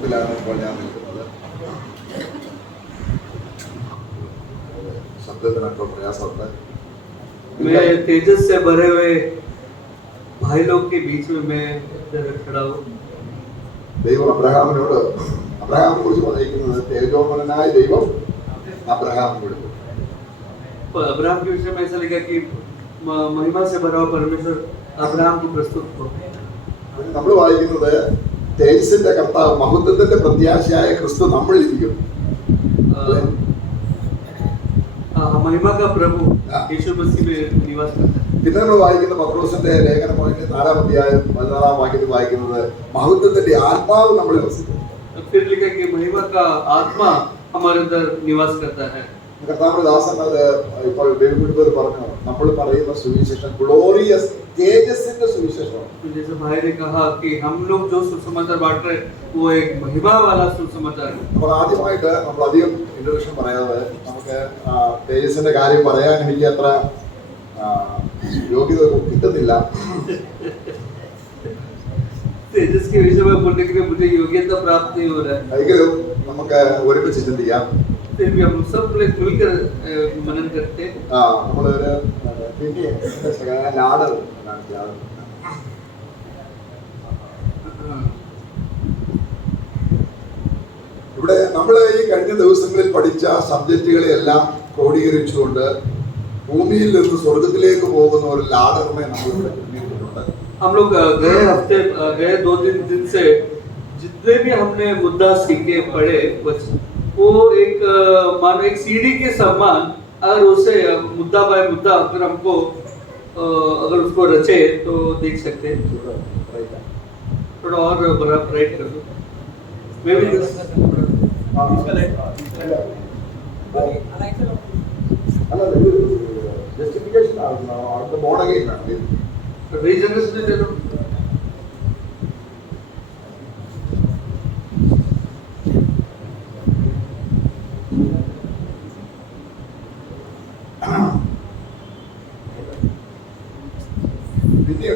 ഇതിലാണ് ഇപ്പോൾ ഞാൻ നിൽക്കുന്നത്. ശബ്ദത്തിനൊക്കെ പ്രയാസമുണ്ട്. मैं तेजस से भरे हुए भाई लोग के बीच में मैं खड़ा हूँ. ദൈവം അബ്രഹാമിനെ കുറിച്ച് പറഞ്ഞിരിക്കുന്നത് തേജോമനായ ദൈവം അബ്രഹാമിനെ വിളിച്ചു. अब्राहम के विषय में ऐसा लिखा कि महिमा से भरा हुआ परमेश्वर अब्राहम को प्रस्तुत हो. നമ്മൾ വായിക്കുന്നത് തേജസ്സിന്റെ കർത്താവ് മഹത്വത്തിന്റെ പ്രത്യാശയായ ക്രിസ്തു നമ്മളിൽ ഇരിക്കും. महिमा का प्रभु यीशु मसीह में निवास करता है. പിന്നെ നമ്മൾ വായിക്കുന്ന പത്രോസിന്റെ ലേഖനം 4-ാം അധ്യായം 14-ാം വാക്യത്തിൽ വായിക്കുന്നത് മഹത്വത്തിന്റെ ആത്മാവ് നമ്മളിൽ വസിക്കും. फिर लिखा कि महिमा का आत्मा हमारे अंदर निवास करता है. കർത്താവിന്റെ ദാസന്മാർ ഇപ്പോൾ ബൈബിളിൽ പറഞ്ഞു നമ്മൾ പറയുന്ന സുവിശേഷം ഗ്ലോറിയസ് തേജസ്സിന്റെ സുവിശേഷമാണ്. जैसे भाई ने कहा कि हम लोग जो सुसमाचार बांट रहे वो एक महिमा वाला सुसमाचार है. അപ്പോൾ ആദ്യമായിട്ട് നമ്മൾ അധികം ഇൻട്രൊഡക്ഷൻ പറയാതെ നമുക്ക് തേജസ്സിന്റെ കാര്യം പറയാൻ എനിക്ക് അത്ര യോഗ്യത കിട്ടുന്നില്ല. तेजस के विषय में बोलने के लिए मुझे योग्यता प्राप्त नहीं हो रहा है. എങ്കിലും നമുക്ക് ഒരുമിച്ച് ചിന്തിക്കാം. फिर भी हम सब लोग मिलकर मनन करते हैं. നമ്മളൊരു ലാഡർ ഇവിടെ നമ്മൾ ഈ കഴിഞ്ഞ ദിവസങ്ങളിൽ പഠിച്ച സബ്ജക്റ്റുകളെല്ലാം ക്രോഡീകരിച്ചുകൊണ്ട് ഭൂമിയിൽ നിന്ന് സ്വർഗത്തിലേക്ക് പോകുന്ന ഒരു ലാഡറിനെ നമ്മളിവിടെ നിർമ്മിച്ചിട്ടുണ്ട്. हम लोग गए 2 दिन से जितने भी हमने मुद्दा सीखे पढ़े वो एक मानो एक सीढ़ी के समान अगर उसे मुद्दा बाय मुद्दा अगर हमको अगर उसको रचे तो देख सकते हैं. थोड़ा और बड़ा राइट कर दो. मैं भी ജസ്റ്റിഫിക്കേഷൻ ബോർഡ് അഗൈൻ रीजनरेशन दे दो. പിന്നെ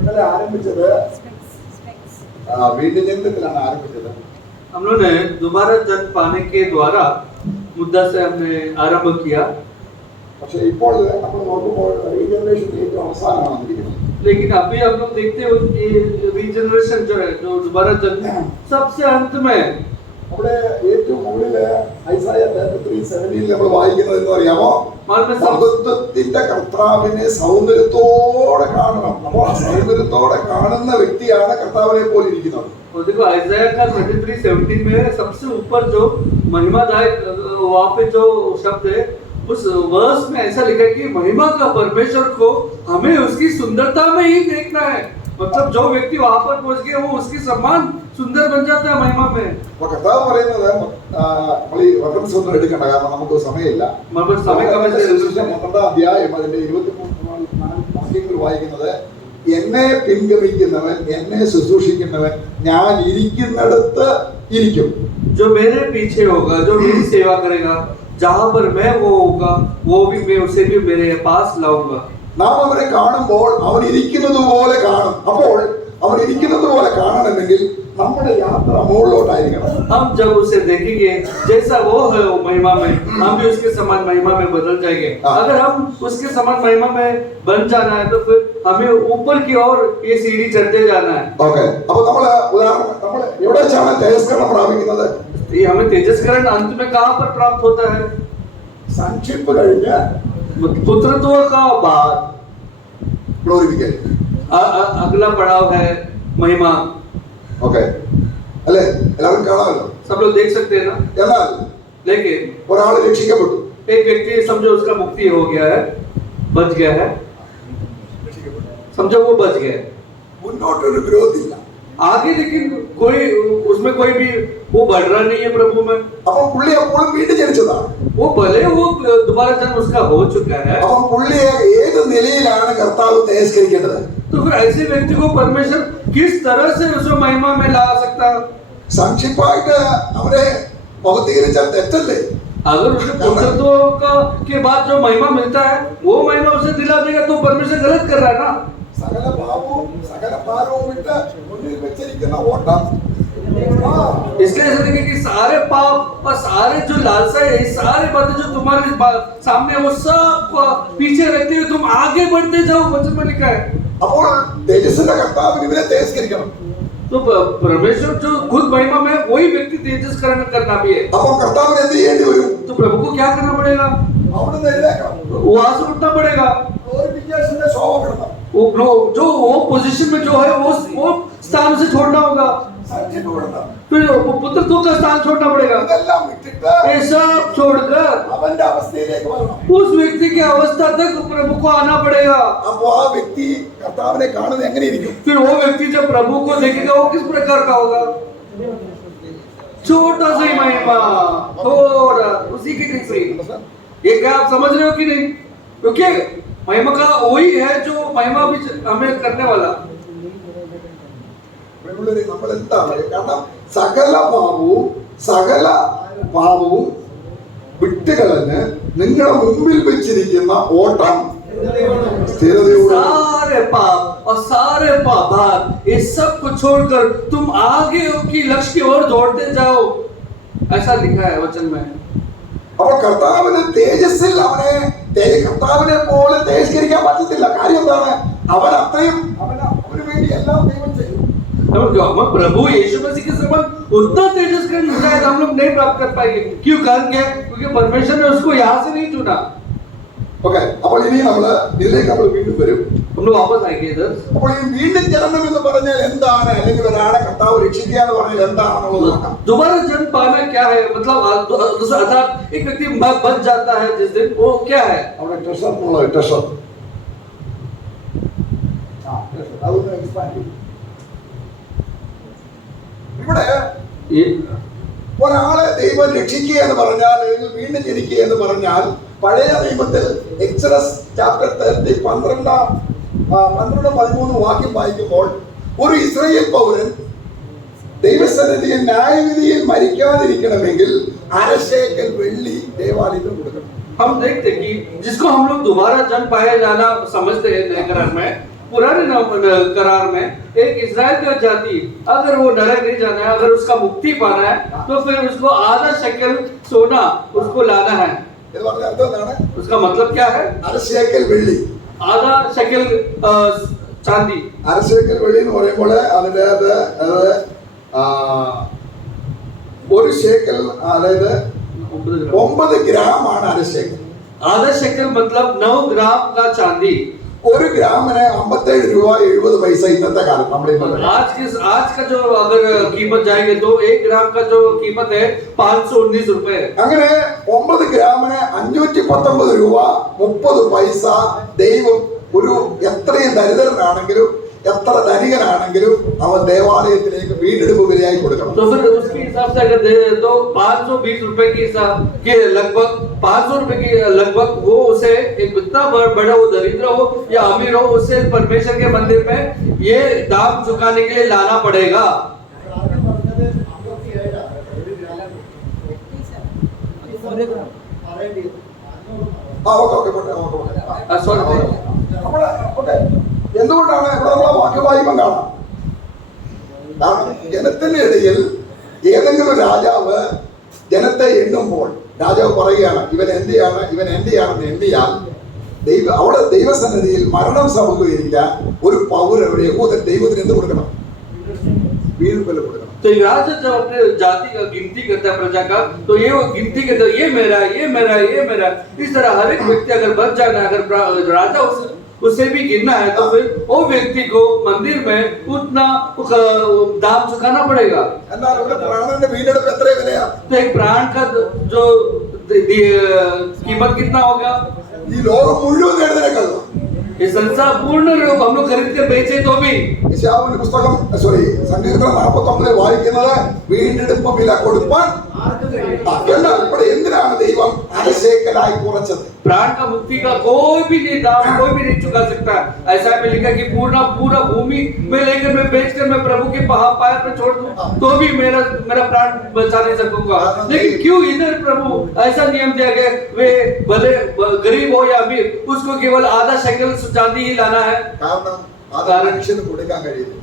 ഇന്നലെ ആരംഭിച്ചത് വീണ്ടും ജനനത്തിലാണ് ആരംഭിച്ചത്. हम लोग ने दोबारा जन्म पाने के द्वारा मुद्दा से हमने आरंभ किया. പക്ഷേ ഇപ്പോൾ നമ്മൾ നോക്കുമ്പോൾ റീജനറേഷൻ ഏറ്റവും അവസാനമാണ് വന്നിരിക്കുന്നത്. लेकिन अभी हम लोग देखते हैं कि रीजनरेशन जो है जो दोबारा जन्म सबसे अंत में അവിടെ ഏറ്റവും മുകളില് ഐസായ 33:17 നമ്മൾ വായിക്കുന്നത് എന്ന് അറിയാമോ? മഹത്വത്തിന്റെ കർത്താവിനെ സൗന്ദര്യത്തോടെ കാണണം. അപ്പോൾ ആ സൗന്ദര്യത്തോടെ കാണുന്ന വ്യക്തിയാണ് കർത്താവിനെ പോലെ ഇരിക്കുന്നത്. और देखो आइज़ाया का 33:17 में सबसे ऊपर जो महिमादायक वहाँ पे जो शब्द है उस वर्स में ऐसा लिखा है कि महिमा का परमेश्वर को हमें उसकी सुंदरता में ही देखना है. मतलब जो व्यक्ति वहाँ पर पहुँच गया वो उसकी समान सुंदर बन जाता है महिमा में. അപ്പോൾ കർത്താവ് പറയുന്നത് നമ്മൾ ഈ റെഫറൻസ് ഒന്നും എടുക്കണ്ട, കാരണം നമുക്ക് സമയമില്ല. അധ്യായം അതിന്റെ 23-24 വാക്യങ്ങൾ വായിക്കുന്നത് എന്നെ പിൻഗമിക്കുന്നവൻ എന്നെ ശുശ്രൂഷിക്കുന്നവൻ ഞാൻ ഇരിക്കുന്നിടത്ത് ഇരിക്കും. जो मेरे पीछे होगा जो मेरी सेवा करेगा जहाँ पर मैं वो होगा वो भी मैं उसे भी मेरे पास लाऊंगा. നാം അവരെ കാണുമ്പോൾ അവൻ ഇരിക്കുന്നത് പോലെ കാണും. അപ്പോൾ അവൻ ഇരിക്കുന്നത് പോലെ കാണണമെങ്കിൽ നമ്മുടെ യാത്ര മുകളിലോട്ടായിരിക്കണം. हम जब उसे देखेंगे जैसा वो है वो महिमा में हम भी उसके समान महिमा में बदल जाएंगे. अगर हम उसके समान महिमा में बन जाना है तो फिर हमें ऊपर की ओर ये सीढ़ी चढ़ते जाना है. ഓക്കേ, അപ്പോൾ നമ്മൾ എവിടെ വെച്ചാണ് തേജസ്കരണം പ്രാപിക്കുന്നത്? ये हमें तेजस्करण अंत में कहाँ पर प्राप्त होता है? സംക്ഷിപ്ത കഴിഞ്ഞ് पुत्रत्व का बाद ഗ്ലോറിഫിക്കേഷൻ. अगला पड़ाव है महिमा. ഓക്കേ അല്ലേ? എല്ലാവരും കാണാമല്ലോ, सब लोग देख सकते हैं ना. എന്നാൽ लेकिन ഒരാൾ രക്ഷിക്കപ്പെട്ടു. एक व्यक्ति समझो उसका मुक्ति हो गया है, बच गया है, समझो वो बच गया है. മുന്നോട്ടൊരു ഗ്രോത്ത് ഇല്ല. आगे लेकिन कोई उसमें कोई भी वो बढ़ रहा नहीं है प्रभु में. അപ്പോൾ പുള്ളി അപ്പോഴും വീണ്ടും ജനിച്ചതാണ്. वो भले वो दोबारा जन्म उसका हो चुका है. അപ്പോൾ പുള്ളിയെ ഏത് നിലയിലാണ് കർത്താവ് തേജസ്കരിക്കേണ്ടത്? तो फिर ऐसे व्यक्ति को परमेश्वर किस तरह से उसको महिमा में ला सकता? സംക്ഷിപ്തമായിട്ട് അവരെ പൗത്രീകരിച്ചാൽ തെറ്റല്ലേ? अगर उसे पुत्रत्व का के बाद जो महिमा मिलता है वो महिमा उसे दिला देगा तो परमेश्वर गलत कर रहा है ना। സകല പാപവും സകല ഭാരവും വിട്ട് മുന്നിൽ വെച്ചിരിക്കുന്ന ഓട്ടം, इसलिए ऐसा देखिए कि सारे पाप और सारे जो लालसा है, सारे बातें जो तुम्हारे सामने है वो सब पीछे रखते हुए तुम आगे बढ़ते जाओ, वचन में लिखा है। അപ്പോൾ തേജസ്സിന്റെ കർത്താവിന് ഇവരെ തേജസ്കരിക്കണം. तो परमेश्वर जो खुद महिमा में वही व्यक्ति तेजस करना भी है। അപ്പോൾ കർത്താവിന് എന്ത് ചെയ്യേണ്ടി വരും? तो प्रभु को क्या करना पड़ेगा? അവിടുന്ന് എഴുന്നേക്കണം, वहां से उठना पड़ेगा, ഗ്ലോറിഫിക്കേഷന്റെ ശോഭ കിടണം, जो वो पोजीशन में जो है वो स्थान से छोड़ना होगा, സംക്ഷിപ്ത കിടണം. फिर पुत्रत्व का स्थान छोड़ना पड़ेगा। ഇതെല്ലാം വിട്ടിട്ട് ये सब छोड़कर അവന്റെ അവസ്ഥയിലേക്ക് വരണം. उस व्यक्ति की अवस्था तक प्रभु को आना पड़ेगा। അപ്പോ ആ വ്യക്തി കർത്താവിനെ കാണുന്നത് എങ്ങനെയിരിക്കും? फिर वो व्यक्ति जब प्रभु को देखेगा वो किस प्रकार का होगा? छोटा सा ही महिमा, थोड़ा उसी के जैसे ही। ये क्या आप समझ रहे हो कि नहीं? क्योंकि महिमा का वही है जो महिमा भी हमें करने वाला। നമ്മൾ എന്താണ്? കാരണം സകല പാപവും വിട്ടുകളഞ്ഞ് നിങ്ങളുടെ മുമ്പിൽ വെച്ചിരിക്കുന്ന ഓട്ടം സ്ഥിരതയോടെ, सारे पाप और सारे भार ये सब को छोड़कर तुम आगे की लक्ष्य की ओर दौड़ते जाओ, ऐसा लिखा है वचन में। അപ്പോൾ കർത്താവിന് തേജസ്സിൽ കർത്താവിനെ പോലെ തേജസ്കരിക്കാൻ പറ്റത്തില്ല. കാര്യം എന്താണ്? അവൻ അത്രയും അവന് വേണ്ടി എല്ലാം ദൈവം ചെയ്യും. हम प्रभु यीशु मसीह के समान उतना तेजस कर शायद हम लोग नहीं प्राप्त कर पाएंगे। क्यों? कारण क्या? क्योंकि परमेश्वर ने उसको यहाँ से नहीं चुना। ഓക്കെ, അപ്പോൾ ഇനി ഇതിലേക്ക് നമ്മൾ വീണ്ടും വരും. हम लोग वापस आएंगे इधर। അപ്പോൾ ഈ വീണ്ടും ജനനം എന്ന് പറഞ്ഞാൽ എന്താണ്, അല്ലെങ്കിൽ ഒരാളെ കർത്താവ് രക്ഷിക്കുക എന്ന് പറഞ്ഞാൽ എന്താണെന്നുള്ളത് നോക്കാം. दोबारा जन्म पाना क्या है? मतलब अर्थात एक व्यक्ति बच जाता है जिस दिन, वो क्या है? അവിടെ ട്രഷർ അതൊന്ന് എക്സ്പാൻഡ് ചെയ്യും. ഇവിടെ ഒരാളെ ദൈവം രക്ഷിക്കുക എന്ന് പറഞ്ഞാൽ, അല്ലെങ്കിൽ വീണ്ടും ജനിക്കുക എന്ന് പറഞ്ഞാൽ, പഴയ നിയമത്തിൽ എക്സോഡസ് ചാപ്റ്റർ 30 12-13 വാക്യം വായിക്കുമ്പോൾ ഒരു ഇസ്രായേൽ പൗരൻ ദൈവസന്നിധിയിൽ ന്യായവിധിയിൽ മരിക്കാതിരിക്കണമെങ്കിൽ 1/2 ശേക്കൽ വെള്ളി ദേവാലയത്തിൽ കൊടുക്കണം. हम देखते कि जिसको हम लोग दोबारा जन्म पाया जाना समझते हैं नए करार में, पुराने करार में एक इस्राएल का जाति अगर वो नरक नहीं जाना है, अगर उसका मुक्ति पाना है, तो फिर उसको 1/2 शकेल सोना उसको लाना है। ഇത് പറഞ്ഞ അർത്ഥം എന്താണ്? उसका मतलब क्या है? 1/2 ശേക്കൽ വെള്ളി, 1/2 शकेल चांदी। 1/2 ശേക്കൽ വെള്ളി എന്ന് പറയുമ്പോൾ അതിന്റെ ഒരു ശേക്കൽ, അതായത് 9 ഗ്രാം ആണ് 1/2 ശേക്കൽ. 1/2 शकेल मतलब 9 ग्राम का चांदी। ഒരു ഗ്രാമിന് 57 രൂപ 70 പൈസ ഇന്നത്തെ കാലം നമ്മൾ आज का जो अगर कीमत जाएंगे तो 1 ग्राम का जो कीमत है 519 रुपए। അങ്ങനെ 9 ഗ്രാമിന് 519 രൂപ 30 പൈസ ദൈവം ഒരു എത്രയും ദരിദ്രനാണെങ്കിലും എത്ര ധനികനാണെങ്കിലും അവൻ ദേവാലയത്തിലേക്ക് വീണ്ടെടുപ്പ് വിലയായി കൊടുക്കണം. तो फिर उसके हिसाब से अगर दे तो 520 रुपए के हिसाब के लगभग 500 रुपए के लगभग वो उसे एक इतना बड़ा वो दरिद्र हो या अमीर हो, उसे परमेश्वर के मंदिर में ये दाम चुकाने के लिए लाना पड़ेगा। എന്തുകൊണ്ടാണ് ഇവിടെ നമ്മളെ വാക്യവായ്പം കാണാം? കാരണം ജനത്തിന്റെ ഇടയിൽ ഏതെങ്കിലും രാജാവ് ജനത്തെ എണ്ണുമ്പോൾ രാജാവ് പറയുകയാണ് ഇവൻ എന്റെയാണെന്ന് എണ്ണിയാൽ അവിടെ ദൈവസന്നിധിയിൽ മരണം സംഭവിക്കാൻ ഒരു പൗരൻ യഹൂദൻ ദൈവത്തിന് എന്ത് കൊടുക്കണം? വീഴ്പല കൊടുക്കണം. तो राजा जब अपने जाति का गिनती करता है प्रजा का, तो ये वो गिनती करता है, ये मेरा, ये मेरा, ये मेरा। इस तरह हर एक व्यक्ति अगर बच जाना है, अगर राजा उसे भी गिनना है, तो फिर वो व्यक्ति को मंदिर में उतना दाम चुकाना पड़ेगा। എന്നാൽ ഇവിടെ പ്രാണന്റെ വീണ്ടെടുപ്പ് എത്ര വിലയാ? तो एक प्राण का जो कीमत कितना होगा? ഈ ലോകം മുഴുവൻ നേടുന്നതിനേക്കാളും ये संसार पूर्ण रूप हम लोग खरीद कर बेचे तो भी യെശയ്യാവിന്റെ പുസ്തകം സങ്കീർത്തനം 49 വായിക്കുന്നത് വീണ്ടെടുപ്പ് വില കൊടുപ്പാൻ എന്നാൽ ഇവിടെ എന്തിനാണ് ദൈവം അരശേക്കലായി കുറച്ചത്? प्राण का मुक्ति का कोई भी नहीं दाम कोई भी नहीं चुका सकता। ऐसा में लिखा कि पूरा भूमि में लेकर मैं बेचकर मैं प्रभु के पायर पे छोड़ दूं तो भी मेरा प्राण बचा नहीं सकूंगा। लेकिन क्यों इधर प्रभु ऐसा नियम दिया गया वे भले गरीब हो या अमीर उसको केवल आधा शेकल चांदी ही लाना है? കാരണം അത് മനുഷ്യന് കൊടുക്കാൻ കഴിയില്ല.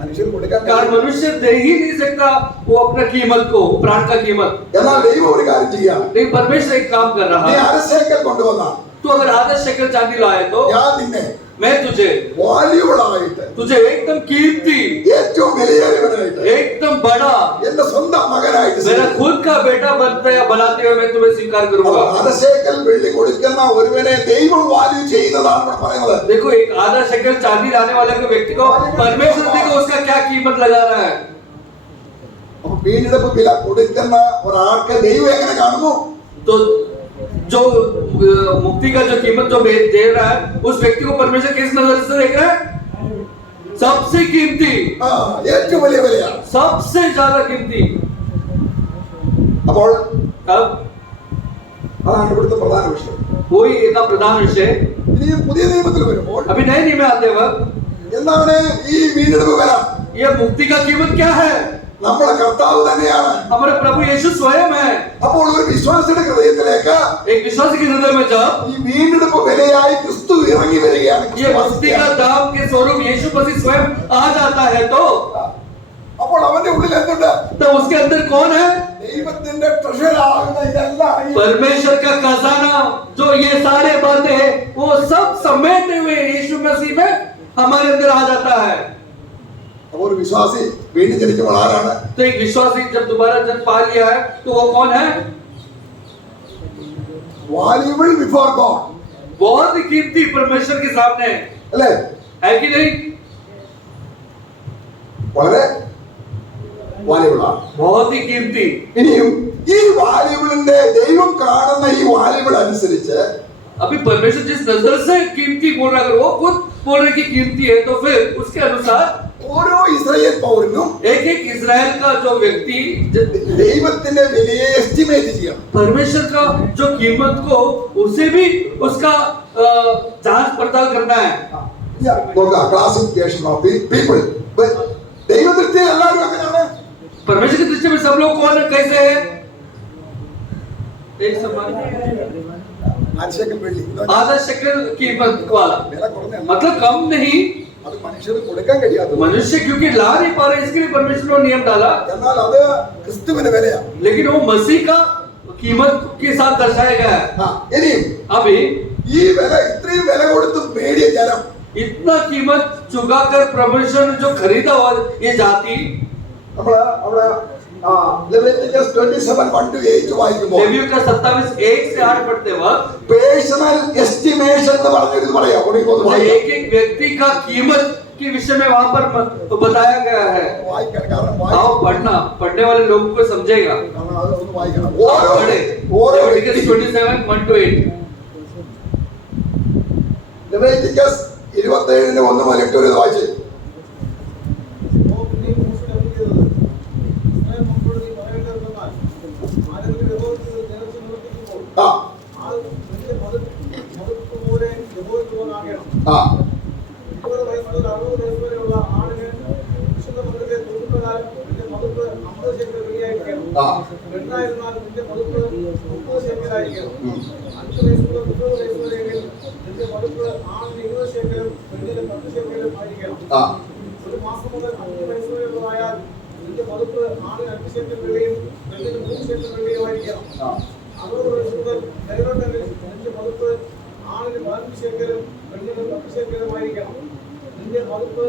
മനുഷ്യന് കൊടുക്കാൻ कारण मनुष्य दे ही नहीं सकता वो अपना कीमत को प्राण का कीमत। എന്നാൽ ദൈവം ഒരു കാര്യം ചെയ്യാണ്. लेकिन परमेश्वर एक काम कर रहा നീ है। അരശേക്കൽ കൊണ്ടുവന്നാ तो अगर आधा शेकल चांदी लाए तो ഞാൻ നിന്നെ मैं तुझे വാല്യുബിൾ ആയിട്ട് तुझे एकदम कीमती ഏറ്റവും വിലയേറിയവനായിട്ട് एकदम बड़ा എന്റെ സ്വന്തം മകനായിട്ട് मेरा खुद का बेटा बनते या बनाते हुए मैं तुम्हें स्वीकार करूंगा। അരശേക്കൽ വെള്ളി കൊടുക്കുന്ന ഒരുവനെ ദൈവം വാല്യൂ ചെയ്യുന്നതാണ് ഇവിടെ പറയുന്നത്. देखो एक आधा शेकल चांदी लाने वाले के व्यक्ति को परमेश्वर देखो उसका क्या कीमत लगा रहा है। അപ്പൊ വീണ്ടെടുപ്പ് വില കൊടുക്കുന്ന ഒരാൾക്ക് ദൈവം എങ്ങനെ കാണുന്നു? तो जो मुक्ति का जो कीमत जो दे रहा है उस व्यक्ति को परमेश्वर किस नजर से देख रहा है? सबसे कीमती, ഏറ്റവും വലിയ വിലയാണ്, सबसे ज्यादा कीमती। അപ്പോൾ अब അതാണ് ഇവിടുത്തെ പ്രധാന വിഷയം. वही एक प्रधान विषय ഇനി പുതിയ നിയമത്തിൽ വരുമ്പോൾ अभी नए नियम में आते वक्त എന്താണ് ഈ വീണ്ടെടുപ്പ് വില? ये मुक्ति का कीमत क्या है? നമ്മുടെ കർത്താവ് തന്നെയാണ്. हमारे प्रभु यीशु स्वयं है। അപ്പോൾ ഒരു വിശ്വാസിയുടെ ഹൃദയത്തിലേക്ക് एक विश्वासी के हृदय में जब ഈ വീണ്ടെടുപ്പ് വിലയായി ക്രിസ്തു ഇറങ്ങി വരികയാണ്, ये मुक्ति का दाम के स्वरूप यीशु मसीह स्वयं आ जाता है तो അപ്പോൾ അവന്റെ ഉള്ളിൽ എന്തുണ്ട്? उसके अंदर कौन है? ദൈവത്തിന്റെ ട്രഷറാകുന്ന ഇതെല്ലാം परमेश्वर का खजाना जो ये सारे बातें हैं वो सब समेटे हुए यीशु मसीह में हमारे अंदर आ जाता है। ഒരു വിശ്വാസി വീണ്ടും ജനിക്കുമ്പോൾ ആരാണ്? तो एक विश्वासी जब दोबारा जन्म पा लिया है तो वो कौन है? വാല്യുബിൾ ബിഫോർ ഗോഡ്, बहुत ही कीमती परमेश्वर के सामने, അല്ലേ? है कि नहीं? വളരെ വാല്യുബിൾ ആണ്. बहुत ही कीमती। ഇനിയും ഈ വാല്യുബിളിന്റെ ദൈവം കാണുന്ന ഈ വാല്യുബിൾ അനുസരിച്ച് अभी परमेश्वर जिस नजर से कीमती बोल रहा है अगर वो खुद बोल रहे कि कीमती है तो फिर उसके अनुसार ഓരോ ഇസ്രായേൽ പൗരനും एक इजराइल का जो व्यक्ति ദൈവത്തിന്റെ വിലയെ എസ്റ്റിമേറ്റ് ചെയ്യണം. परमेश्वर का जो कीमत को उसे भी उसका जांच पड़ताल करना है। Classification of the people. ദൈവദൃഷ്ടിയിൽ എല്ലാവരും അങ്ങനെയാണ്. परमेश्वर की दृष्टि में सब लोग कौन कैसे हैं? एक समान അരശേക്കൽ വെള്ളി आधा शेकल कीमत वाला, വില കുറഞ്ഞ मतलब कम नहीं। അത് മനുഷ്യർ കൊടുക്കാൻ കഴിയാത്ത, मनुष्य क्योंकि ला नहीं पा रहे इसके लिए परमेश्वर ने नियम डाला, എന്നാൽ അത് ക്രിസ്തുവിന്റെ വിലയാണ്. लेकिन वो मसीह का कीमत के साथ दर्शाया गया है। ഇനിയും अभी ഈ വില ഇത്രയും വില കൊടുത്ത് നേടിയ ജനം इतना कीमत चुकाकर परमेश्वर ने जो खरीदा हुआ ये जाति, നമ്മള് അവിടെ ലെവിറ്റിക്കസ് 27:1-8 വായിക്കുമ്പോൾ लेवियों का 27:1 से 8 पढ़ते वक्त പേഴ്സണൽ എസ്റ്റിമേഷൻ എന്ന് പറഞ്ഞിട്ട് പറയാം. एक एक व्यक्ति का कीमत के विषय में वहां पर बताया गया है। വായിക്കണം, കാരണം आओ पढ़ने वाले लोगों को समझेगा। അതൊന്ന് വായിക്കണം. ओरो लेविटिकस 27:1-8 ലെവിറ്റിക്കസ് 27:1-8 വരെ വായിച്ചു. ഒരു മാസം മുതൽ 5 വയസ്സ് വരെയുള്ളതായാൽ ഇതിന്റെ മതിപ്പ് ആണിന് 5 ശേക്കൽ വെള്ളിയും പെണ്ണിന് 3 ശേക്കൽ വെള്ളിയുമായിരിക്കണം. 60 വയസ്സ് മുതൽ മേലോട്ടെങ്കിൽ ഇതിന്റെ മതിപ്പ് ആണിന് 15 ശേക്കലും പെണ്ണിന് 10 ശേക്കലുമായിരിക്കണം. ഇതിന്റെ മതിപ്പ്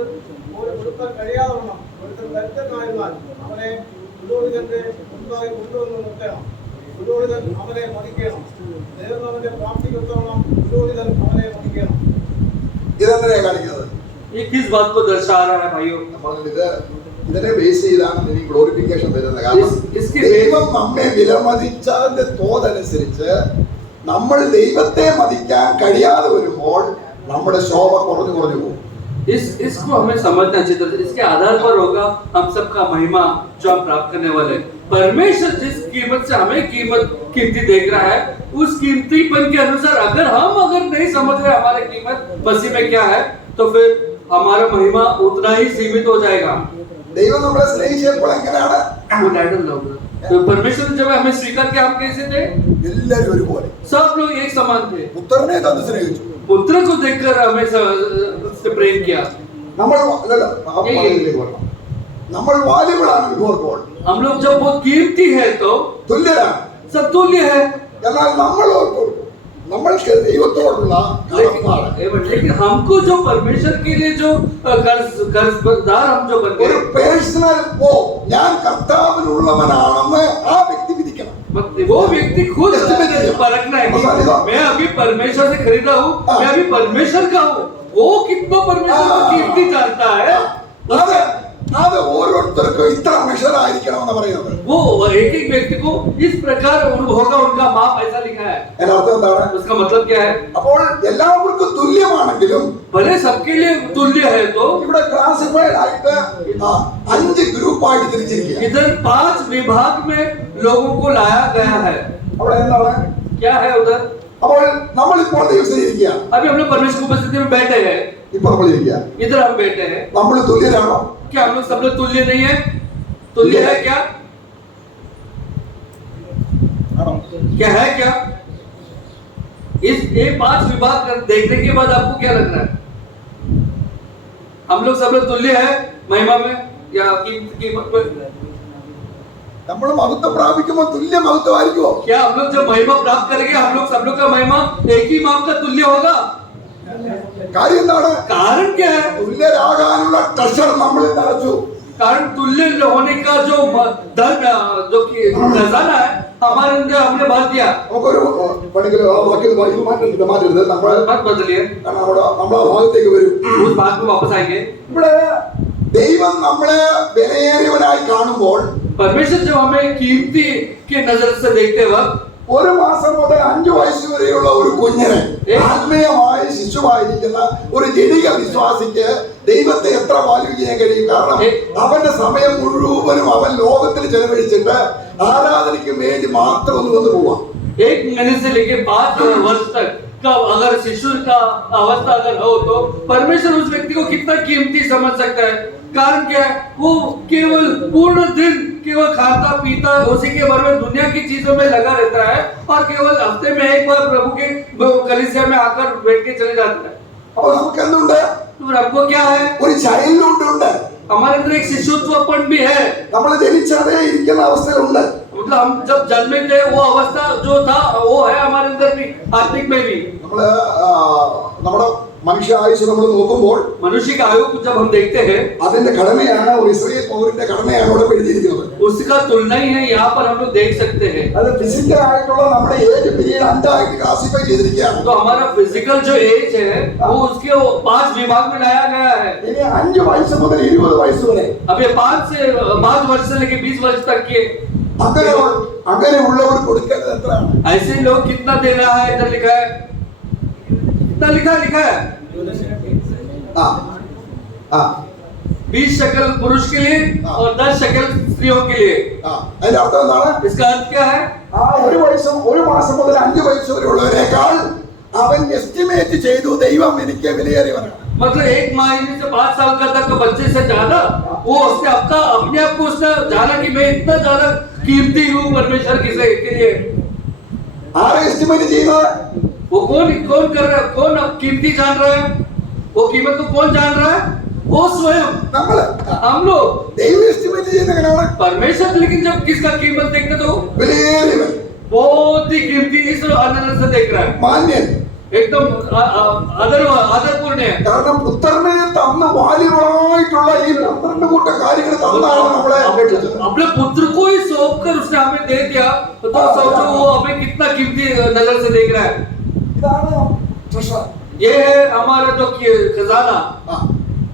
പോലെ കൊടുക്കാൻ കഴിയാതവണ്ണം ഒരുത്തൻ ദരിദ്രനായിരുന്നാൽ അവനെ പുരോഹിതന്റെ മുൻപാകെ കൊണ്ടുവന്ന് നിർത്തണം. പുരോഹിതൻ അവനെ മതിക്കണം. ദൈവം അവന്റെ പ്രാപ്തിക്കൊത്തവണ്ണം പുരോഹിതൻ അവനെ മതിക്കണം. ഇതെന്തിനാ കാണിക്കുന്നത്? ये किस बात को दर्शा रहा है भाइयों? ഇതിനെ ബേസ് ചെയ്താണ് ഇനി ഗ്ലോറിഫിക്കേഷൻ വരുന്നത്. കാരണം ദൈവം നമ്മെ വിലമതിച്ചതിന്റെ തോതനുസരിച്ച് നമ്മൾ ദൈവത്തെ മതിക്കാൻ കഴിയാതെ വരുമ്പോൾ നമ്മുടെ ശോഭ കുറഞ്ഞു കുറഞ്ഞു പോകും. इसको हमें समझना अच्छी तरह से. इसके आधार पर होगा हम सबका महिमा जो हम प्राप्त करने वाले हैं. परमेश्वर जिस कीमत से हमें कीमती देख रहा है, उस कीमतीपन के अनुसार अगर नहीं समझ रहे हमारे कीमत मसीह में क्या है, तो फिर हमारा महिमा उतना ही सीमित हो जाएगा. ദൈവം നമ്മളെ സ്നേഹിച്ചപ്പോൾ എങ്ങനെയാണ്? वो लैडर लोग, तो परमेश्वर ने जब हमें स्वीकार किया, हम कैसे थे? എല്ലാവരും ഒരുപോലെ. सब लोग एक समान थे. പുത്രനെ തന്ന് സ്നേഹിച്ചു. पुत्र को देखकर हमें से प्रेम किया. നമ്മൾ വാല്യബിൾ ആണ് ഇപ്പോൾ. हम लोग जब बहुत कीमती है तो തുല്യരാണ്. सब तुल्य है. എന്നാൽ നമ്മൾക്ക് ദൈവത്തോടുള്ള കടപ്പാട്, लेकिन हमको जो परमेश्वर के लिए जो कर्जदार हम जो बन ഒരു गए, പേഴ്സണൽ ഞാൻ കർത്താവിനുള്ളവനാണെന്ന് ആ വ്യക്തി വിധിക്കണം. वो व्यक्ति खुद परखना है कि मैं अभी परमेश्वर से खरीदा हूँ, मैं अभी परमेश्वर का हूँ. वो कितना परमेश्वर को कीमती जानता है, അത് ഓരോരുത്തർക്കും ഇത്ര മെഷർ ആയിരിക്കണമെന്ന് പറയുന്നത്. वो एक एक व्यक्ति को इस प्रकार होगा, उनका माप ऐसा लिखा है. അതിന്റെ അർത്ഥം എന്താണ്? उसका मतलब क्या है? അപ്പോൾ എല്ലാവർക്കും തുല്യമാണെങ്കിലും भले सबके लिए तुल्य है, तो ഇവിടെ ക്ലാസിഫൈഡ് ആയിട്ട് 5 ഗ്രൂപ്പായിട്ട് തിരിച്ചിരിക്കുക. इधर 5 विभाग में लोगों को लाया गया है. അവിടെ എന്താണ്? क्या है उधर? അപ്പോൾ നമ്മളിപ്പോൾ ദൈവത്തിലിരിക്കുക. अभी हम लोग परमेश्वर की उपस्थिति में बैठे हैं. ഇപ്പോൾ നമ്മളിരിക്കുക. इधर हम बैठे हैं. നമ്മൾ തുല്യരാണോ? क्या हम लोग सब लोग तुल्य नहीं है? तुल्य है क्या? क्या है क्या? इस ये 5 विभाग देखने के बाद आपको क्या लग रहा है? हम लोग सब लोग तुल्य है महिमा में या कीमत में? നമ്മൾ മഹത്വം പ്രാപിക്കുമ്പോൾ തുല്യ മഹത്വമായിരിക്കുമോ? क्या हम लोग जब महिमा प्राप्त करेंगे, हम लोग सब लोग का महिमा एक ही माप का तुल्य होगा? കാര്യം എന്താണ്? कारण क्या है? തുല്യരാകാനുള്ള ട്രഷർ നമ്മളിൽ നിറച്ചു. कारण तुल्य होने का जो धन जो कि खजाना है हमारे अंदर हमने भर दिया. നമുക്കൊരു പണിക്കൽ മാറ്റരുത്. നമ്മൾ मत बदलिए, നമ്മളെ ഭാഗത്തേക്ക് വരും. उस बात में वापस आएंगे. ഇവിടെ ദൈവം നമ്മളെ വിലയേറിയവനായി കാണുമ്പോൾ परमेश्वर जब हमें कीमती के नजर से देखते वक्त 1 മാസം മുതൽ 5 വയസ്സ് വരെയുള്ള ഒരു കുഞ്ഞിനെ ആത്മീയമായി ശിശുവായിരിക്കുന്ന ഒരു ജനിക വിശ്വാസിക്ക് ദൈവത്തെ എത്ര വാല്യൂ ചെയ്യാൻ കഴിയും? കാരണം അവന്റെ സമയം മുഴുവനും അവൻ ലോകത്തിൽ ചെലവഴിച്ചിട്ട് ആരാധനയ്ക്ക് വേണ്ടി മാത്രം ഒന്ന് വന്നു പോവാം. 1 महीने से लेके 5 वर्ष तक का अगर शिशु का अवस्था अगर हो, तो परमेश्वर उस व्यक्ति को कितना कीमती समझ सकता है. कारण क्या है? वो केवल पूर्ण दिन केवल खाता पीता उसी के बारे में दुनिया की चीजों में लगा रहता है और केवल हफ्ते में एक बार प्रभु के कलीसिया में आकर बैठ के चले जाता है. അപ്പോൾ നമുക്ക് എന്തുണ്ട്? तो हमको क्या है? ഒരു ചൈൽഡ്ഹുഡ് ഉണ്ട്. हमारे अंदर एक शिशुत्वपन भी है. നമ്മൾ ജനിച്ചതേ ഇരിക്കുന്ന അവസ്ഥയിലുണ്ട്. मतलब हम जब जन्मे थे वो अवस्था जो था वो है हमारे अंदर भी, आत्मिक में भी. നമ്മള് നമ്മുടെ മനുഷ്യ ആയുസ് നമ്മൾ നോക്കുമ്പോൾ मनुष्य का आयु जब हम देखते हैं, അതിന്റെ ഘടനയാണ് ഒരു ഇസ്രായേൽ പൗരന്റെ ഘടനയാണ് ഇവിടെ എഴുതിയിരിക്കുന്നത്. उसका तुलना ही है यहाँ पर हम लोग देख सकते हैं. അത് ഫിസിക്കൽ ആയിട്ടുള്ള നമ്മുടെ ഏജ് പീരീഡ് 5 ആയിട്ട് ക്ലാസിഫൈ ചെയ്തിരിക്കുകയാണ്. तो हमारा फिजिकल जो एज है वो उसके 5 विभाग में लाया गया है. ഇനി 5 വയസ്സ് മുതൽ 20 വയസ്സ് വരെ अब ये 5 वर्ष से लेके 20 वर्ष तक के അങ്ങനെയുള്ളവർ കൊടുക്കേണ്ടത് എത്രയാണ്? ऐसे लोग कितना देना है? इधर लिखा है, कितना लिखा है? 20 शक्ल पुरुष के लिए और 10 शक्ल स्त्रियों के लिए. അതിന്റെ അർത്ഥം എന്താണ്? इसका अर्थ क्या है? ആ 1 മാസം മുതൽ 5 വയസ്സ് വരെയുള്ളവരെക്കാൾ അവൻ എസ്റ്റിമേറ്റ് ചെയ്തു ദൈവം എനിക്ക് വിലയേറിയവനാണ്. मतलब 1 महीने से 5 साल का तक बच्चे से ज्यादा वो उसने अपने आप को उसने जाना कि मैं इतना ज्यादा कीमती हूँ परमेश्वर के लिए. ആരെ എസ്റ്റിമേറ്റ് ചെയ്യുന്നത്? वो कौन कर रहा है? कौन अब कीमती जान रहा है? वो कीमत को कौन जान रहा है? वो स्वयं, നമ്മള്. हम लोग. ദൈവം എസ്റ്റിമേറ്റ് ചെയ്യുന്ന എങ്ങനെയാണ്? परमेश्वर लेकिन जब किसका कीमत देखते तो വിലയേറിയവൻ, बहुत ही कीमती इस नजर से देख रहा है, മാന്യൻ. एकदम आदरपूर्ण है. കാരണം പുത്രനെ തന്ന വാല്യബിളായിട്ടുള്ള ഈ 12 കൂട്ടം കാര്യങ്ങൾ തന്നാണ് നമ്മളെ അപേക്ഷിച്ചത്. अपने पुत्र को ही सौंप कर उसने हमें दे दिया, तो सोचो वो हमें कितना कीमती नजर से देख रहा है. ഇതാണ് ട്രഷർ. ये है हमारा जो खजाना.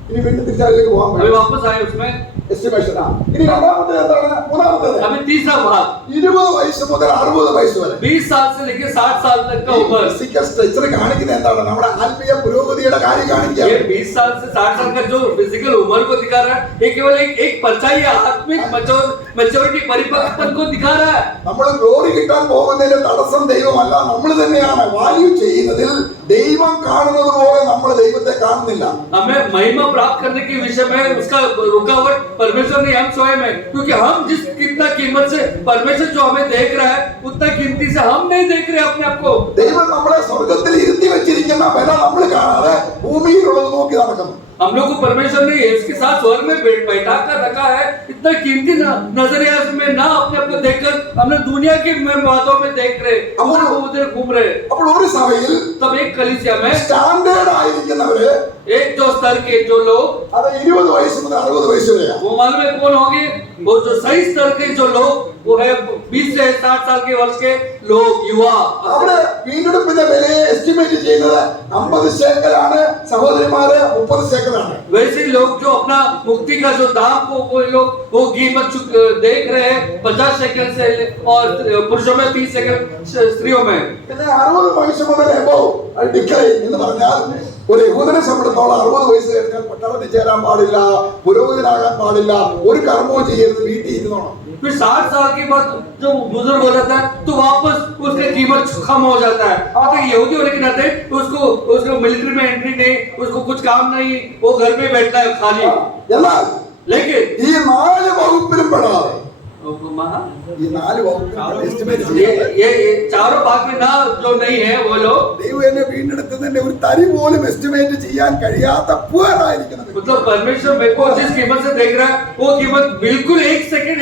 ഇനി വീണ്ടും തിരിച്ചറിയിലേക്ക് പോകാൻ अभी वापस आए उसमें. എസ്റ്റിമേഷൻ. ഇനി രണ്ടാമത്തെ എന്താണ്? മൂന്നാമത്തെ മൂന്നാമത്തത് अभी तीसरा भाग 20 വയസ്സ് മുതൽ 60 വയസ്സ് വരെ 20 साल से लेकर 60 साल तक का उम्र। ഫിസിക്കൽ സ്ട്രക്ചർ കാണിക്കുന്നത് എന്താണ്? നമ്മുടെ ആത്മീയ പുരോഗതിയുടെ കാര്യം കാണിക്കുക. ये 20 साल से 60 साल का जो फिजिकल उम्र को दिखा रहा है, ये केवल एक परछाई है, आत्मिक मैच्योरिटी परिपक्वता को दिखा रहा है। നമ്മൾ ഗ്ലോറി കിട്ടാൻ പോകുന്നതിന്റെ തടസ്സം ദൈവമല്ല, നമ്മൾ തന്നെയാണ്. വാല്യൂ ചെയ്യുന്നതിൽ ദൈവം കാണുന്നത് പോലെ നമ്മൾ ദൈവത്തെ കാണുന്നില്ല. हमें महिमा प्राप्त करने के विषय में उसका रुकावट परमेश्वर नहीं, हम स्वयं है। क्योंकि हम जिस कितना कीमत से परमेश्वर जो हमें देख रहा है, उतना कीमती से हम नहीं देख रहे अपने आप को। ദൈവം നമ്മളെ സ്വർഗത്തിൽ ഇരുത്തി വെച്ചിരിക്കുന്ന വില നമ്മൾ കാണാതെ ഭൂമിയിലുള്ളത് നോക്കി നടക്കുന്നു. हम लोग को परमेश्वर ने इसके साथ स्वर्ग में बैठा कर रखा है। इतना कीमती नजरिया में ना अपने आप को देखकर हमने दुनिया की बातों में देख रहे, उधर घूम रहे। അപ്പോൾ ഒരു സഭയിൽ तब एक कलीसिया में സ്റ്റാൻഡേർഡ് ആയിരിക്കുന്നവര് एक जो स्तर के जो लोग, അത് 20 വയസ്സ് മുതൽ 60 വയസ്സ് വരെയാണ്. वो मालूम है कौन होंगे? वो जो सही स्तर के जो लोग, वो है 20 से 60 साल के वर्ष के लोग, युवा। അവിടെ വീണ്ടെടുപ്പിന്റെ വിലയെ എസ്റ്റിമേറ്റ് ചെയ്യുന്നത് 50 ശേക്കലാണ്, സഹോദരിമാര് 30 ശേക്കലാണ്. वैसे लोग जो अपना मुक्ति का जो दाम को वो कीमत देख रहे हैं 50 शेकल से, और पुरुषों में 30 शेकल, स्त्रियों में। പിന്നെ 60 വയസ്സ് മുതൽ ഡിക്ലൈൻ എന്ന് പറഞ്ഞാൽ ഒരു യഹൂദനെ സംബന്ധിച്ചിടത്തോളം 60 വയസ്സ് കഴിഞ്ഞാൽ പട്ടണത്തിൽ ചേരാൻ പാടില്ല, പുരോഹിതനാകാൻ പാടില്ല, ഒരു കർമ്മവും ചെയ്യരുത്, വീട്ടിൽ ഇരുന്നോണം. फिर 60 साल के बाद जो बुजुर्ग हो जाता है तो वापस उसका कीमत कम हो जाता है। अगर यहूदी होने के नाते उसको मिलिट्री में एंट्री नहीं, उसको कुछ काम नहीं, वो घर में बैठता है खाली। എന്നാൽ लेकिन ഈ 4 വകുപ്പിലും പെടാതെ, महा- ഈ 4 വകുപ്പിലും എസ്റ്റിമേറ്റ് ये ചെയ്യാതെ ये चारों भाग में ना जो नहीं है वो लोग, ദൈവം എന്നെ വീണ്ടെടുത്തതിന്റെ ഒരു തരി പോലും എസ്റ്റിമേറ്റ് ചെയ്യാൻ കഴിയാത്ത പുവറായിരിക്കണം. मतलब परमेश्वर मेरे को जिस कीमत से देख रहा है, वो कीमत बिल्कुल एक सेकंड,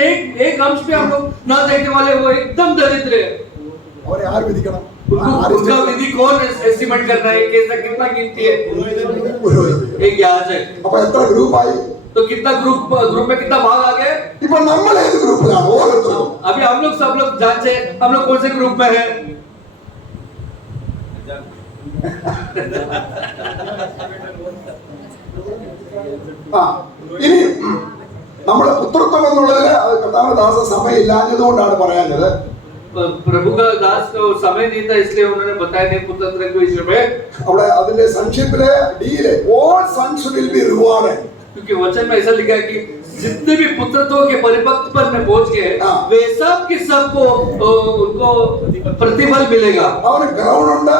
एक अंश पे हम लोग ना देखने वाले, वो एकदम दरिद्र है। അവരെ ആര് വിധിക്കണം? उसका विधि कौन एस्टिमेट कर रहा है, कैसा कितना कीमती है? പുരോഹിതൻ. एक याजक। അപ്പൊ എത്ര ഗ്രൂപ്പായി? तो कितना ग्रुप में कितना भाग आ गए? ഇപ്പൊ നമ്മൾ ഏത് ഗ്രൂപ്പിലാണ്? ഓരോരുത്തരും अभी हम लोग सब लोग जानते हैं हम लोग कौन से ग्रुप में हैं। ഇനി നമ്മുടെ പുത്രത്വം എന്നുള്ളതിന് അത് കർത്താവിന്റെ ദാസ സമയമില്ലാഞ്ഞതുകൊണ്ടാണ് പറയാഞ്ഞത്. प्रभु का दास को समय नहीं था, इसलिए उन्होंने बताया नहीं पुत्र के विषय में। അവിടെ അതിന്റെ സൺഷിപ്പിലെ ഡീല് all sons will be rewarded. क्योंकि वचन में ऐसा लिखा है कि जितने भी पुत्रत्व के परिपक्वता में पहुंच गए, वे सब के सब को उनको प्रतिफल मिलेगा। അവന് ഗ്രൗണ്ട് ഉണ്ട്,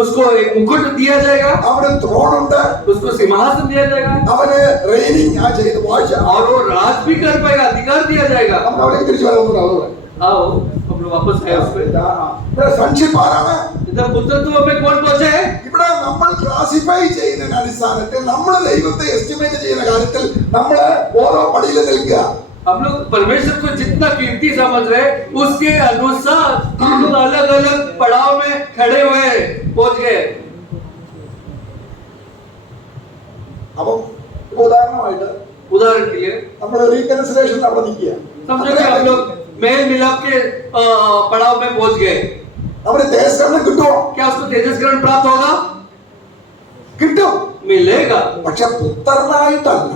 उसको एक मुकुट दिया जाएगा, അവന് ത്രോൺ ഉണ്ട്, उसको सिंहासन दिया जाएगा, അവന് റെയിനിങ് ചെയ്ത് വാഴ്ച. और वो राज भी कर पाएगा, अधिकार दिया जाएगा। നമ്മൾ അവിടേക്ക് തിരിച്ചു വരാവുന്നതാണ്. आओ हम लोग वापस आए उस पे। ഇവിടെ സൺഷിപ്പ് ആരാണ്? इधर पुत्रत्व में कौन पहुंचे है? ഇവിടെ നമ്മൾ ക്ലാസിഫൈ ചെയ്യുന്നതിന്റെ അടിസ്ഥാനത്തിൽ നമ്മൾ ദൈവത്തെ എസ്റ്റിമേറ്റ് ചെയ്യുന്ന കാര്യത്തിൽ നമ്മൾ ഓരോ പടിയിൽ നിൽക്കുക. हम लोग परमेश्वर को जितना कीमती समझ रहे हैं, उसके अनुसार हम लोग अलग अलग पड़ाव में खड़े हुए पहुंच गए। അപ്പം ഉദാഹരണമായിട്ട് उदाहरण के लिए നമ്മൾ റീകൺസിലേഷൻ അവിടെ നിൽക്കുക. समझो कि हम लोग मेल मिलाप के पड़ाव में पहुंच गए। അവന് തേജസ്കരണം കിട്ടുമോ? क्या उसको तेजस्करण प्राप्त होगा? കിട്ടും. मिलेगा, പക്ഷെ പുത്രനായിട്ടല്ല.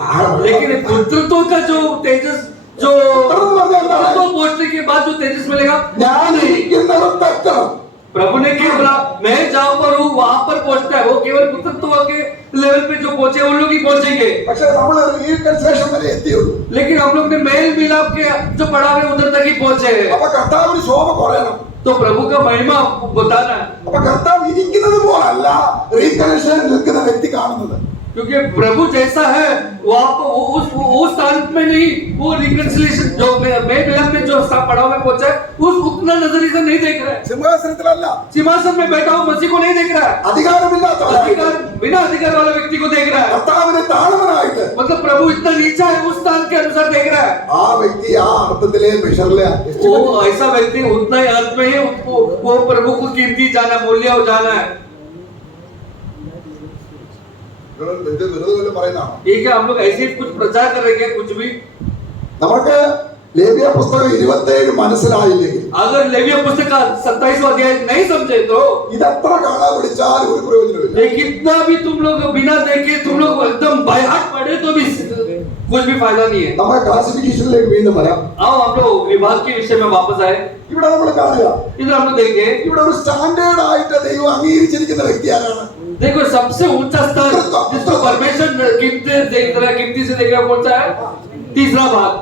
लेकिन पुत्रत्व का जो तेजस, जो पुत्रत्व पहुंचने के बाद जो तेजस मिलेगा, ഞാൻ ഇരിക്കുന്നിടത്തെത്തണം. प्रभु ने क्या बोला? मैं जहां पर हूँ वहां पर पहुंचता है। वो केवल पुत्रत्व के लेवल पे जो पहुंचे उन लोग ही पहुंचेंगे। പക്ഷെ നമ്മൾ റീകൺസിലേഷൻ വരെ എത്തിയുള്ളൂ. लेकिन हम लोग ने मेल मिलाप के जो पड़ाव है उधर तक ही पहुंचे हैं। അപ്പൊ കർത്താവിന് ശോഭ കുറയണം. तो प्रभु का महिमा बताना है, അപ്പൊ കർത്താവ് ഇരിക്കുന്നത് പോലല്ല റീകൺസിലേഷൻ നിൽക്കുന്ന വ്യക്തി കാണുന്നത്. क्योंकि प्रभु जैसा है वहां पर उस स्थान में नहीं, वो रिकंसिलिएशन जो मेल मिलाप में जो पड़ाव में पहुंचा है, उस उतना नजरिए से नहीं देख रहा है। സിംഹാസനത്തിലല്ല, सिंहासन में बैठा हुआ मसीह को नहीं देख रहा है, അധികാരമില്ലാത്തവരായിട്ട്, अधिकार बिना अधिकार वाले व्यक्ति को देख रहा है। കർത്താവിനെ താഴ്മനായിട്ട് मतलब प्रभु इतना नीचा है, उस स्थान के अनुसार देख रहा है। ആ വ്യക്തി ആ അർത്ഥത്തിലെ മെഷറിലെ वो ऐसा व्यक्ति उतना ही अर्थ में ही वो प्रभु को कीमती जाना, मूल्य जाना है। വെറുതെ പറയുന്നതാണ്. ये क्या हम लोग ऐसे ही कुछ प्रचार कर रहे हैं? कुछ भी നമുക്ക് ലേവ്യ പുസ്തകം 27 മനസ്സിലായില്ലെങ്കിൽ, अगर लेविया पुस्तक का 27वां अध्याय नहीं समझे तो ഇതെത്ര കാണാൻ പിടിച്ചാലും ഒരു प्रयोजनമില്ല. ये कितना भी तुम लोग बिना देखे तुम लोग एकदम बाय हार्ट पढ़े तो भी कुछ भी फायदा नहीं है। നമ്മുടെ ക്ലാസിഫിക്കേഷനിലേക്ക് വീണ്ടും വരാം. आओ हम लोग विभाग के विषय में वापस आए। ഇവിടെ നമ്മൾ കാണുക, इधर हम लोग देखें, ഇവിടെ ഒരു സ്റ്റാൻഡേർഡ് ആയിട്ട് ദൈവം അംഗീകരിച്ചിരിക്കുന്ന വ്യക്തി ആരാണ്? देखो सबसे ऊंचा स्तर जिसको परमेश्वर कीमती से देखेगा कौन सा है? तीसरा भाग।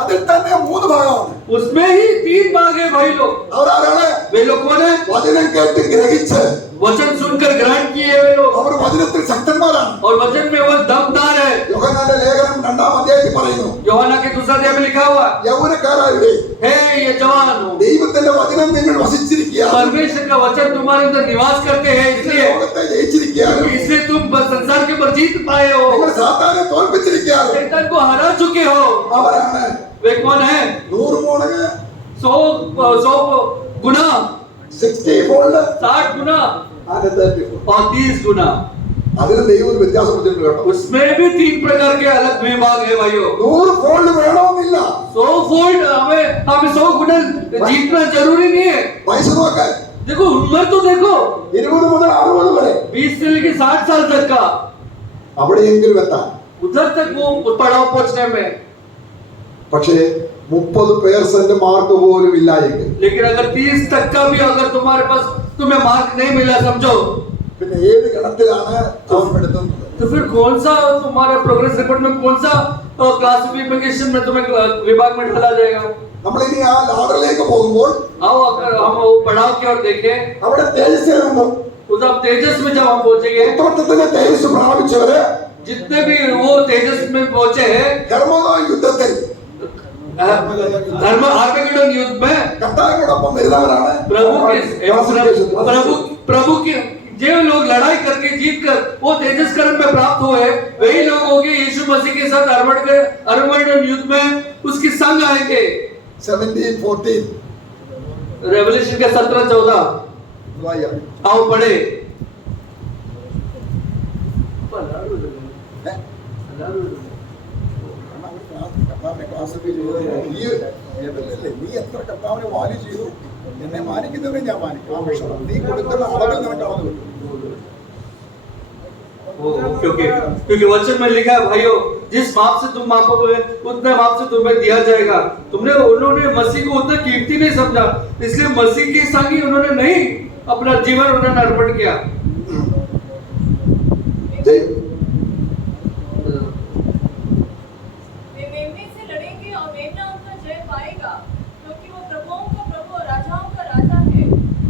അതിൽ തന്നെ 3 ഭാഗമാണ്. उसमें ही 3 भाग है भाई लोग। അവരാരാണ്? वे लोग कौन है? വചനം കേട്ട് ഗ്രഹിച്ച് वचन सुनकर ग्रहण किए वे लोग, അവർ വചനത്തിൽ ശക്തന്മാരാണ്. और वचन में वो दमदार है। യോഹന്നാന്റെ ലേഖനം 2-ാം അധ്യായത്തിൽ പറയുന്നു, യോഹന്നാൻ के दूसरा अध्याय में लिखा हुआ യൗവനക്കാരായവരെ, है ये जवान हो, ദൈവത്തിന്റെ വചനം നിങ്ങൾ വസിച്ചിരിക്കുകയാണ്, परमेश्वर का वचन तुम्हारे अंदर निवास करते हैं, ലോകത്തെ ജയിച്ചിരിക്കുകയാണ്, इसलिए तुम संसार के ऊपर जीत पाए हो, നിങ്ങൾ സാത്താനെ തോൽപ്പിച്ചിരിക്കുകയാണ്. शैतान को हरा चुके हो। അവരാണ് वे कौन है? 100 മടങ്ങ് 100 गुना, 60 ഫോൾഡ് 60 गुना and 30 fold. और 30 गुना। അതിന് ദൈവം ഒരു വ്യത്യാസം കൊടുത്തിട്ടുണ്ട് കേട്ടോ. उसमें भी 3 प्रकार के अलग विभाग है भाइयों। 100 ഫോൾഡ് വേണമെന്നില്ല. 100 फोल्ड हमें 100 गुना जीतना जरूरी नहीं है। വയസ്സ് നോക്കാൻ देखो उम्र तो देखो, 20 മുതൽ 60 വരെ 20 से लेकर 60 साल तक का, അവിടെയെങ്കിലും എത്താൻ. उधर तक वो पड़ाव पहुंचने में। പക്ഷേ 30% മാർക്ക് പോലും ഇല്ല എങ്കിൽ लेकिन अगर 30 तक का भी अगर तुम्हारे पास तुम्हें मार्क नहीं मिला समझो, പിന്നെ ഏത് ഗണത്തിലാണ് അവൻ പെടുത്തുന്നത്? तो फिर कौन सा तुम्हारा प्रोग्रेस रिपोर्ट में कौन सा क्लासिफिकेशन में तुम्हें विभाग में डाला जाएगा? നമ്മൾ ഇനി ആ ലാഡറിലേക്ക് പോകുമ്പോൾ आओ अगर हम वो पड़ाव की ओर देखें, അവിടെ തേജസ്സുണ്ട്. उस अब तेजस में जब हम पहुंचेंगे, ഉത്തമത്വത്തിന്റെ തേജസ് പ്രാപിച്ചവര് जितने भी वो तेजस में पहुंचे हैं, ഹെർമോദോൻ യുദ്ധത്തിൽ धर्म आर्मेगेडोन युद्ध में കർത്താവിനോടൊപ്പം വരുന്നവരാണ് प्रभु के जो लोग लड़ाई करके जीत कर वो तेजस करण में प्राप्त हुए, वही लोग होंगे यीशु मसीह के साथ अरमगेडोन युद्ध में उसके संग आएंगे। 17:14 रेवलेशन के 17-14 आओ पढ़े। നീ എത്ര കർത്താവിനെ വാല്യൂ ചെയ്തു? എന്നെ മാനിക്കുന്നവരെ ഞാൻ മാനിക്കും. നീ കൊടുക്കുന്ന അളവിൽ നിനക്ക് അളവ് കിട്ടും. क्योंकि वचन में लिखा है भाइयों, जिस माप से तुम मापोगे उतने माप से तुम्हें दिया जाएगा। उन्होंने मसीह को उतना कीमती नहीं समझा, इसलिए मसीह के संग ही उन्होंने नहीं अपना जीवन उन्होंने अर्पण किया। वे मेमने से लड़ेंगे और मेमना उनका जय पाएगा, क्योंकि वो प्रभुओं का प्रभु और राजाओं का राजा है,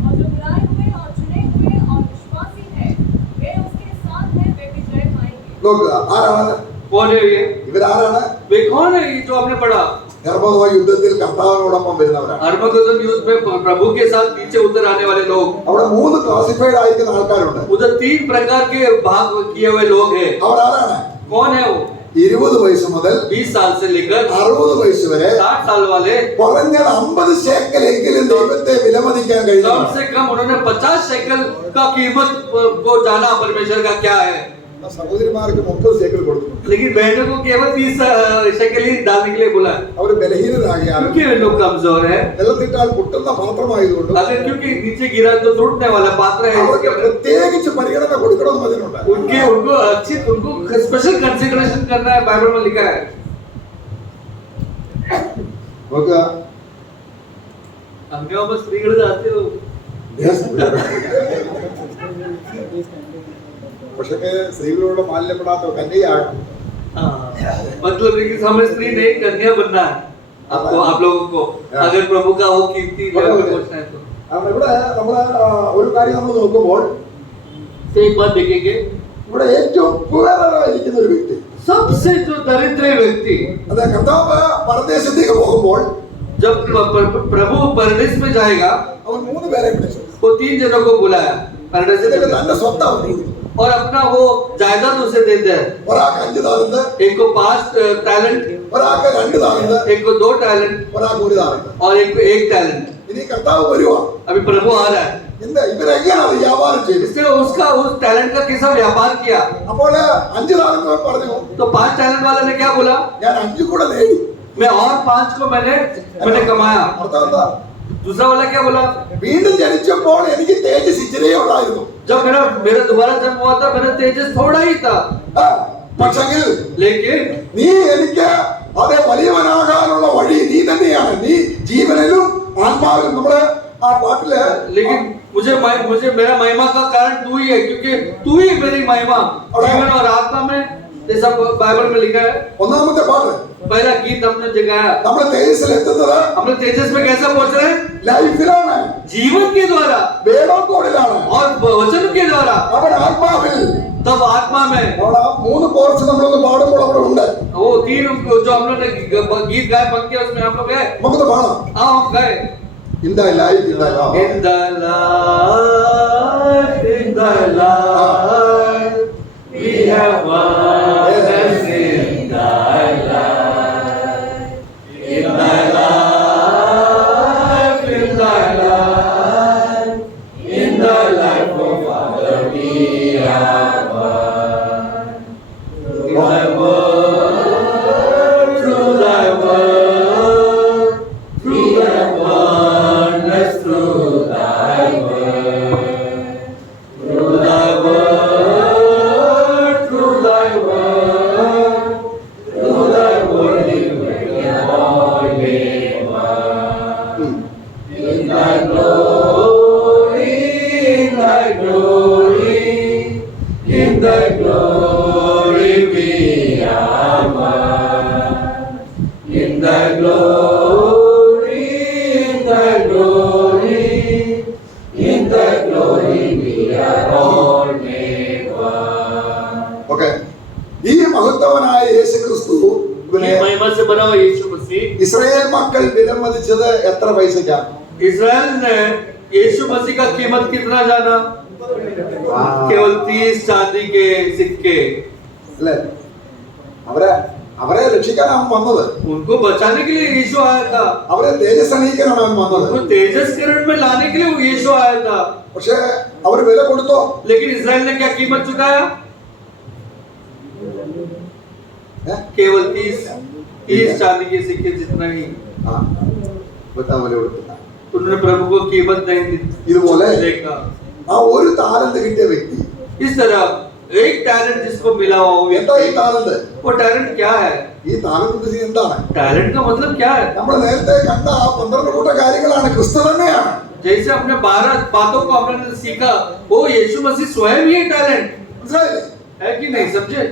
और जो बुलाए हुए और चुने हुए और विश्वासी हैं, वे उसके साथ हैं, वे भी जय पाएंगे। നോക്കുക, ആരാണ് कौन है ये? ഇവരാരാണ്? वे कौन है ये जो आपने पढ़ा? ഹെർമോദോൻ യുദ്ധത്തിൽ കർത്താവിനോടൊപ്പം വരുന്നവരാണ്. अरमगेदोन युद्ध में प्रभु के साथ नीचे उतर आने वाले लोग। അവിടെ 3 ക്ലാസിഫൈഡ് ആയിരിക്കുന്ന ആൾക്കാരുണ്ട്. उधर 3 प्रकार के भाग किए हुए लोग हैं। അവർ ആരാണ്? कौन है वो? 20 വയസ്സ് മുതൽ 20 साल से लेकर 60 വയസ്സ് വരെ 60 साल वाले, കുറഞ്ഞത് 50 ശേക്കലെങ്കിലും ദൈവത്തെ വിലമതിക്കാൻ कम കഴിയും. से कम उन्होंने 50 शेकल का कीमत को जाना परमेश्वर का क्या है। സഹോദരിമാർക്ക് 30 ശേക്കൽ കൊടുത്തു. लेकिन बहनों को केवल 30 शेकल ही डालने के लिए बोला है, അവർ ബലഹീനരാകിയാൽ क्योंकि वे लोग कमजोर है। വെള്ളത്തിട്ടാൽ പൊട്ടുന്ന പാത്രമായതുകൊണ്ട് अगर क्योंकि नीचे गिरा तो टूटने वाला पात्र है, അവർക്ക് പ്രത്യേകിച്ച് പരിഗണന കൊടുക്കണമെന്ന് അതിനുണ്ട്. उनको स्पेशल कंसीडरेशन करना है, बाइबल में लिखा है। നോക്കുക, अंगों में स्त्रीകൾ जाते हो, പക്ഷേ സ്ത്രീകളോട് മാലിന്യപ്പെടാത്ത കന്യകയാകണം. मतलब कि हमें स्त्री नहीं कन्या बनना है। आपको आप लोगों को अगर प्रभु का वो कीमती लेवल पे पहुंचना है तो ഇവിടെ നമ്മള് ഒരു കാര്യം നമ്മൾ നോക്കുമ്പോൾ एक बात देखेंगे, ഇവിടെ ഏറ്റവും പുകരായിരിക്കുന്ന ഒരു വ്യക്തി, सबसे जो दरिद्र व्यक्ति, അത് കർത്താവ് പരദേശത്തേക്ക് പോകുമ്പോൾ जब प्रभु परदेश में जाएगा, അവൻ 3 പേരെ വിളിച്ചു. वो 3 जनों को बुलाया परदेश എന്നിട്ട് में, തന്റെ സ്വത്താണ് और अपना वो जायदाद उसे देते हैं। ഒരാൾക്ക് 5 താലന്ത്, एक को 5 टैलेंट, ഒരാൾക്ക് 2 താലന്ത്, एक को 2 टैलेंट ഒരാൾക്ക് 1 താലന്ത്. और एक को 1 टैलेंट। ഇനി കർത്താവ് വരുവാ. अभी प्रभु आ रहा है, എന്താ ഇവരെങ്ങനെയാണ് വ്യാപാരം ചെയ്തത്? इससे उसका उस टैलेंट का कैसा व्यापार किया। അപ്പോൾ 5 താലന്ത് പറഞ്ഞു, तो 5 टैलेंट वाले ने क्या बोला? ഞാൻ 5 കൂടെ നേടി. मैं और 5 को मैंने कमाया। അർത്ഥം എന്താ? दूसरा वाला क्या बोला? വീണ്ടും ജനിച്ചപ്പോൾ എനിക്ക് തേജസ് ഇച്ചിരിയേ ഉള്ളായിരുന്നു. जब मेरा दोबारा जन्म हुआ था, मेरा तेजस थोड़ा ही था। പക്ഷെങ്കിൽ लेकिन നീ എനിക്ക് അതേ വലിയവനാകാനുള്ള വഴി നീ തന്നെയാണ്. നീ ജീവനിലും ആത്മാവിലും നമ്മള് ആ പാട്ടില് लेकिन मुझे मेरा महिमा का कारण तू ही है, क्योंकि तू ही मेरी महिमा जीवन और आत्मा में, जैसा बाइबल में लिखा है। ഒന്നാമത്തെ പാട്ട് पहला गीत हमने जगाया, നമ്മൾ തേജസ്സിൽ എത്തുന്നത് हमने तेजस में कैसे पहुंच रहे हैं? ലൈഫിലാണ്, जीवन के द्वारा വേദോത്തോടിലാണ്. और वचन के द्वारा, അവൻ ആത്മാവിൽ तब आत्मा में। അവിടെ ആ 3 പോർച്ച് നമ്മളൊന്ന് പാടുമ്പോൾ അവിടെ ഉണ്ട്. वो तीन जो हम लोग ने गीत गाए पंक्तियां, उसमें हम लोग गए, നമുക്കത് പാടാം. हाँ हम गए। In thy life, in thy love. In the life, in the life, we have oneness in thy life. In thy life, in thy life, in the life of Father we are one. In thy word, through thy word, through thy oneness, through thy word, through thy word, through thy word, through thy word, we all live one. In thy glory, in thy glory, in thy glory we are one. In thy glory, in thy glory, in thy glory we are all made one. Okay, ഈ മഹത്വവനായ യേശുക്രിസ്തു ഇവനെ महिमा से बना हुआ यीशु मसीह, Israel മക്കൾ വിലമതിച്ചത് എത്ര പൈസക്കാണ്? Israel ने यीशु मसीह का कीमत कितना जाना? केवल 30 चांदी के सिक्के। അല്ലേ? അവരെ രക്ഷിക്കാനാണ് അവൻ വന്നത്. उनको बचाने के लिए यीशु आया था, അവരെ തേജസ് അണിയിക്കാനാണ് അവൻ വന്നത്. उनको तेजस किरण में लाने के लिए वो यीशु आया था। പക്ഷെ അവർ വില കൊടുത്തോ? लेकिन इज़राइल ने क्या कीमत चुकाया? केवल 30 चांदी के सिक्के जितना ही। ആ, ഇവത്താ വില കൊടുത്തില്ല. उन्होंने प्रभु को कीमत नहीं दी। ഇതുപോലെ देखा ആ ഒരു താലന്ത് കിട്ടിയ വ്യക്തി इस तरह एक टैलेंट जिसको मिला हो, वो എന്താ ഈ താലന്ത്? वो टैलेंट क्या है? ഈ താലന്ത് എന്താണ്? टैलेंट का मतलब क्या है? നമ്മൾ നേരത്തെ കണ്ട ആ 12 കൂട്ട കാര്യങ്ങളാണ്, ക്രിസ്തു തന്നെയാണ്. जैसे अपने 12 बातों को हमने सीखा, वो यीशु मसीह स्वयं ही टैलेंट മനസ്സിലായില്ലേ? है कि नहीं? समझे?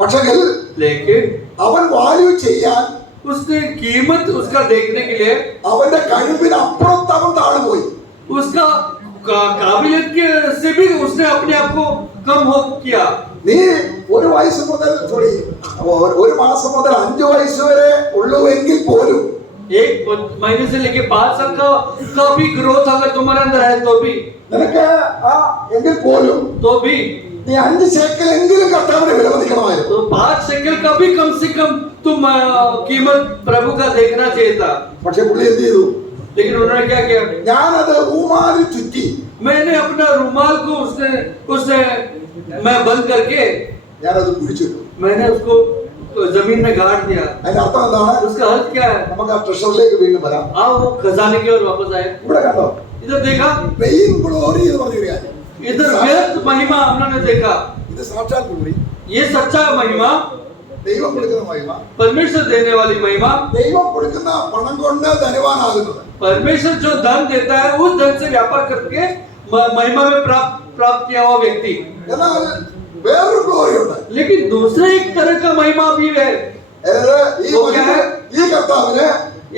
പക്ഷെങ്കിൽ लेकिन അവൻ വാല്യൂ ചെയ്യാൻ उसने कीमत उसका देखने के लिए അവന്റെ കഴിവിനപ്പുറത്ത് അവൻ താഴ്ന്നുപോയി. उसका काबिलियत के से भी उसने अपने आप को कम हो किया। നീ ഒരു വയസ്സ് മുതൽ ഒരു മാസം മുതൽ 5 വയസ്സ് വരെ ഉള്ളുവെങ്കിൽ പോലും एक महीने से लेके 5 साल का भी ग्रोथ अगर तुम्हारे अंदर है तो भी നിനക്ക് ആ എങ്കിൽ പോലും നീ 5 ശേക്കലെങ്കിലും കർത്താവിനെ വിലമതിക്കണമായിരുന്നു. तो 5 शेकल का भी कम से कम तुम कीमत प्रभु का देखना चाहिए था। പക്ഷെ പുള്ളി എന്ത് ചെയ്തു? लेकिन उन्होंने क्या किया? ഞാനത് ഊമാലിൽ ചുറ്റി, मैंने अपना रुमाल को उसने मैं बंद करके ഞാനത് കുഴിച്ചിട്ടു. मैंने उसको जमीन में गाड़ दिया। അതിന്റെ അർത്ഥം എന്താണ്? उसका अर्थ क्या है? നമുക്ക് ആ ട്രഷറിലേക്ക് വീണ്ടും വരാം. आओ वो खजाने की ओर वापस आए। ഇവിടെ കണ്ടോ, इधर देखा, വെയിൻ ഗ്ലോറി എന്ന് പറഞ്ഞ ഒരു കാര്യം. इधर व्यर्थ महिमा हमने देखा। ഇത് സാക്ഷാൽ ഗ്ലോറി, ये सच्चा महिमा, ദൈവം കൊടുക്കുന്ന महिमा, परमेश्वर देने वाली महिमा। ദൈവം കൊടുക്കുന്ന പണം കൊണ്ട് ധനവാനാകുന്നത്. परमेश्वर जो धन देता है उस धन से व्यापार करके महिमा में प्राप्त किया हुआ व्यक्ति। എന്നാൽ വേറൊരു ഗ്ലോറി ഉണ്ട്. लेकिन दूसरे एक तरह का महिमा भी है। ഈ കർത്താവിന്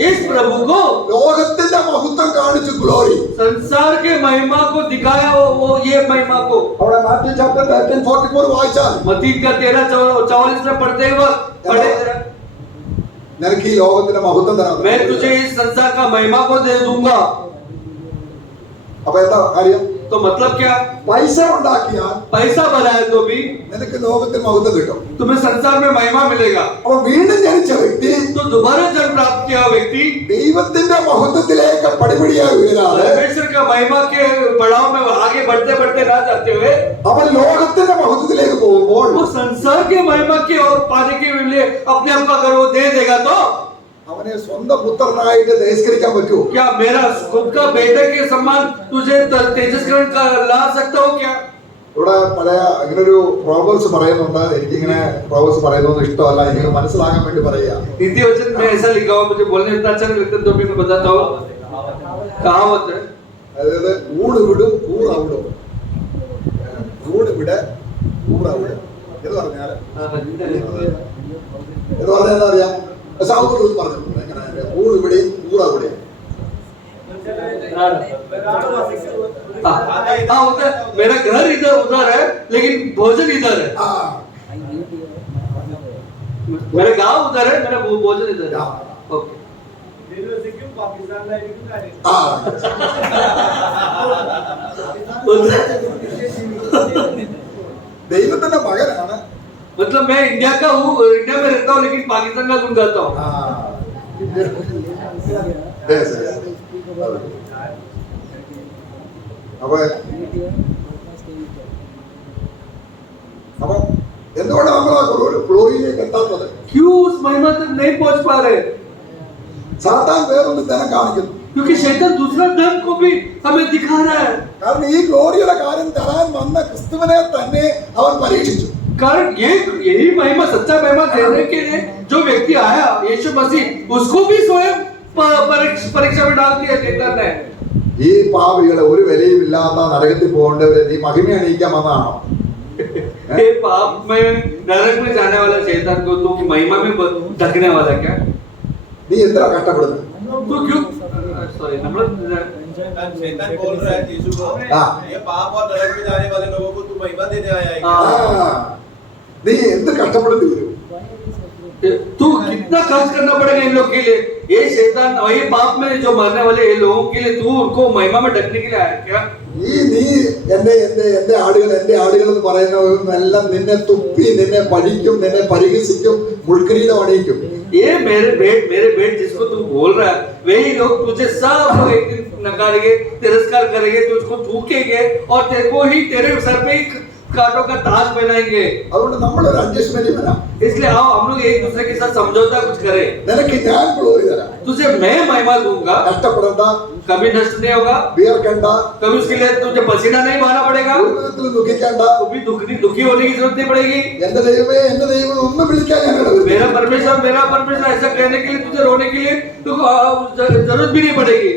इस प्रभु को ലോകത്തിന്റെ മഹത്വം കാണിച്ചു ഗ്ലോറി. संसार के महिमा को दिखाया वो ये महिमा को। അവിടെ മാത്യു ചാപ്റ്റർ 13:44 വായിച്ചാൽ मत्ती का 13:44 में पढ़ते वक्त पढ़े, നിനക്ക് ഈ ലോകത്തിന്റെ മഹത്വം തരാം, मैं तुझे इस संसार का महिमा को दे दूंगा। അപ്പൊ എന്താ കാര്യം? तो मतलब क्या? പൈസ ഉണ്ടാക്കിയാൽ पैसा बनाए तो भी നിനക്ക് ലോകത്തിൽ മഹത്വം കിട്ടും. तुम्हें संसार में महिमा मिलेगा। അപ്പൊ വീണ്ടും ജനിച്ച വ്യക്തി तो दोबारा जन्म प्राप्त किया हुआ व्यक्ति ദൈവത്തിന്റെ മഹത്വത്തിലേക്ക് പടിപടിയായി ഉയരാതെ परमेश्वर का महिमा के पड़ाव में आगे बढ़ते बढ़ते ना जाते हुए അവൻ ലോകത്തിന്റെ മഹത്വത്തിലേക്ക് പോകുമ്പോൾ वो संसार के महिमा की ओर पाने के लिए अपने आप को अगर वो दे देगा तो അവനെ സ്വന്തം പുത്രനായിട്ട് തിരസ്കരിക്കാൻ പറ്റുമോ? क्या मेरा खुद का बेटे के समान तुझे तेजस्करण ला सकता हो क्या? ഇവിടെ പല ഇങ്ങനൊരു പ്രോബ്ലംസ് പറയുന്നുണ്ട്. എനിക്കിങ്ങനെ പ്രോബ്ലംസ് പറയുന്നതൊന്നും ഇഷ്ടമല്ല, എനിക്ക് മനസ്സിലാകാൻ വേണ്ടി പറയുക. हिंदी वचन में ऐसा लिखा हुआ, मुझे बोलने इतना अच्छा नहीं लगता, तो भी मैं बताता हूँ. कहावत है, അതായത് ഊട് വിടും കൂറവിടും, ഊട് വിട കൂറവിടും എന്ന് പറഞ്ഞാൽ എന്താ അറിയാം? സൗഹൃദം പറഞ്ഞിട്ടുണ്ട്. എങ്ങനെ ഊട് വിടയും കൂറവിടെയും. हाँ उधर मेरा घर इधर उधर है लेकिन भोजन इधर है. मेरा गांव उधर है, मेरा भोजन इधर है. ओके. ദൈവത്തിന്റെ മകനാണ്. मतलब मैं इंडिया का हूँ, इंडिया में रहता हूँ लेकिन पाकिस्तान का गुण गाता हूँ. അപ്പൊ എന്തുകൊണ്ടാണ് നമ്മൾ ആ ഗ്ലോറിയിലേക്ക് എത്താത്തത്? क्यों उस महिमा तक नहीं पहुंच पा रहे? സാത്താൻ വേറൊന്ന് ധനം കാണിക്കുന്നു. क्योंकि शैतान दूसरा धन को भी हमें दिखा रहा है. കാരണം ഈ ഗ്ലോറിയുടെ കാര്യം തരാൻ വന്ന ക്രിസ്തുവിനെ തന്നെ അവൻ പരീക്ഷിച്ചു. कारण यही महिमा, सच्चा महिमा देने के लिए जो व्यक्ति आया यीशु मसीह, उसको भी स्वयं परीक्षा में डाल दिया शैतान ने. ഈ പാപികളെ ഒരു വിലയും ഇല്ലാത്ത നരകത്തിൽ പോകേണ്ടവരെ നീ മഹിമ അണിയിക്കാൻ വന്നതാണോ? ये पाप में नरक में जाने वाला शैतान को तू महिमा में ढकने वाला क्या? നീ എന്തിനാ കഷ്ടപ്പെടുന്നത്? तो क्यों सॉरी शैतान बोल रहा है यीशु को, ये पाप और नरक में जाने वाले लोगों को तू महिमा देने आया है. നീ എന്ത് കഷ്ടപ്പെടേണ്ടി വരും? तू कितना खर्च करना पड़ेगा इन लोग के लिए? ये शैतान और ये पाप में जो मरने वाले ये लोगों के लिए तू उनको महिमा में ढकने के लिए आया क्या? നീ എന്റെ ആടുകൾ എന്ന് പറയുന്നവരെല്ലാം നിന്നെ തുപ്പി, നിന്നെ പഴിക്കും, നിന്നെ പരിഹസിക്കും, മുൾക്കിരീടം അണിയിക്കും. ये मेरे बेट जिसको तू बोल रहा है, वही लोग तुझे सब एक दिन नकारेंगे, तिरस्कार करेंगे, तुझको थूकेंगे और तेरे को ही तेरे सर पे ही कांटों का ताज पहनाएंगे. അതുകൊണ്ട് നമ്മളൊരു അഡ്ജസ്റ്റ്മെന്റ് വരാം. इसलिए आओ हम लोग एक दूसरे के साथ समझौता कुछ करें. നിനക്ക് ഞാൻ ഗ്ലോറി തരാം. तुझे मैं महिमा दूंगा, കഷ്ടപ്പെടണ്ട, कभी नष्ट नहीं होगा, വിയർക്കണ്ട, कभी उसके लिए तुझे पसीना नहीं बहाना पड़ेगा, ഒരു വിധത്തിലും ദുഃഖിക്കണ്ട. कभी दुखी होने की जरूरत नहीं पड़ेगी. എന്റെ ദൈവമേ ഒന്നും വിളിക്കാൻ ഞാൻ ഇടവരുത്. मेरा परमेश्वर ऐसा कहने के लिए, तुझे रोने के लिए जरूरत भी नहीं पड़ेगी.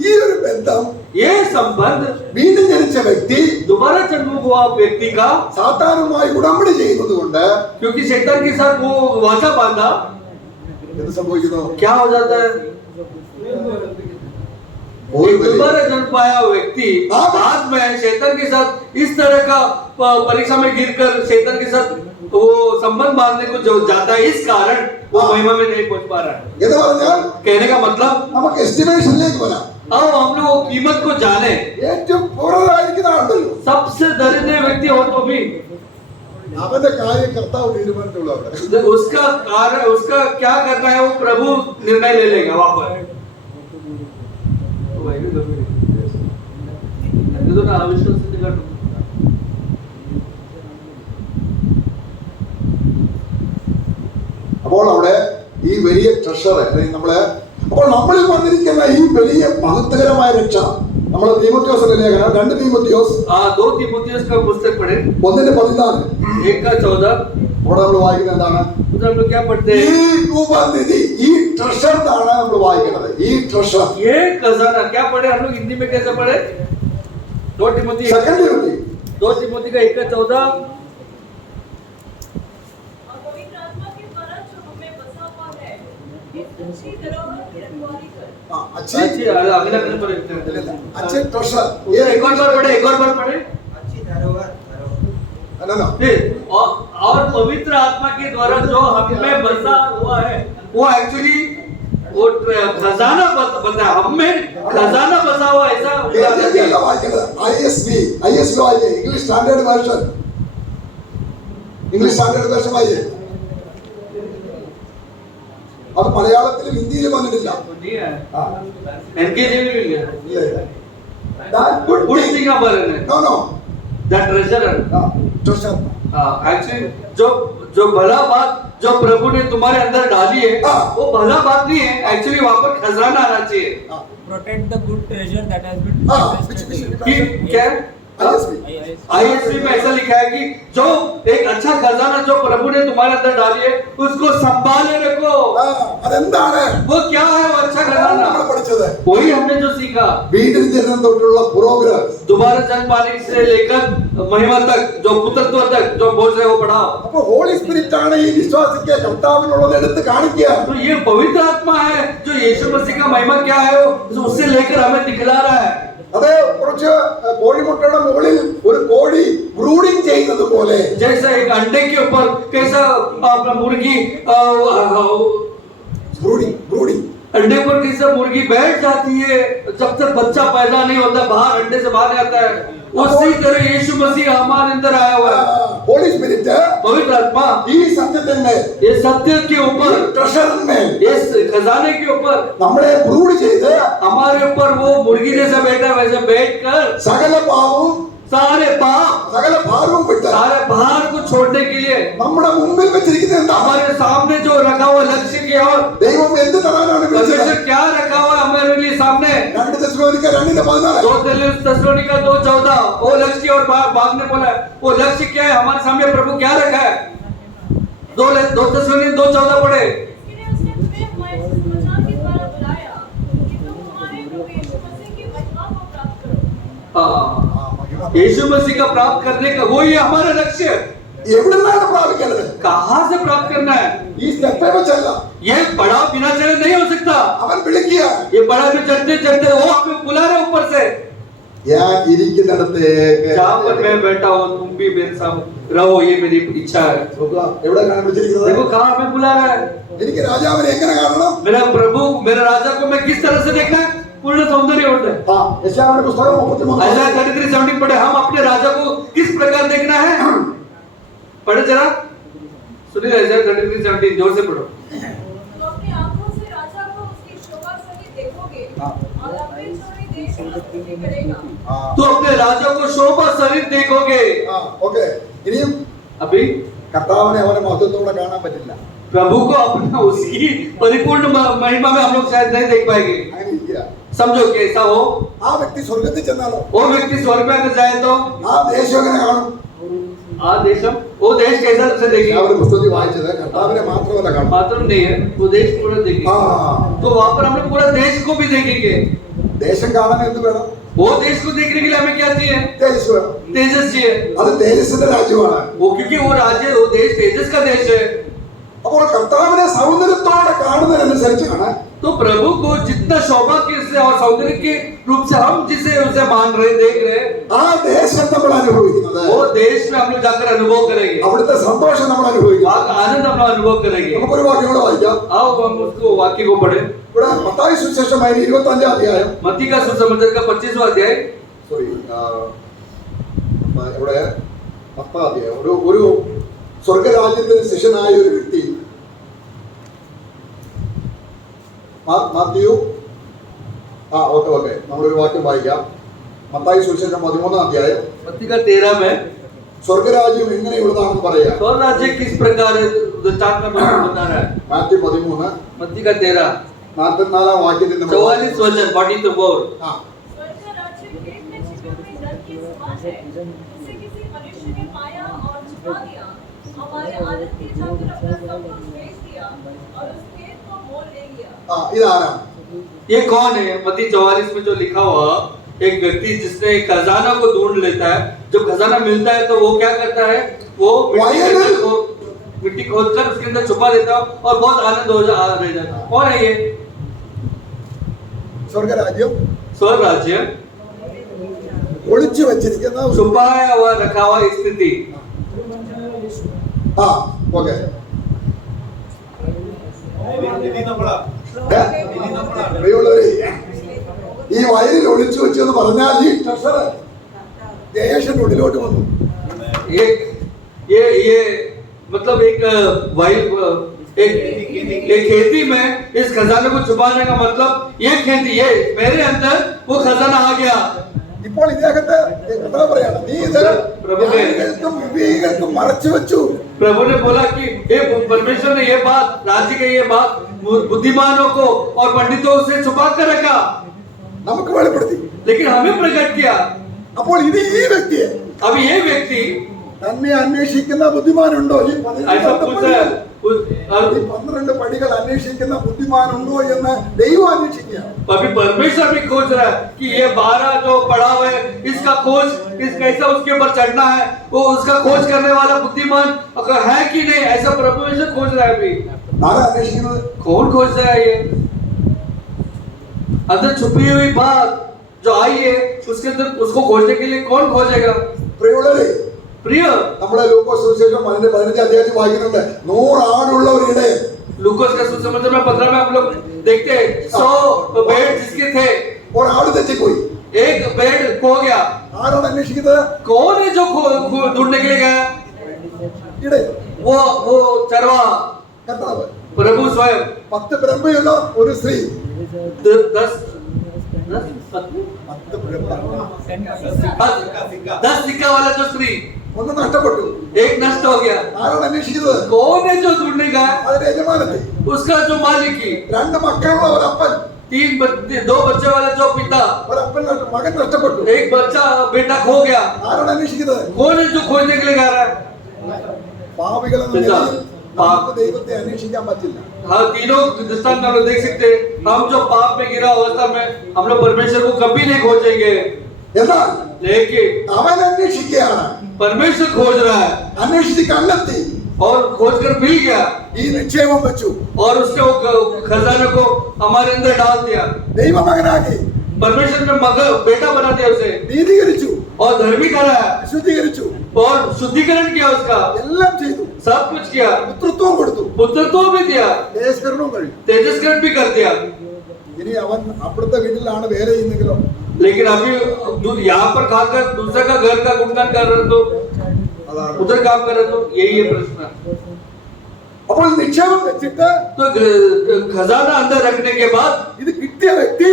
ഈ ഒരു ബന്ധം ये संबंध വീണ്ടും ജനിച്ച വ്യക്തി दोबारा जन्म हुआ व्यक्ति का, സാത്താനുമായി ഉടമ്പടി ചെയ്യുന്നത് കൊണ്ട് क्योंकि शैतान के साथ वो वाचा बांधा, എന്ത് സംഭവിക്കുന്നു? क्या हो जाता है? ഒരു एक दोबारा जन्म पाया व्यक्ति बाद में शैतान के साथ इस तरह का परीक्षा में गिरकर शैतान के साथ वो संबंध बांधने को जो जाता है, इस कारण वो महिमा में नहीं पहुंच पा रहा है. എന്ന് പറഞ്ഞാൽ कहने का मतलब നമുക്ക് എസ്റ്റിമേഷനിലേക്ക് വരാം. आओ हम लोग वो कीमत को जाने. ഏറ്റവും പൂർണ്ണരായിരിക്കുന്ന ആളുണ്ടല്ലോ, सबसे दरिद्र व्यक्ति हो तो भी അവന്റെ കാര്യം കർത്താവ് തീരുമാനിച്ചുള്ളൂ. അവിടെ उसका कार्य, उसका क्या करना है वो प्रभु निर्णय ले लेगा वहां पर. तो ना अविश्वास से निकल. അപ്പോൾ അവിടെ ഈ വലിയ ട്രഷർ അപ്പോൾ നമ്മളിൽ വന്നിരിക്കുന്ന ഈ വലിയ മഹത്വകരമായ രക്ഷ നമ്മൾ തീമോത്തിയോസിന്റെ ലേഖനം 2 തീമോത്തിയോസ് 2 तीमुथियुस का पुस्तक पढ़े, 1:14 1:14. അവിടെ നമ്മൾ വായിക്കുന്നത് എന്താണ്? उधर हम लोग क्या पढ़ते ഈ हैं? രൂപനിധി, ഈ ട്രഷർ ആണ് നമ്മൾ വായിക്കുന്നത്. ഈ ട്രഷർ ये खजाना क्या पढ़े हम लोग हिंदी में? कैसे पढ़े? 2 तीमुथी 2 तीमुथी का 1:14. और पवित्र आत्मा के द्वारा जो हमें बसा हुआ है, इस अच्छी धरोहर की रखवाली कर. अच्छी अगला पढ़े. अच्छे ट्रഷർ एक और बार पढ़े, एक और बार पढ़े. और पवित्र आत्मा के द्वारा जो हमें बसा हुआ है, वो एक्चुअली वो खजाना बसा, हम में खजाना बसा हुआ ऐसा. വായിക്കുന്നത് ISV വായിക്കുക, English standard version. English standard version വായിക്കേ. അത് മലയാളത്തിലും ഹിന്ദിയിലും വന്നിട്ടില്ല. एनकेजी में मिल गया. That good good thing. Thing about it. No. That treasure. Treasure. Actually जो भला बात जो प्रभु ने तुम्हारे अंदर डाली है, वो भला बात नहीं है. एक्चुअली वहां पर खजाना आना चाहिए. Protect the good treasure that has been Ah, invested in you. कि क्या? ISV ISV में ऐसा लिखा है कि जो एक अच्छा खजाना जो प्रभु ने तुम्हारे अंदर डाली है उसको संभाले रखो। അതെന്താണ് वो क्या है वो अच्छा നമ്മൾ खजाना? പഠിച്ചത്? वही हमने जो सीखा, വീട്ടിൽ ജനനം തൊട്ടുള്ള പ്രോഗ്രസ്. दोबारा जन्म पाने से लेकर महिमा तक, जो पुत्रत्व तक जो बोल रहे हो पढ़ाओ। അപ്പൊ ഹോളി സ്പിരിറ്റ് ആണ് ഈ വിശ്വാസിക്ക് കർത്താവിനുള്ളത് എടുത്ത് കാണിക്കുക. तो ये पवित्र आत्मा है जो यीशु मसीह का महिमा क्या है वो उससे लेकर हमें दिखला रहा है। അത് കുറച്ച് കോഴിമുട്ടയുടെ മുകളിൽ ഒരു കോഴി ബ്രൂഡിംഗ് ചെയ്യുന്നത് പോലെ जैसा एक अंडे के ऊपर कैसा अपना मुर्गी ब्रूडिंग अंडे पर कैसा मुर्गी बैठ जाती है जब तक बच्चा पैदा नहीं होता, बाहर अंडे से बाहर आता है, उसी तरह यीशु मसीह हमारे अंदर आया हुआ है। ഹോളി സ്പിരിറ്റ് पवित्र आत्मा ഈ സത്യത്തിന്റെ ये सत्य के ऊपर, ട്രഷറിന്മേൽ इस खजाने के ऊपर നമ്മളെ ബ്രൂഡ് ചെയ്ത് हमारे ऊपर वो मुर्गी जैसा बैठा वैसे बैठकर സകല പാവവും सारे पाप സകല ഭാരവും വിട്ട് सारे भार को छोड़ने के लिए നമ്മുടെ മുമ്പിൽ വെച്ചിരിക്കുന്നത് എന്താ? हमारे सामने जो रखा हुआ लक्ष्य की और ദൈവം എന്ത് തരാനാണ് വിളിച്ചത്? परमेश्वर क्या रखा हुआ है हमारे लिए सामने? 2 തെസ്സലോനിക്ക 2:14 2 थिस्सलुनीका 2:14 वो लक्ष्य की ओर भागने बोला है। वो लक्ष्य क्या है हमारे सामने? प्रभु क्या रखा है? 2 थिस्सलुनीका 2:14 पढ़े। इसके लिए उसने तुम्हें वचन के द्वारा बुलाया कि तुम हमारे प्रभु यीशु मसीह की महिमा को प्राप्त करो। यीशु मसीह का प्राप्त करने का वही है हमारा लक्ष्य। എവിടുന്നാണ് പ്രാപിക്കേണ്ടത്? कहाँ से प्राप्त करना है? ഈ സ്റ്റെപ്പേ വെച്ചല്ല. ये बड़ा बिना चढ़े नहीं हो सकता। അവൻ വിളിക്കുക. ये बड़ा में चढ़ते चढ़ते वो हमें बुला रहे ऊपर से। ഞാൻ ഇരിക്കുന്നിടത്തേക്ക് जहाँ पर मैं बैठा हूँ तुम भी मेरे साथ रहो, ये मेरी इच्छा है। എവിടെ കാണാൻ വെച്ചിരിക്കുന്നത്? देखो कहाँ हमें बुला रहा है। എനിക്ക് രാജാവിനെ എങ്ങനെ കാണണം? मेरा प्रभु मेरे राजा को मैं किस तरह से देखना है? पूर्ण सौंदर्य होता है। യെശയ്യാവിന്റെ പുസ്തകം 33 ऐसा 33:17 पढ़े, हम अपने राजा को किस प्रकार देखना है? पढ़े जरा सुनिए, ऐसा 33:17 जोर से पढ़ो। तो अपनी आंखों से राजा को उसकी शोभा सहित देखोगे और लंबे चौड़े देश की स्तुति करेगा। तो अपने राजा को शोभा सहित देखोगे। ഓക്കേ. ഇനിയും अभी കർത്താവിനെ അവന്റെ മഹത്വത്തോടെ കാണാൻ പറ്റില്ല. प्रभु को अपना उसकी परिपूर्ण महिमा में हम लोग शायद नहीं देख पाएंगे। അങ്ങനെ ഇരിക്കുക. समझो कि ऐसा हो, ആ വ്യക്തി സ്വർഗ്ഗത്തിൽ ചെന്നാലോ वो व्यक्ति स्वर्ग में अगर जाए तो ആ ദേശം എങ്ങനെ കാണും? देशम वो देश कैसा से देखेगा? യെശയ്യാവിന്റെ പുസ്തകത്തിൽ വായിച്ചത് കർത്താവിനെ മാത്രമല്ല കാണും. मात्र नहीं है, वो देश पूरा देखेंगे। ആ तो वहां पर हम लोग पूरा देश को भी देखेंगे। ദേശം കാണാൻ എന്ത് വേണം? वो देश को देखने के लिए हमें क्या चाहिए? തേജസ് വേണം. तेजस चाहिए। അത് തേജസ്സിന്റെ രാജ്യമാണ്. वो क्योंकि वो राज्य वो देश तेजस का देश है। അപ്പോൾ കർത്താവിനെ സൗന്ദര്യത്തോടെ കാണുന്നതിനനുസരിച്ചാണ് तो प्रभु को जितना सौभाग्य से और सौंदर्य के रूप से हम जिसे उसे मान रहे देख रहे, ആ ദേശം നമ്മൾ അനുഭവിക്കുന്നത്. वो देश में हम लोग जाकर अनुभव करेंगे, അവിടുത്തെ സന്തോഷം നമ്മൾ അനുഭവിക്കും. वहाँ का आनंद हम लोग अनुभव करेंगे। നമുക്കൊരു വാക്യം കൂടെ വായിക്കാം. आओ हम उसको वाक्य को पढ़े। ഇവിടെ മത്തായി സുവിശേഷം 25 അധ്യായം. मत्ती का सुसमाचार का 25वां अध्याय। സോറി ഇവിടെ 10 അധ്യായം. ഒരു സ്വർഗരാജ്യത്തിന് ശിഷ്യനായ ഒരു വ്യക്തി മാത്യു ഓക്കെ നമ്മളൊരു വാക്യം വായിക്കാം. മത്തായി സുവിശേഷം 13 അധ്യായം. मत्ती का 13 में സ്വർഗരാജ്യം എങ്ങനെയുള്ളതാണെന്ന് പറയാം. स्वर्ग राज्य किस प्रकार है दृष्टांत में बता रहा है। മാത്യു 13 मत्ती का 13 44 വാക്യത്തിൽ നമ്മൾ 44 वचन 44। ആ स्वर्ग का राज्य पेट में छिपे हुए धन के समान है, उसे किसी मनुष्य ने पाया और छुपा दिया। हमारे आनंद के खातिर अपना सब कुछ बेच दिया और उस खेत को मोल ले लिया। ഇതാരാണ്? ये कौन है? मत्ती 44 में जो लिखा हुआ एक व्यक्ति जिसने एक खजाना को ढूंढ लेता है, जब खजाना मिलता है तो वो क्या करता है? वो मिट्टी खोदकर उसके अंदर छुपा देता है और बहुत आनंद हो रह जाता है। कौन है ये? സ്വർഗരാജ്യം स्वर्ग राज्य ഒളിച്ചു വെച്ചിരിക്കുന്ന छुपाया हुआ रखा हुआ स्थिति। ഓക്കെ निधि तो पड़ा പ്രിയമുള്ളവരെ, ഈ വയലിൽ ഒളിച്ചു വെച്ചു എന്ന് പറഞ്ഞാൽ ഈ ട്രഷർ ദേശത്തിന്റെ ഉള്ളിലോട്ട് വന്നു. ये मतलब एक खेती में इस खजाने को छुपाने का मतलब ये खेती, ये मेरे अंदर वो खजाना आ गया। ഇപ്പോൾ ഇദ്ദേഹത്തെ കഥാ പറയാണ്, നീ ഇത് ജ്ഞാനികൾക്കും വിവേകികൾക്കും മറച്ചു വെച്ചു. प्रभु ने बोला कि ये परमेश्वर ने ये बात, राज्य की ये बात बुद्धिमानों को और पंडितों से छुपा कर रखा, നമുക്ക് വെളിപ്പെടുത്തി. लेकिन हमें प्रकट किया। അപ്പോൾ ഇത് ഈ വ്യക്തിയെ अब ये व्यक्ति തന്നെ അന്വേഷിക്കുന്ന ബുദ്ധിമാനുണ്ടോ? ഈ ऐसा पूछा है, ഈ 12 പടികൾ അന്വേഷിക്കുന്ന ബുദ്ധിമാനുണ്ടോ എന്ന് ദൈവം അന്വേഷിക്കുക. अभी परमेश्वर भी खोज रहा है कि ये 12 जो पड़ा हुआ है इसका खोज, इस कैसा उसके ऊपर चढ़ना है, वो उसका खोज करने वाला बुद्धिमान है कि नहीं, ऐसा परमेश्वर खोज रहा है अभी। ആരാ അന്വേഷിക്കുന്നത്? कौन खोज रहा है ये? अंदर छुपी हुई बात जो आई है उसके अंदर, उसको खोजने के लिए कौन खोजेगा? പ്രിയമുള്ളവരെ, प्रिय, നമ്മളെ ലൂക്കോസ് സുവിശേഷം 15 അധ്യായത്തിൽ വായിക്കുന്നുണ്ട് 100 ആടുള്ള ഒരു ഇടയൻ. लूकोस का सुसमाचार में 15 में हम लोग देखते हैं 100 भेड़ जिसके थे, ഒരു ആട് തെറ്റിപ്പോയി. एक भेड़ खो गया। ആരാണ് അന്വേഷിക്കുന്നത്? कौन है जो ढूंढने के लिए गया? ഇടയൻ, वो चरवा, കർത്താവ്. प्रभु स्वयं। 10 ബ്രഹ്മയുള്ള ഒരു സ്ത്രീ. 10 सिक्का वाला जो स्त्री, ഒന്ന് നഷ്ടപ്പെട്ടു. एक नष्ट हो गया। ആരാണ് അന്വേഷിക്കുന്നത്? कौन है जो ढूंढने गया? അതിന്റെ യജമാനത്തെ. उसका जो मालिक ही, 2 മക്കളുള്ള ഒരു അപ്പൻ, 2 बच्चे वाला जो पिता, മകൻ നഷ്ടപ്പെട്ടു. एक बच्चा बेटा खो गया। ആരാണ് അന്വേഷിക്കുന്നത്? कौन है जो खोजने के लिए जा रहा है? പാപികളെന്ന നിലയിൽ നമുക്ക് ദൈവത്തെ അന്വേഷിക്കാൻ പറ്റില്ല. हाँ, तीनों दृष्टांत हम लोग देख सकते हैं। हम जो पाप में गिरा अवस्था में हम लोग परमेश्वर को कभी नहीं खोजेंगे, എന്നാൽ लेकिन അവൻ അന്വേഷിക്കുകയാണ്. परमेश्वर खोज रहा है അന്വേഷിച്ച് കണ്ടെത്തി और खोज कर मिल गया ഈ നിക്ഷേപം വെച്ചു. और उसने वो खजाने को हमारे अंदर डाल दिया। ദൈവമകനാക്കി परमेश्वर ने मगर बेटा बना दिया उसे നീതീകരിച്ചു, और धर्मी कराया ശുദ്ധീകരിച്ചു, और शुद्धिकरण किया उसका, എല്ലാം ചെയ്തു. सब कुछ किया, പുത്രത്വം കൊടുത്തു, पुत्रत्व भी दिया, ദേശകരണവും കഴിഞ്ഞു. तेजस्करण भी कर दिया। ഇനി അവൻ അപ്പുറത്തെ വീട്ടിലാണ് വേറെ ചെയ്യുന്നെങ്കിലോ? लेकिन अभी यहाँ पर खाकर दूसरे का घर का गुणगान कर रहे तो, അതാണ്. उधर काम कर रहे तो, यही है प्रश्न। അപ്പോൾ നിക്ഷേപം വെച്ചിട്ട് तो खजाना अंदर रखने के बाद ഇത് കിട്ടിയ വ്യക്തി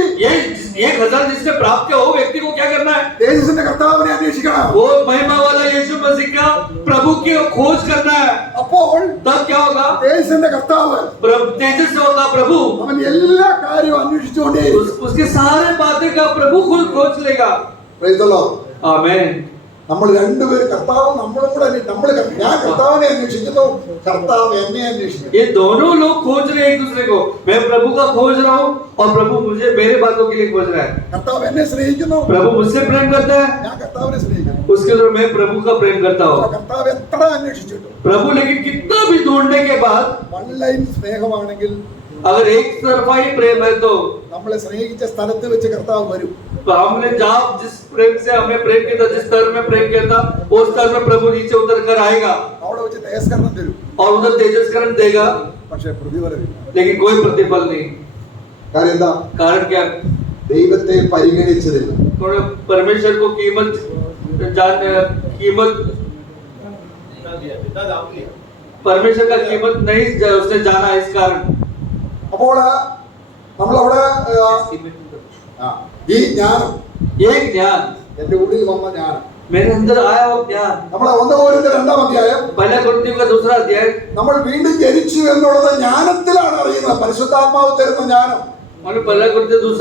ये खजाना जिसने प्राप्त किया वो व्यक्ति को क्या करना है? തേജസ്സിന്റെ കർത്താവിനെ അന്വേഷിക്കണം. वो महिमा वाला यीशु मसीह का प्रभु की खोज करना है। അപ്പോൾ तब क्या होगा? തേജസ്സിന്റെ കർത്താവ് तेजस से होगा प्रभु, അവൻ എല്ലാ കാര്യവും അന്വേഷിച്ചുകൊണ്ടേയിരിക്കും. उसके सारे बातें का प्रभु खुद खोज लेगा। Praise the Lord. आमेन। നമ്മൾ രണ്ടുപേരും കർത്താവും നമ്മളും കൂടെ ഞാൻ കർത്താവിനെ അന്വേഷിക്കുന്നു, കർത്താവ് എന്നെ അന്വേഷിക്കുന്നു. ये दोनों लोग खोज रहे हैं एक दूसरे को। मैं प्रभु का खोज रहा हूँ और प्रभु मुझे मेरे बातों के लिए खोज रहा है। കർത്താവ് എന്നെ സ്നേഹിക്കുന്നു, प्रभु मुझसे प्रेम करता है, ഞാൻ കർത്താവിനെ സ്നേഹിക്കുന്നു. उसके लिए मैं प्रभु का प्रेम करता हूँ। കർത്താവ് എത്ര അന്വേഷിച്ചിട്ടു प्रभु लेकिन कितना भी ढूंढने के बाद ഓൺലൈൻ സ്നേഹമാണെങ്കിൽ अगर एक तरफा ही प्रेम है तो നമ്മളെ സ്നേഹിച്ച സ്ഥലത്ത് വെച്ച് കർത്താവ് വരും. हमने जहाँ जिस प्रेम से हमें प्रेम किया था, जिस स्तर में प्रेम किया था, उस स्तर में प्रभु नीचे उतर कर आएगा അവിടെ വെച്ച് തേജസ്കരണം തരും. और उधर तेजस्करण देगा, പക്ഷെ പ്രതിഫലമില്ല. लेकिन कोई प्रतिफल नहीं। കാര്യം എന്താ? कारण क्या? ദൈവത്തെ പരിഗണിച്ചതില്ല. थोड़ा परमेश्वर को कीमत जितना दाम लिया परमेश्वर का कीमत नहीं उसने जाना, इस कारण അപ്പോൾ നമ്മളവിടെ ഈ ജ്ഞാനം, एक ज्ञान എന്റെ ഉള്ളിൽ വന്ന ജ്ഞാനം, मेरे अंदर आया वो ज्ञान। നമ്മളെ 1 കൊരിന്ത്യർ 2 അധ്യായം पहला कुरिन्थियों का 2 अध्याय, നമ്മൾ വീണ്ടും ജനിച്ചു എന്നുള്ളത് ജ്ഞാനത്തിലാണ് അറിയുന്നത്. പരിശുദ്ധാത്മാവ് തരുന്ന ജ്ഞാനം. हमने पहला कुरिन्थियों 2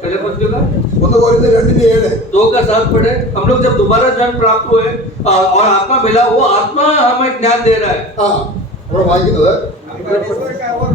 पहले कुरिन्थियों का 1 കൊരിന്ത്യർ 2:7 2 का 7 पढ़े। हम लोग जब दोबारा जन्म प्राप्त हुए और आत्मा मिला, वो आत्मा हमें ज्ञान दे रहा है। ഇവിടെ വായിക്കുന്നത് परमेश्वर का और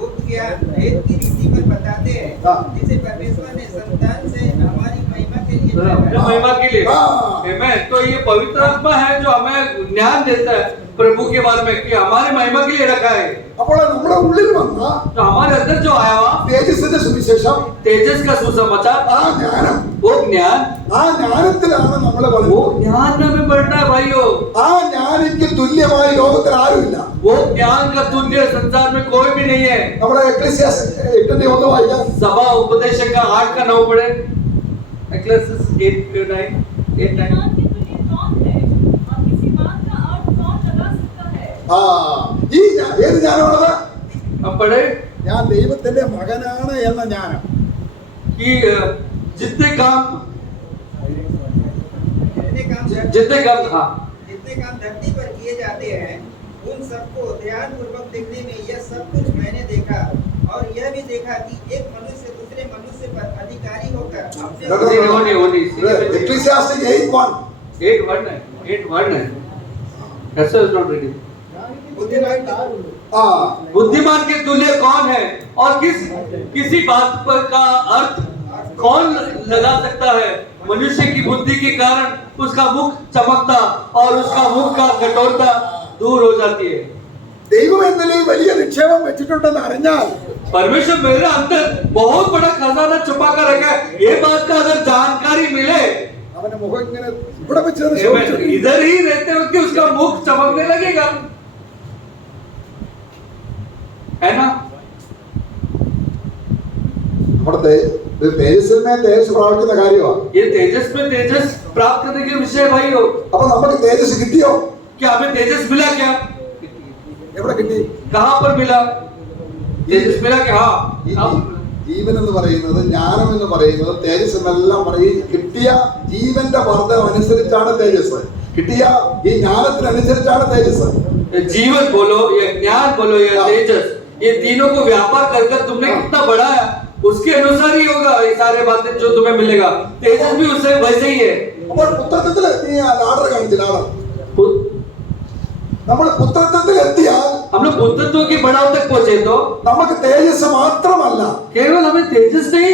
गुप्त ज्ञान भेद की रीति पर बताते हैं, जिसे परमेश्वर ने संतान से हमारी महिमा के लिए अपने महिमा के लिए। आमेन। तो ये पवित्र आत्मा है जो हमें ज्ञान देता है प्रभु के बारे में कि हमारे महिमा के लिए रखा है। അപ്പോൾ നമ്മുടെ ഉള്ളിൽ വന്ന तो हमारे अंदर जो आया हुआ തേജസ്സിന്റെ സുവിശേഷം, तेजस का सुसमाचार, ആ ജ്ഞാനം, वो ज्ञान, ആ ജ്ഞാനത്തിലാണ് നമ്മളെ वो വളരുന്നത്. ज्ञान में भी बढ़ना है भाइयों। ആ ജ്ഞാനിക്ക് തുല്യമായി ലോകത്തിൽ ആരുമില്ല. वो ज्ञान का तुल्य संसार में कोई भी नहीं है। നമ്മുടെ എക്ലീസിയാസ് 8:1 വായിക്കാം. सभा उपदेशक का 8 का 9 पढ़े। एक्लेसियास 8:9 ज्ञान के तुल्य कौन है और किसी बात का अर्थ कौन लगा सकता है? ഈ ഏത് ജ്ഞാനമാണത്? अब पढ़े ഞാൻ ദൈവത്തിന്റെ മകനാണ് എന്ന ജ്ഞാനം. कि जितने काम जितने काम हाँ जितने काम धरती पर किए जाते हैं, उन सबको ध्यान पूर्वक देखने में यह सब कुछ मैंने देखा और यह भी देखा कि एक मनुष्य दूसरे मनुष्य पर अधिकारी होकर अपने वो नहीं Ecclesiastes 8:1. 8:1 है 8:1 है ऐसा इज नॉट रेडी बुद्धिमान कौन है? हाँ, बुद्धिमान के तुल्य कौन है और किसी बात पर का अर्थ कौन लगा सकता है। मनुष्य की बुद्धि के कारण उसका मुख चमकता और उसका मुख का कठोरता दूर हो जाती है। ദൈവം എന്തെങ്കിലും വലിയ നിക്ഷേപം വെച്ചിട്ടുണ്ടെന്ന് അറിഞ്ഞാൽ परमेश्वर मेरे अंदर बहुत बड़ा खजाना छुपा कर रखा है, ये बात का अगर जानकारी मिले അവന്റെ മുഖം ഇങ്ങനെ ഇവിടെ വെച്ച് തന്നെ मैं ശോഭിച്ചു. इधर ही रहते वक्त उसका मुख चमकने लगेगा, है ना। നമ്മുടെ തേജസ്സിന്മേ തേജസ് പ്രാപിക്കുന്ന കാര്യമാണ്. ये तेजस में तेजस प्राप्त करने के विषय भाई हो। അപ്പൊ നമുക്ക് തേജസ് കിട്ടിയോ? क्या हमें तेजस मिला क्या? എവിടെ കിട്ടി? कहाँ पर मिला तेजस मिला क्या? ഈ हाँ ജീവൻ എന്ന് പറയുന്നത്, ജ്ഞാനം എന്ന് പറയുന്നത്, തേജസ് എന്നെല്ലാം പറയും. കിട്ടിയ ജീവന്റെ വർദ്ധം അനുസരിച്ചാണ് തേജസ്. കിട്ടിയ ഈ ജ്ഞാനത്തിനനുസരിച്ചാണ് തേജസ്. जीवन बोलो या ज्ञान बोलो या तेजस, ये तीनों को व्यापार कर कर तुमने कितना बढ़ाया उसके अनुसार ही होगा ये सारे बातें जो तुम्हें मिलेगा। तेजस भी उससे वैसे ही है। അപ്പോൾ പുത്രത്വത്തിൽ നീ ലാഡർ കാണിച്ചില്ല. നമ്മൾ പുത്രത്വത്തിൽ എത്തിയാൽ हम लोग पुत्रत्व के बढ़ाव तक पहुंचे तो നമുക്ക് തേജസ് മാത്രമല്ല, केवल हमें तेजस नहीं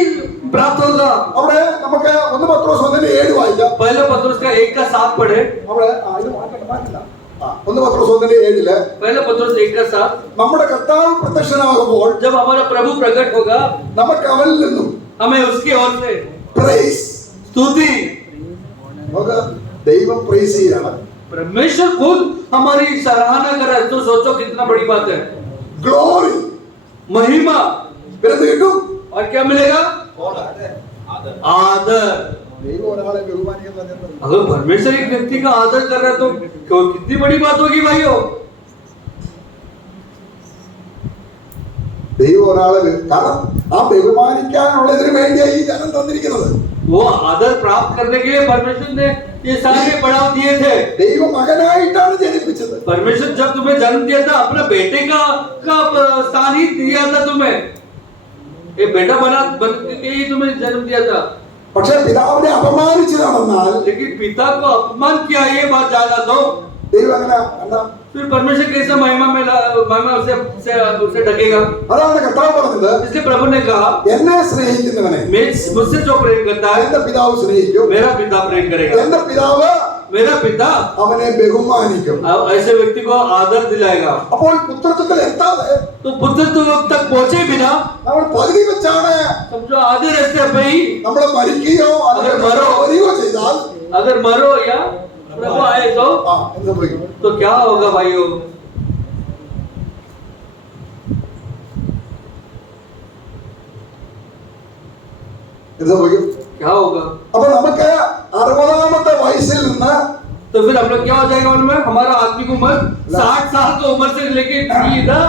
प्राप्त होगा। അവിടെ നമുക്ക് 1 പത്രോസ് 1:7 വായിക്കാം. पहले पत्रोस का 1:7 पढ़े। അവിടെ ഇത് മാറ്റില്ല. 1 പത്രോസ് 1:7 पहले पत्रोस 1:7 നമ്മുടെ കർത്താവ് പ്രത്യക്ഷനാകുമ്പോൾ जब हमारा प्रभु प्रकट होगा നമുക്ക് അവനിൽ നിന്നും हमें उसकी ओर से പ്രൈസ്, स्तुति, നമുക്ക് ദൈവം പ്രൈസ് ചെയ്യാണ്. परमेश्वर खुद हमारी सराहना कर रहा है। तो सोचो कितना बड़ी बात है। ഗ്ലോറി महिमा പിന്നെ കിട്ടും. और क्या मिलेगा? आदर आदर। ദൈവം ഒരാളെ ബഹുമാനിക്കുന്ന പറഞ്ഞത് अगर परमेश्वर एक व्यक्ति का आदर कर रहा है तो कितनी बड़ी बात होगी भाइयों। ദൈവം ഒരാളെ കാരണം ആ ബഹുമാനിക്കാനുള്ളതിന് വേണ്ടിയാണ് ഈ ജനം തന്നിരിക്കുന്നത്. वो आदर प्राप्त करने के लिए परमेश्वर ने ये सारे बढ़ाव दिए थे। ദൈവ മകനായിട്ടാണ് ജനിപ്പിച്ചത്. परमेश्वर जब तुम्हें जन्म दिया था अपने बेटे का स्थान ही दिया था तुम्हें। ये बेटा बन के ही तुम्हें जन्म दिया था। പക്ഷെ പിതാവിനെ അപമാനിച്ചതാണെന്നാൽ लेकिन पिता को अपमान किया ये बात जाना दो। ദൈവം അങ്ങനെ എന്താ? फिर परमेश्वर कैसे महिमा से ढकेगा? അതാണ് കർത്താവ് പറഞ്ഞത്. इसलिए प्रभु ने कहा എന്നെ സ്നേഹിക്കുന്നവനെ मुझसे जो प्रेम करता है എന്റെ പിതാവ് സ്നേഹിക്കും. मेरा पिता प्रेम करेगा। എന്റെ പിതാവ് मेरा पिता അവനെ ബഹുമാനിക്കും. ऐसे व्यक्ति को आदर दिलाएगा। അപ്പോൾ പുത്രത്വത്തിൽ എത്താതെ तो पुत्रत्व तक पहुंचे बिना നമ്മൾ പകുതി വെച്ചാണ് समझो आधे रास्ते पे ही നമ്മൾ മരിക്കുകയോ അല്ലെങ്കിൽ മരിക്കുകയോ ചെയ്താൽ अगर मरो या प्रभु आए तो എന്ത് സംഭവിക്കും? तो क्या होगा भाइयों? എന്ത് സംഭവിക്കും? क्या होगा? അപ്പൊ നമുക്ക് 60-ാമത്തെ വയസ്സിൽ നിന്ന് तो फिर हम लोग क्या हो जाएगा उनमें? हमारा आत्मिक उम्र 60 साल की उम्र से लेके सीधा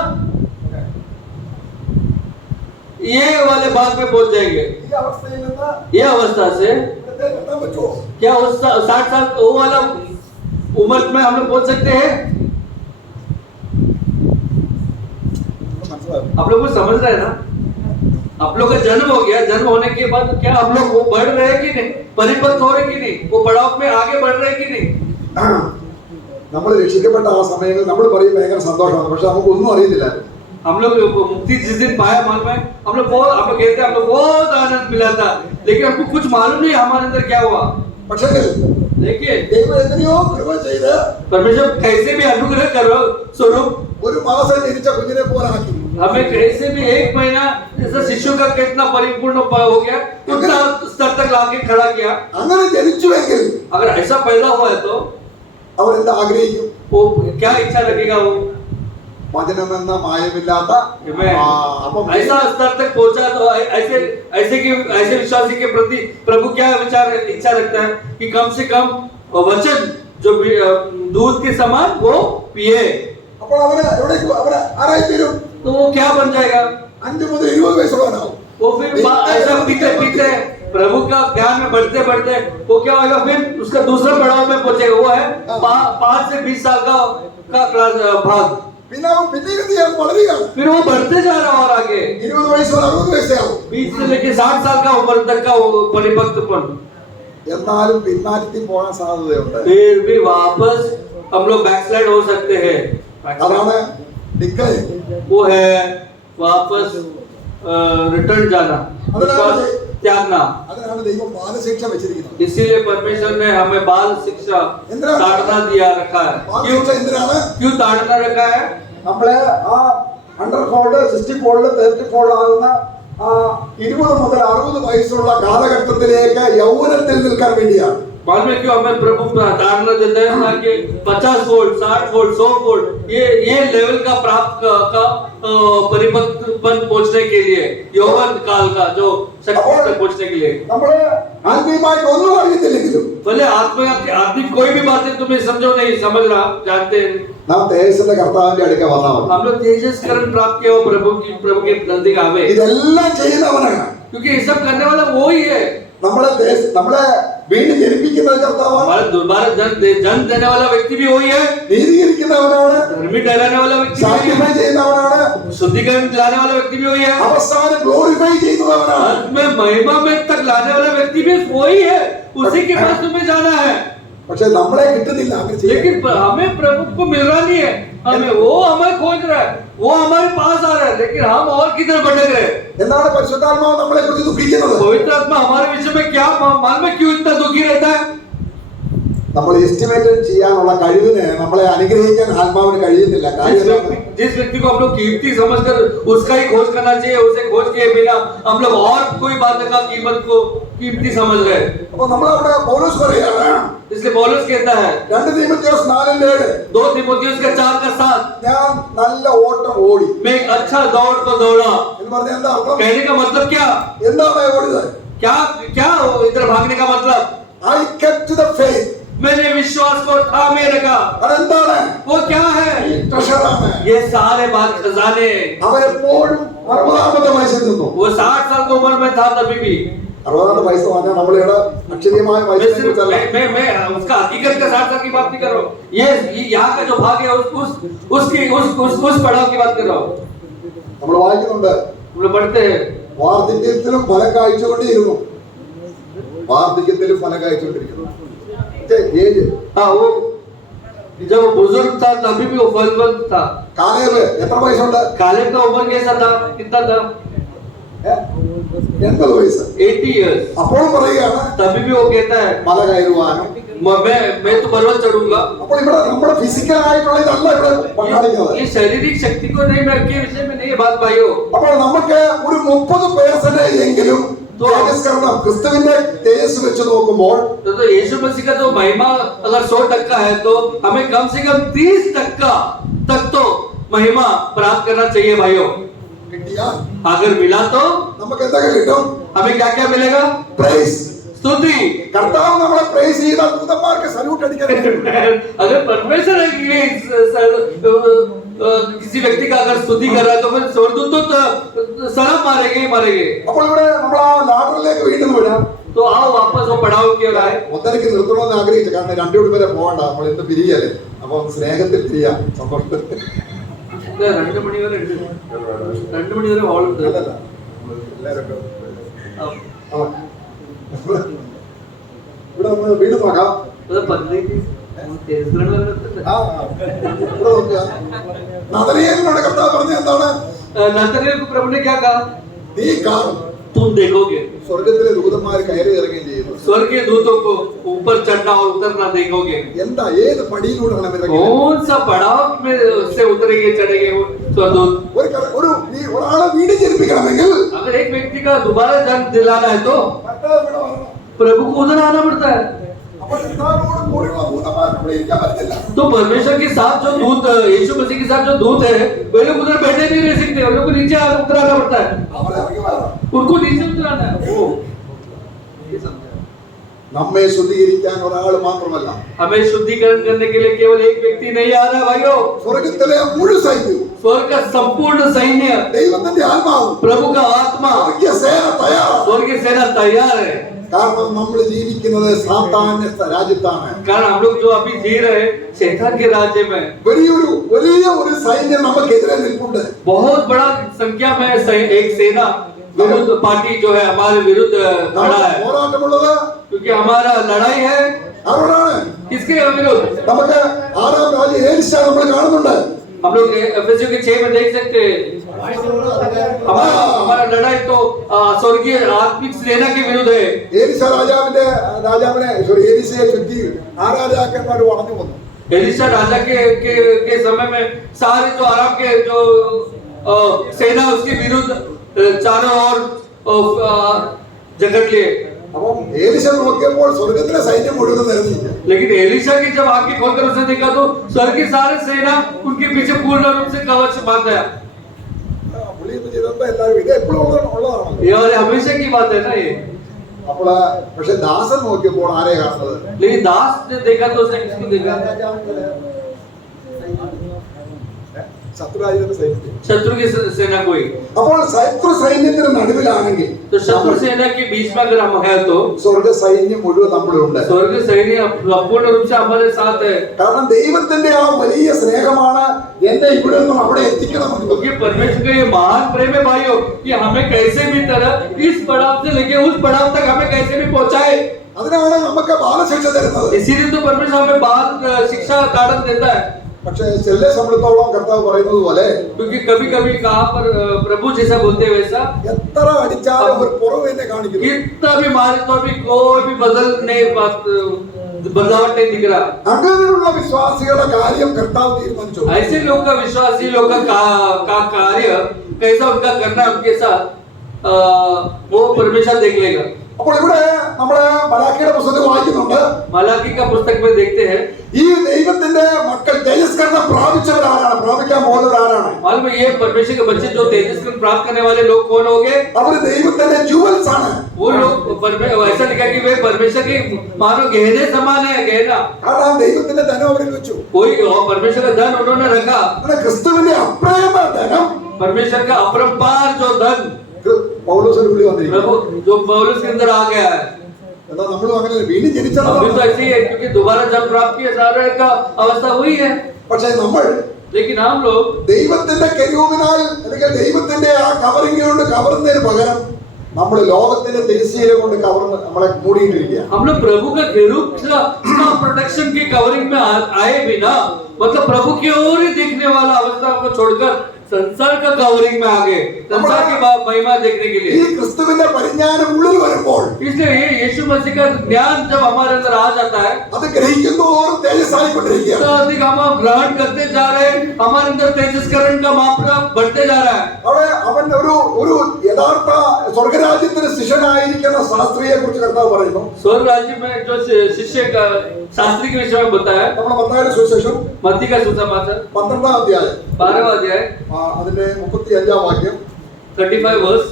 ये वाले बात में पहुंच जाएंगे। ഈ അവസ്ഥയിൽ നിന്ന് ये अवस्था से ഇവിടത്തേക്ക് എത്താൻ പറ്റുമോ? क्या उस 60 साल वो वाला उम्र में हम लोग पहुंच सकते हैं? മനസ്സിലാവും. आप लोग को समझ रहे हैं ना? आप लोग का जन्म हो गया, जन्म होने के बाद क्या हम लोग वो बढ़ रहे हैं कि नहीं? परिपक्व हो रहे कि नहीं? वो पड़ाव में आगे बढ़ रहे हैं कि नहीं? നമ്മൾ രക്ഷിക്കപ്പെട്ട ആ സമയങ്ങളിൽ നമ്മൾ പറയും ഭയങ്കര സന്തോഷമാണ്, പക്ഷെ നമുക്ക് ഒന്നും അറിയില്ല. हम लोग मुक्ति जिस दिन पाया मन में हम लोग कहते हैं हम लोग बहुत आनंद मिला था, लेकिन हमको कुछ मालूम नहीं हमारे अंदर क्या हुआ। പക്ഷേ लेकिन ദൈവം എങ്ങനെയോ കൃപ ചെയ്ത് परमेश्वर कैसे भी अनुग्रह करो स्वरूप ഒരു മാസം ജനിച്ച കുഞ്ഞിനെ പോലാക്കി. हमें कैसे भी 1 महीना जैसा शिशु का कितना परिपूर्ण हो गया उतना स्तर तक लाके खड़ा किया। അങ്ങനെ ജനിച്ചുവെങ്കിൽ अगर ऐसा पैदा हुआ है तो അവരെന്താ ആഗ്രഹിക്കും? वो क्या इच्छा रखेगा? वो വചനമെന്ന മായമില്ലാത്ത അപ്പം ऐसा स्तर तक पहुंचा तो ऐसे विश्वासी के प्रति प्रभु क्या विचार इच्छा रखता है कि कम से कम वचन जो दूध के समान वो पिए। അപ്പോൾ അവന് എവിടേക്ക് അവന് ആരായി തീരും? तो वो क्या बन जाएगा? 5 മുതൽ 20 വയസ്സുള്ളവനാവും. वो फिर ऐसा पीते पीते प्रभु का ज्ञान में बढ़ते बढ़ते वो क्या होगा? फिर उसका दूसरा पड़ाव में पहुंचेगा। वो है 5 से 20 साल का क्लास भाग പിന്നെ അവൻ പിന്നെയും എന്ത് ചെയ്യാൻ വളരുകയാണ്. फिर वो बढ़ते जा रहा है और आगे 20 വയസ്സ് മുതൽ 60 വയസ്സാവും. 20 से लेके 60 साल का उम्र तक का वो परिपक्वपन. എന്നാലും പിന്മാറ്റത്തിൽ പോകാൻ സാധ്യതയുണ്ട്. फिर भी वापस हम लोग बैकस्लाइड हो सकते हैं. അതാണ് ഡിക്ലെയർ. वो है वापस रिटर्न जाना, विश्वास त्यागना. അതിനാണ് ദൈവം ബാലശിക്ഷ വെച്ചിരിക്കുന്നത്. इसीलिए परमेश्वर ने हमें बाल शिक्षा ताड़ना दिया रखा है. क्यों ബാലശിക്ഷ എന്തിനാണ്? क्यों ताड़ना रखा है? നമ്മളെ ആ 100 ഫോൾഡ് 60 ഫോൾഡ് 30 ഫോൾഡ് ആകുന്ന 20 മുതൽ 60 വയസ്സുള്ള കാലഘട്ടത്തിലേക്ക് യൗവനത്തിൽ നിൽക്കാൻ വേണ്ടിയാണ്. मालूम है क्यों हमें प्रभु ताड़ना देते हैं ताकि 50 वोल्ट 60 वोल्ट 100 वोल्ट ये लेवल का प्राप्त का परिपक्वपन पहुंचने के लिए, यौवन काल का जो शक्ति तक पहुंचने के लिए. നമ്മള് ആത്മീയമായിട്ട് ഒന്നും അറിയത്തില്ലെങ്കിലും भले आत्मिक कोई भी बातें तुम्हें समझो नहीं समझ रहा जानते हैं, നാം തേജസ്സിന്റെ കർത്താവിന്റെ അടുക്ക വന്നാൽ മതി. हम लोग तेजस्करण प्राप्त किया हो प्रभु के नजदीक आवे, ഇതെല്ലാം ചെയ്യുന്നവനാണ്. क्योंकि ये सब करने वाला वो ही है. നമ്മളെ വീണ്ടും ജനിപ്പിക്കുന്ന കർത്താവാണ്. हमारा दोबारा जन्म देने वाला व्यक्ति भी वही है. നീതീകരിക്കുന്നവനാണ്. धर्मी ठहराने वाला व्यक्ति भी സാക്രിഫൈ ചെയ്യുന്നവനാണ്. शुद्धिकरण लाने वाला व्यक्ति भी वही है. അവസാനം ഗ്ലോറിഫൈ ചെയ്യുന്നവനാണ്. अंत में महिमा में तक लाने वाला व्यक्ति भी वही है. उसी के पास तुम्हें जाना है. പക്ഷെ നമ്മളെ കിട്ടുന്നില്ല അങ്ങനെ ചെയ്യാൻ. लेकिन हमें प्रभु को मिल रहा नहीं है. वो हमें खोज रहा है, वो हमारे पास आ रहा है, लेकिन हम और किधर भटक रहे हैं. എന്താണ് പരിശുദ്ധാത്മാവ് നമ്മളെ കുറിച്ച് ദുഃഖിക്കുന്നത്? पवित्र आत्मा हमारे विषय में क्या मालूम है क्यों इतना दुखी रहता है? നമ്മൾ എസ്റ്റിമേറ്റ് ചെയ്യാനുള്ള കഴിവിന് നമ്മളെ അനുഗ്രഹിക്കാൻ ആത്മാവിന് കഴിയുന്നില്ല. जिस व्यक्ति को हम लोग कीमती समझकर उसका ही खोज करना चाहिए, उसे खोज किए बिना हम लोग और कोई बात का कीमत को कीमती समझ रहे हैं. അപ്പൊ നമ്മളവിടെ പൗലോസ് പറയാണ്, इसलिए पौलुस कहता है 2 തീമോഥെയോസ് 4:7 2 तीमुथियुस के 4:7 ഞാൻ നല്ല ഓട്ടം ഓടി मैं एक अच्छा दौड़ को दौड़ा. എന്ന് പറഞ്ഞ എന്താ അർത്ഥം? कहने का मतलब क्या എന്താണ് ഓടിയത്? क्या क्या इधर भागने का मतलब? I kept the faith. मैंने विश्वास को थामे रखा. അതെന്താണ്? वो क्या है? ട്രഷറാണ്. ये सारे बात खजाने. അവൻ എപ്പോഴും 60ാമത്തെ വയസ്സിൽ നിന്നു. वो 60 साल की उम्र में था तभी भी. 60ാമത്തെ വയസ്സ് പറഞ്ഞാൽ നമ്മളിവിടെ അക്ഷരീയമായ വയസ്സിനെ കുറിച്ചല്ല. मैं उसका हकीकत का 60 साल की बात नहीं कर रहा हूँ. ये यहाँ का जो भाग है उस पड़ाव की बात कर रहा हूँ. നമ്മൾ വായിക്കുന്നുണ്ട്, हम लोग पढ़ते हैं വാർദ്ധക്യത്തിലും ഫലം കായ്ച്ചുകൊണ്ടിരുന്നു. വാർദ്ധക്യത്തിലും ഫലം കായ്ച്ചുകൊണ്ടിരിക്കുന്നു. ഏജ് हाँ वो जब वो बुजुर्ग था तभी भी वो फलवंत था. കാലേബ് എത്ര വയസ്സുണ്ട്? कालेब का उम्र कैसा था? कितना था? 80 വയസ്സ്. 80 years. അപ്പോഴും പറയുകയാണ് तभी भी वो कहता है മല കയറുവാനും. मैं तो पर्वत चढ़ूंगा. അപ്പോൾ ഇവിടെ നമ്മുടെ ഫിസിക്കൽ ആയിട്ടുള്ള ഇതല്ല ഇവിടെ കാണിക്കുന്നത്. ये शारीरिक शक्ति को नहीं, मैं के विषय में नहीं ये बात भाइयों. അപ്പോൾ നമുക്ക് ഒരു 30% എങ്കിലും തേജസ്കരണം ക്രിസ്തുവിന്റെ തേജസ് വെച്ച് നോക്കുമ്പോൾ तो यीशु मसीह का जो महिमा अगर 100% है तो हमें कम से कम 30% तक तो महिमा प्राप्त करना चाहिए भाइयों. കിട്ടിയാൽ अगर मिला तो നമുക്ക് എന്തൊക്കെ കിട്ടും? हमें क्या क्या मिलेगा? പ്രൈസ്. स्तुति. കർത്താവ് നമ്മളെ പ്രൈസ് ചെയ്താൽ ദൂതന്മാർക്ക് സല്യൂട്ട് അടിക്കാൻ अगर परमेश्वर किसी व्यक्ति का अगर स्तुति कर रहा है तो फिर स्वर्गदूत तो सलाम मारेंगे ही मारेंगे. അപ്പോൾ ഇവിടെ നമ്മൾ ആ ലാഡറിലേക്ക് വീണ്ടും വിടാം. तो आओ वापस वो पड़ाव की ओर आए. ഒന്നരക്ക് നിർത്തണമെന്ന് ആഗ്രഹിച്ചു. കാരണം 2 മണി വരെ പോകണ്ട, നമ്മൾ എന്ത് പിരിയല്ലേ. അപ്പൊ സ്നേഹത്തിൽ പിരിയാം, സന്തോഷത്തിൽ. 2 മണി വരെ ഹോൾ ഉണ്ട്. അല്ലല്ല, എല്ലാവരും ഇവിടെ നമ്മൾ വീട് നോക്കാം. അത് പതിനേഴ് ആ, ഇവിടെ നോക്കുക. നദനയേലിനോട് കർത്താവ് പറഞ്ഞ എന്താണ്? नतनएल को प्रभु ने क्या कहा? നീ കാണും. तुम देखोगे സ്വർഗത്തിലെ ദൂതന്മാർ കയറി ഇറങ്ങുകയും ചെയ്യുന്നു. स्वर्गीय दूतों को ऊपर चढ़ना और उतरना देखोगे. എന്താ, ഏത് പടിയിലൂടെയാണ് ഇറങ്ങുന്നത്? कौन सा पड़ाव में से उतरेंगे चढ़ेंगे वो स्वर्गदूत? ഒരാളെ വീട് ജനിപ്പിക്കണമെങ്കിൽ अगर एक व्यक्ति का दोबारा जन्म दिलाना है तो കർത്താവ് ഇവിടെ വരണം. प्रभु को उधर आना पड़ता है. അപ്പോൾ കർത്താവിനോട് കൂടെയുള്ള ദൂതന്മാർ ഇവിടെ ഇരിക്കാൻ പറ്റില്ല. तो परमेश्वर के साथ जो दूत, यीशु मसीह के साथ जो दूत है वे लोग उधर बैठे नहीं रह सकते. उन लोग को नीचे उतराना पड़ता है. അവരെ ഇറങ്ങി വരണം. उनको नीचे उतराना है. वो ये समझा. നമ്മെ ശുദ്ധീകരിക്കാൻ ഒരാൾ മാത്രമല്ല, हमें शुद्धिकरण करने के लिए केवल एक व्यक्ति नहीं आ रहा है भाइयों. സ്വർഗത്തിലെ മുഴുവൻ സൈന്യവും स्वर्ग का संपूर्ण सैन्य, ദൈവത്തിന്റെ ആത്മാവും प्रभु का आत्मा, സ്വർഗീയ സേന തയ്യാറാണ്. स्वर्गीय सेना तैयार है, കാരണം നമ്മൾ ജീവിക്കുന്നത് സാത്താന്യ രാജ്യത്താണ്. कारण हम लोग जो अभी जी रहे हैं शैतान के राज्य में വലിയ ഒരു സൈന്യം നമുക്കെതിരെ നിൽപ്പുണ്ട്. बहुत बड़ा संख्या में एक सेना विरुद्ध पार्टी जो है हमारे विरुद्ध खड़ा है, പോരാട്ടമുള്ളത് क्योंकि हमारा लड़ाई है ആരോടാണ്? किसके विरुद्ध? നമുക്ക് ആറാം രാജ്യം ഏലിശ നമ്മൾ കാണുന്നുണ്ട്. हम लोग एफएसयू के 6 में देख सकते हैं हमारा लड़ाई तो स्वर्गीय आत्मिक सेना के विरुद्ध है. ഏലിശ ഏലിശയെ ചുറ്റി ആ രാജാക്കന്മാർ വളഞ്ഞു വന്നു. एलिशा राजा के समय में सारे जो आराम के जो सेना उसके विरुद्ध चारों ओर जकड़ लिए. അപ്പം ഏലിശ നോക്കിയപ്പോൾ സ്വർഗത്തിലെ സൈന്യം മുഴുവൻ നിരന്നിരിക്കുക. लेकिन एलिशा की जब आंखें खोलकर उसने देखा तो स्वर्ग की सारे सेना उनके पीछे पूर्ण रूप से कवच बांध गया. പുള്ളി ഇത് ചെയ്തപ്പോ എല്ലാവരും ഇത് എപ്പോഴും ഉള്ളതാണ്. ये वाले हमेशा की बात है ना ये. അപ്പോൾ പക്ഷെ ദാസൻ നോക്കിയപ്പോൾ ആരെ കാണുന്നത്? लेकिन दास ने देखा तो उसने किसको देखा? ശത്രുരാജ്യത്തിന്റെ സൈന്യത്തെ. शत्रु की सेना को ही. അപ്പോൾ ശത്രു സൈന്യത്തിന് നടുവിലാണെങ്കിൽ तो शत्रु सेना के बीच में अगर हम है तो സ്വർഗ സൈന്യം മുഴുവൻ നമ്മളുണ്ട്. स्वर्ग सैन्य पूर्ण रूप से हमारे साथ है. കാരണം ദൈവത്തിന്റെ ആ വലിയ സ്നേഹമാണ് എന്നെ ഇവിടെ നിന്നും അവിടെ എത്തിക്കണമെന്ന്. क्योंकि परमेश्वर का ये महान प्रेम है भाइयों कि हमें कैसे भी तरह इस पड़ाव से लेके उस पड़ाव तक हमें कैसे भी पहुंचाए. അതിനാണ് നമുക്ക് ബാലശിക്ഷ തരുന്നത്. इसीलिए तो परमेश्वर हमें बाल शिक्षा कारण देता है. പക്ഷേ ചെല്ലെ സംബന്ധിച്ചോളം കർത്താവ് പറയുന്നത് പോലെ क्योंकि कभी कभी कहाँ पर प्रभु जैसा बोलते हैं वैसा എത്ര അടിച്ചാലും ഒരു കുറവ് തന്നെ കാണിക്കുന്നു. कितना भी मारे तो भी कोई भी बदलावट नहीं दिख रहा. അങ്ങനെയുള്ള വിശ്വാസികളുടെ കാര്യം കർത്താവ് തീരുമാനിച്ചു. ऐसे लोग का विश्वासी लोग का कार्य कैसा उनका करना उनके साथ वो परमेश्वर देख लेगा. അപ്പോൾ ഇവിടെ നമ്മള് മലാക്കിയുടെ പുസ്തകത്തിൽ വായിക്കുന്നുണ്ട്. मलाकी का पुस्तक में देखते हैं ഈ ദൈവത്തിന്റെ മക്കൾ തേജസ്കരണം പ്രാപിച്ചവരാരാണ്? പ്രാപിക്കാൻ പോകുന്നവരാരാണ്? मालूम है ये परमेश्वर के बच्चे जो तेजस्करण प्राप्त करने वाले लोग कौन होंगे? അവര് ദൈവത്തിന്റെ ജുവൽസ് ആണ്. वो लोग ऐसा लिखा कि वे परमेश्वर के मानो गहने समान है. गहना കാരണം ദൈവത്തിന്റെ ധനം അവരിൽ വെച്ചു. कोई परमेश्वर का धन उन्होंने रखा. അങ്ങനെ ക്രിസ്തുവിന്റെ അപ്രേമ ധനം परमेश्वर का अपरंपार जो धन പൗലോസിന് വിളി വന്നിരിക്കുന്നു. प्रभु जो पौलुस के अंदर आ गया है. എന്നാൽ നമ്മളും അങ്ങനെ വീണ്ടും ജനിച്ചതാണ്. अभी तो ऐसे ही है क्योंकि दोबारा जब प्राप्त किया सारा का अवस्था हुई है. പക്ഷേ നമ്മൾ लेकिन हम लोग ദൈവത്തിന്റെ കെരൂബിനാൽ അല്ലെങ്കിൽ ദൈവത്തിന്റെ ആ കവറിംഗ് കൊണ്ട് കവറുന്നതിന് പകരം നമ്മൾ ലോകത്തിന്റെ തിരശ്ശീല കൊണ്ട് കവർന്ന് നമ്മളെ മൂടിയിട്ടിരിക്കുക. हम लोग प्रभु का केरूब का प्रोटेक्शन की कवरिंग में आए बिना मतलब प्रभु की ओर ही देखने वाला अवस्था को छोड़कर संसार का कवरिंग में आ गए संसार की महिमा देखने के ഈ लिए. ക്രിസ്തുവിന്റെ പരിജ്ഞാനം ഉള്ളിൽ വരുമ്പോൾ इसलिए ये यीशु मसीह का ज्ञान जब हमारे अंदर आ जाता है അത് ഗ്രഹിക്കുന്നതോറും തേജസ്സായിക്കൊണ്ടിരിക്കുക. तो अधिक हम ग्रहण करते जा रहे हैं. हमारे अंदर तेजस्करण का मात्रा बढ़ते जा रहा है. അവിടെ അവൻ ഒരു യഥാർത്ഥ സ്വർഗരാജ്യത്തിന് ശിഷ്യനായിരിക്കുന്ന ശാസ്ത്രിയെ കുറിച്ച് കർത്താവ് പറയുന്നു. स्वर्ग राज्य में जो शिष्य का शास्त्री के विषय में बताया നമ്മുടെ മത്തായിയുടെ സുവിശേഷം मत्ती का सुसमाचार 12ാം അധ്യായം 12वां अध्याय അതിന്റെ 35ാം വാക്യം. 35 वर्ष.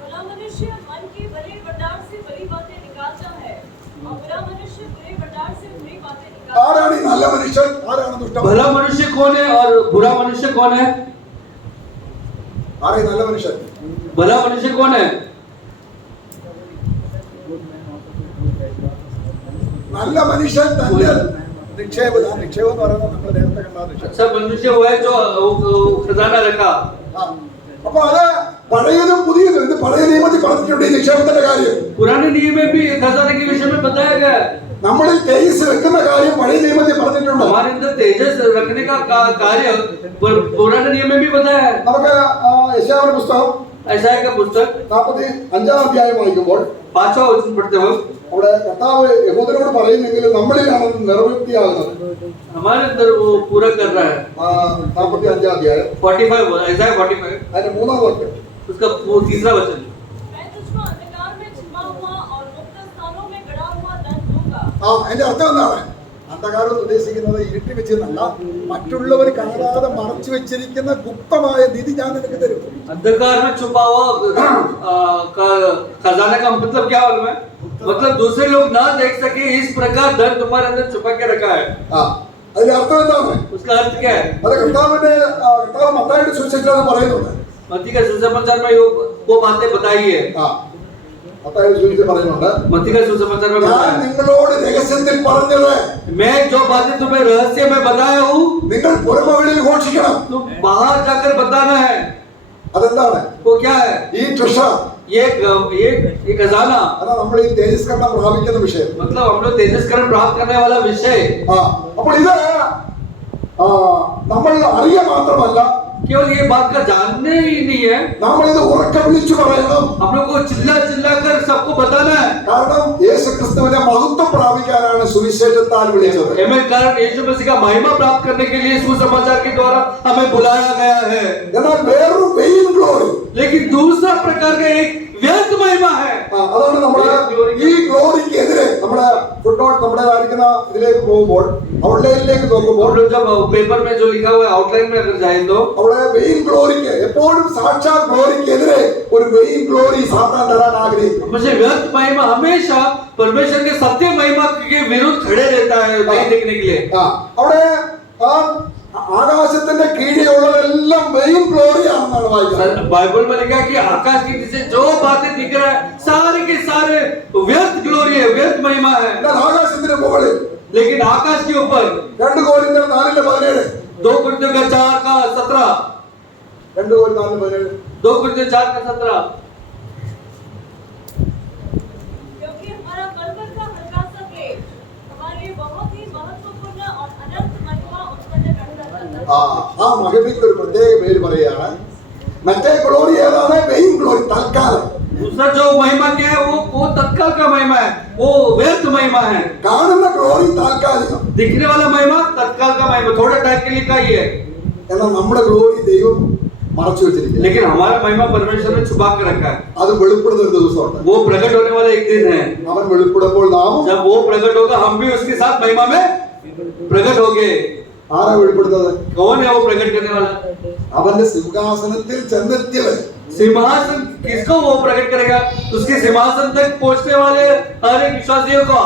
भला मनुष्य मन के भले भंडार से भली बातें निकालता है और बुरा मनुष्य बुरे भंडार से बुरी बातें निकालता है. ആരാണ് ഈ നല്ല മനുഷ്യൻ? ആരാണ് ദുഷ്ടൻ? भला मनुष्य कौन है और बुरा मनुष्य कौन है? ആരാ ഈ നല്ല മനുഷ്യൻ? भला मनुष्य कौन है? നല്ല മനുഷ്യൻ തന്റെ നിക്ഷേപം എന്ന് പറയുന്നത് നമ്മൾ നേരത്തെ കണ്ട നിക്ഷേപം. अच्छा मनुष्य वो है जो खजाना रखा. അപ്പൊ അത് പഴയതും പുതിയതും ഇത് പഴയ നിയമത്തിൽ പറഞ്ഞിട്ടുണ്ട് ഈ നിക്ഷേപത്തിന്റെ കാര്യം. पुराने नियम में भी खजाने के विषय में बताया गया है. നമ്മളിൽ തേജസ് വെക്കുന്ന കാര്യം പഴയ നിയമത്തിൽ പറഞ്ഞിട്ടുണ്ട്. हमारे अंदर तेजस रखने का कार्य पुराने नियम में भी बताया है. നമുക്ക് യെശയ്യാവിന്റെ പുസ്തകം ऐशाया का पुस्तक 45ാം അധ്യായം വായിക്കുമ്പോൾ 5वां वचन पढ़ते वक्त അവിടെ കർത്താവ് യഹൂദരോട് പറയുന്നെങ്കിൽ നമ്മളിലാണ് നിറവേറ്റിയാകുന്നത്. हमारे अंदर वो पूरा कर रहा है. 45ാം അധ്യായം 45 ऐशाया 45 അതിന്റെ 3ാം വാക്യം. उसका वो तीसरा वचन. मैं तुझको अंधकार में छिपा हुआ और गुप्त स्थानों में गड़ा हुआ धन दूंगा. അതിന്റെ അർത്ഥം എന്താണ്? അന്ധകാരം ഉദ്ദേശിക്കുന്നത് ഇരുട്ടി വെച്ചെന്നല്ല, മറ്റുള്ളവർ കാണാതെ മറച്ചു വെച്ചിരിക്കുന്ന ഗുപ്തമായ നിധി ഞാൻ നിനക്ക് തരും. अंधकार में छुपा हुआ खजाना का मतलब क्या मालूम है? मतलब दूसरे लोग ना देख सके इस प्रकार धन तुम्हारे अंदर छुपा के रखा है. അതിന്റെ അർത്ഥം എന്താണ്? उसका अर्थ क्या है? അത് കർത്താവ് മത്തായിയുടെ സുവിശേഷത്തിൽ അത് പറയുന്നുണ്ട്. मत्ती का सुसमाचार में वो बातें बताई है. മത്തായിയുടെ സുവിശേഷത്തിൽ പറയുന്നുണ്ട്, मत्ती का सुसमाचार में ഞാൻ बताया, നിങ്ങളോട് രഹസ്യത്തിൽ പറഞ്ഞത് मैं जो बातें तुम्हें रहस्य में बताया हूँ നിങ്ങൾ പുറമകളിൽ ഘോഷിക്കണം. तुम बाहर जाकर बताना है. അതെന്താണ്? वो क्या है? ഈ ട്രഷർ, ये खजाना, അതാ നമ്മൾ ഈ തേജസ്കരണം പ്രാപിക്കുന്ന വിഷയം. मतलब हम लोग तेजस्करण प्राप्त करने वाला विषय. അപ്പോൾ ഇത് നമ്മൾ അറിയുക മാത്രമല്ല, केवल ये बात का जानने ही नहीं है, നമ്മൾ ഇത് ഉറക്കെ വിളിച്ചു പറയണം. हम लोग को चिल्ला चिल्ला कर सबको बताना है. കാരണം യേശുക്രിസ്തുവിനെ മഹത്വം പ്രാപിക്കാനാണ് സുവിശേഷത്താൽ വിളിച്ചത്. हमें कारण यीशु मसीह का महिमा प्राप्त करने के लिए सुसमाचार के द्वारा हमें बुलाया गया है. എന്നാൽ വേറൊരു വെയിൻ ഗ്ലോറി, लेकिन दूसरा प्रकार का एक व्यर्थ महिमा है. അതാണ് നമ്മുടെ ഈ ഗ്ലോറിക്ക് എതിരെ നമ്മുടെ ഫുട്നോട്ട് നമ്മുടെ വായിക്കുന്ന ഇതിലേക്ക് പോകുമ്പോൾ, ഔട്ട്ലൈനിലേക്ക് നോക്കുമ്പോൾ, हम लोग जब पेपर में जो लिखा हुआ है आउटलाइन में अगर जाए तो അവിടെ വെയിൻ ഗ്ലോറിക്ക് എപ്പോഴും സാക്ഷാൽ ഗ്ലോറിക്ക് എതിരെ ഒരു വെയിൻ ഗ്ലോറി സാത്താൻ തരാൻ ആഗ്രഹിക്കും. मुझे व्यर्थ महिमा हमेशा परमेश्वर के सत्य महिमा के विरुद्ध खड़े रहता है नहीं देखने के लिए. അവിടെ ആകാശത്തിന്റെ കീഴിലുള്ളതെല്ലാം വെയിൻ ഗ്ലോറി ആണെന്നാണ് വായിക്കുന്നത്. बाइबल में लिखा है कि आकाश के नीचे जो बातें दिख रहा है सारे के सारे व्यर्थ ग्लोरी है, व्यर्थ महिमा है. എന്നാൽ ആകാശത്തിന് മുകളിൽ लेकिन आकाश के ऊपर 2 कोरिന്ത്യർ 4:17 2 कुरिन्थियों का 4 का 17 2 कोरिന്ത്യർ 4:17 2 कुरिन्थियों 4 का 17 क्योंकि हमारा पर्वत का हल्का सा क्लेश हमारे लिए बहुत ही महत्वपूर्ण और अनंत महिमा उत्पन्न करता था. ആ മഹിമയ്ക്ക് ഒരു പ്രത്യേക പേര് പറയുകയാണ്. മറ്റേ ഗ്ലോറി ഏതാണ്? വെയിൻ ഗ്ലോറി, തൽക്കാലം. दूसरा जो महिमा क्या है वो तत्काल का महिमा है, वो व्यर्थ महिमा है. കാണുന്ന ഗ്ലോറി താൽക്കാലികം. दिखने वाला महिमा तत्काल का महिमा थोड़ा टाइम के लिए का ही है. എന്നാൽ നമ്മുടെ ഗ്ലോറി ദൈവം മറച്ചു വെച്ചിരിക്കുന്നു. लेकिन हमारा महिमा परमेश्वर ने छुपा कर रखा है. അത് വെളിപ്പെടുന്ന ഒരു ദിവസമുണ്ട്. वो प्रकट होने वाला एक दिन है. അവൻ വെളിപ്പെടുമ്പോൾ നാം जब वो प्रकट होगा हम भी उसके साथ महिमा में प्रकट होंगे. ആരാ വെളിപ്പെടുന്നത്? कौन है वो प्रकट करने वाला? അവന്റെ സിംഹാസനത്തിൽ ചെന്നെത്തിയവൻ. सिंहासन किसको वो प्रकट करेगा? उसके सिंहासन तक पहुंचने वाले हर एक विश्वासियों को.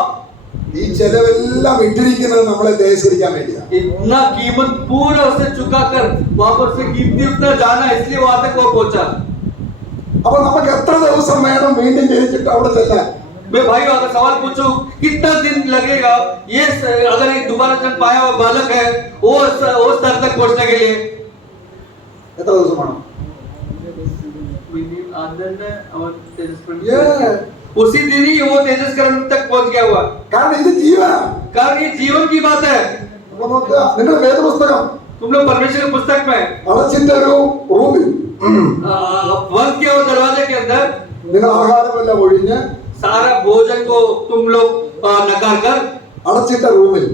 ഈ ചെലവെല്ലാം ഇട്ടിരിക്കുന്നത് നമ്മളെ തേജസ്കരിക്കാൻ വേണ്ടിയാണ്. इतना कीमत पूरा उसने चुका कर वहां पर से कीमती उतना जाना, इसलिए वहां तक वो पहुंचा. അപ്പൊ നമുക്ക് എത്ര ദിവസം വേണം വീണ്ടും ജനിച്ചിട്ട് അവിടെ ചെല്ലാൻ? मैं भाई अगर सवाल पूछूं कितना दिन लगेगा ये अगर एक दोबारा जन्म पाया हुआ बालक है वो स्तर तक पहुंचने के लिए? എത്ര ദിവസം വേണം? उसी दिन ही वो तेजस्करण तक पहुंच गया हुआ. കാരണം ഇത് ജീവനാണ്. कारण ये जीवन की बात है. അപ്പൊ നോക്കുക, നിങ്ങൾ വേദപുസ്തകം तुम लोग परमेश्वर के पुस्तक में അടച്ചിട്ട ഒരു റൂമിൽ बंद किया हुआ दरवाजे के अंदर നിങ്ങൾ ആഹാരമെല്ലാം ഒഴിഞ്ഞ് सारा भोजन को तुम लोग नकार कर അടച്ചിട്ട റൂമിൽ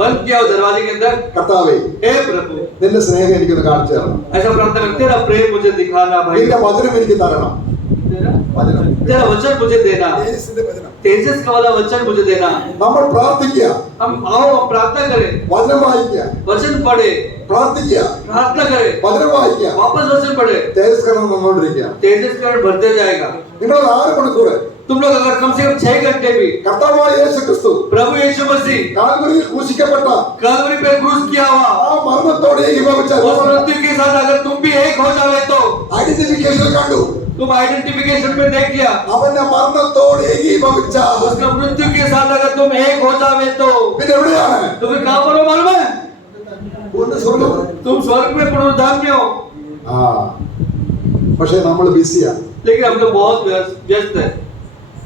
बंद किया हुआ दरवाजे के अंदर, കർത്താവേ हे प्रभु നിന്റെ സ്നേഹം എനിക്കൊന്ന് കാണിച്ചു തരണം. ऐसा प्रार्थना करते, तेरा प्रेम मुझे दिखाना भाई, നിന്റെ വചനം എനിക്ക് തരണം. വചനം, तेरा वचन मुझे देना, യേശുവിന്റെ വചനം. तेजस का वाला वचन मुझे देना. നമ്മൾ പ്രാർത്ഥിക്കുക, हम आओ हम प्रार्थना करें, വചനം വായിക്കുക, वचन पढ़े, പ്രാർത്ഥിക്കുക, प्रार्थना करें, വചനം വായിക്കുക, वापस वचन पढ़े, തേജസ്കരണം വന്നുകൊണ്ടിരിക്കുക. तेजस्करण बढ़ते जाएगा. നിങ്ങൾ 6 മണിക്കൂർ तुम लोग अगर कम से कम 6 घंटे भी കർത്താവായ യേശു ക്രിസ്തു प्रभु यीशु मसीह കാൽവരിയിൽ ക്രൂശിക്കപ്പെട്ട कलवरी पे क्रूस किया हुआ ആ മരണത്തോടെ ഏകീഭവിച്ച उस मृत्यु के साथ अगर तुम भी एक हो जावे तो ഐഡന്റിഫിക്കേഷൻ കണ്ടു. तुम आइडेंटिफिकेशन में देख लिया, അവന്റെ മരണത്തോട് ഏകീഭവിച്ച उसका मृत्यु के साथ अगर तुम एक हो जावे तो പിന്നെ എവിടെയാണ്? तो फिर कहां पर हो मालूम है? ഒന്ന് സ്വർഗ്ഗം. तुम स्वर्ग में पुनरुत्थान में हो. ആ പക്ഷേ നമ്മൾ ബിസിയാണ്. लेकिन हम लोग बहुत व्यस्त है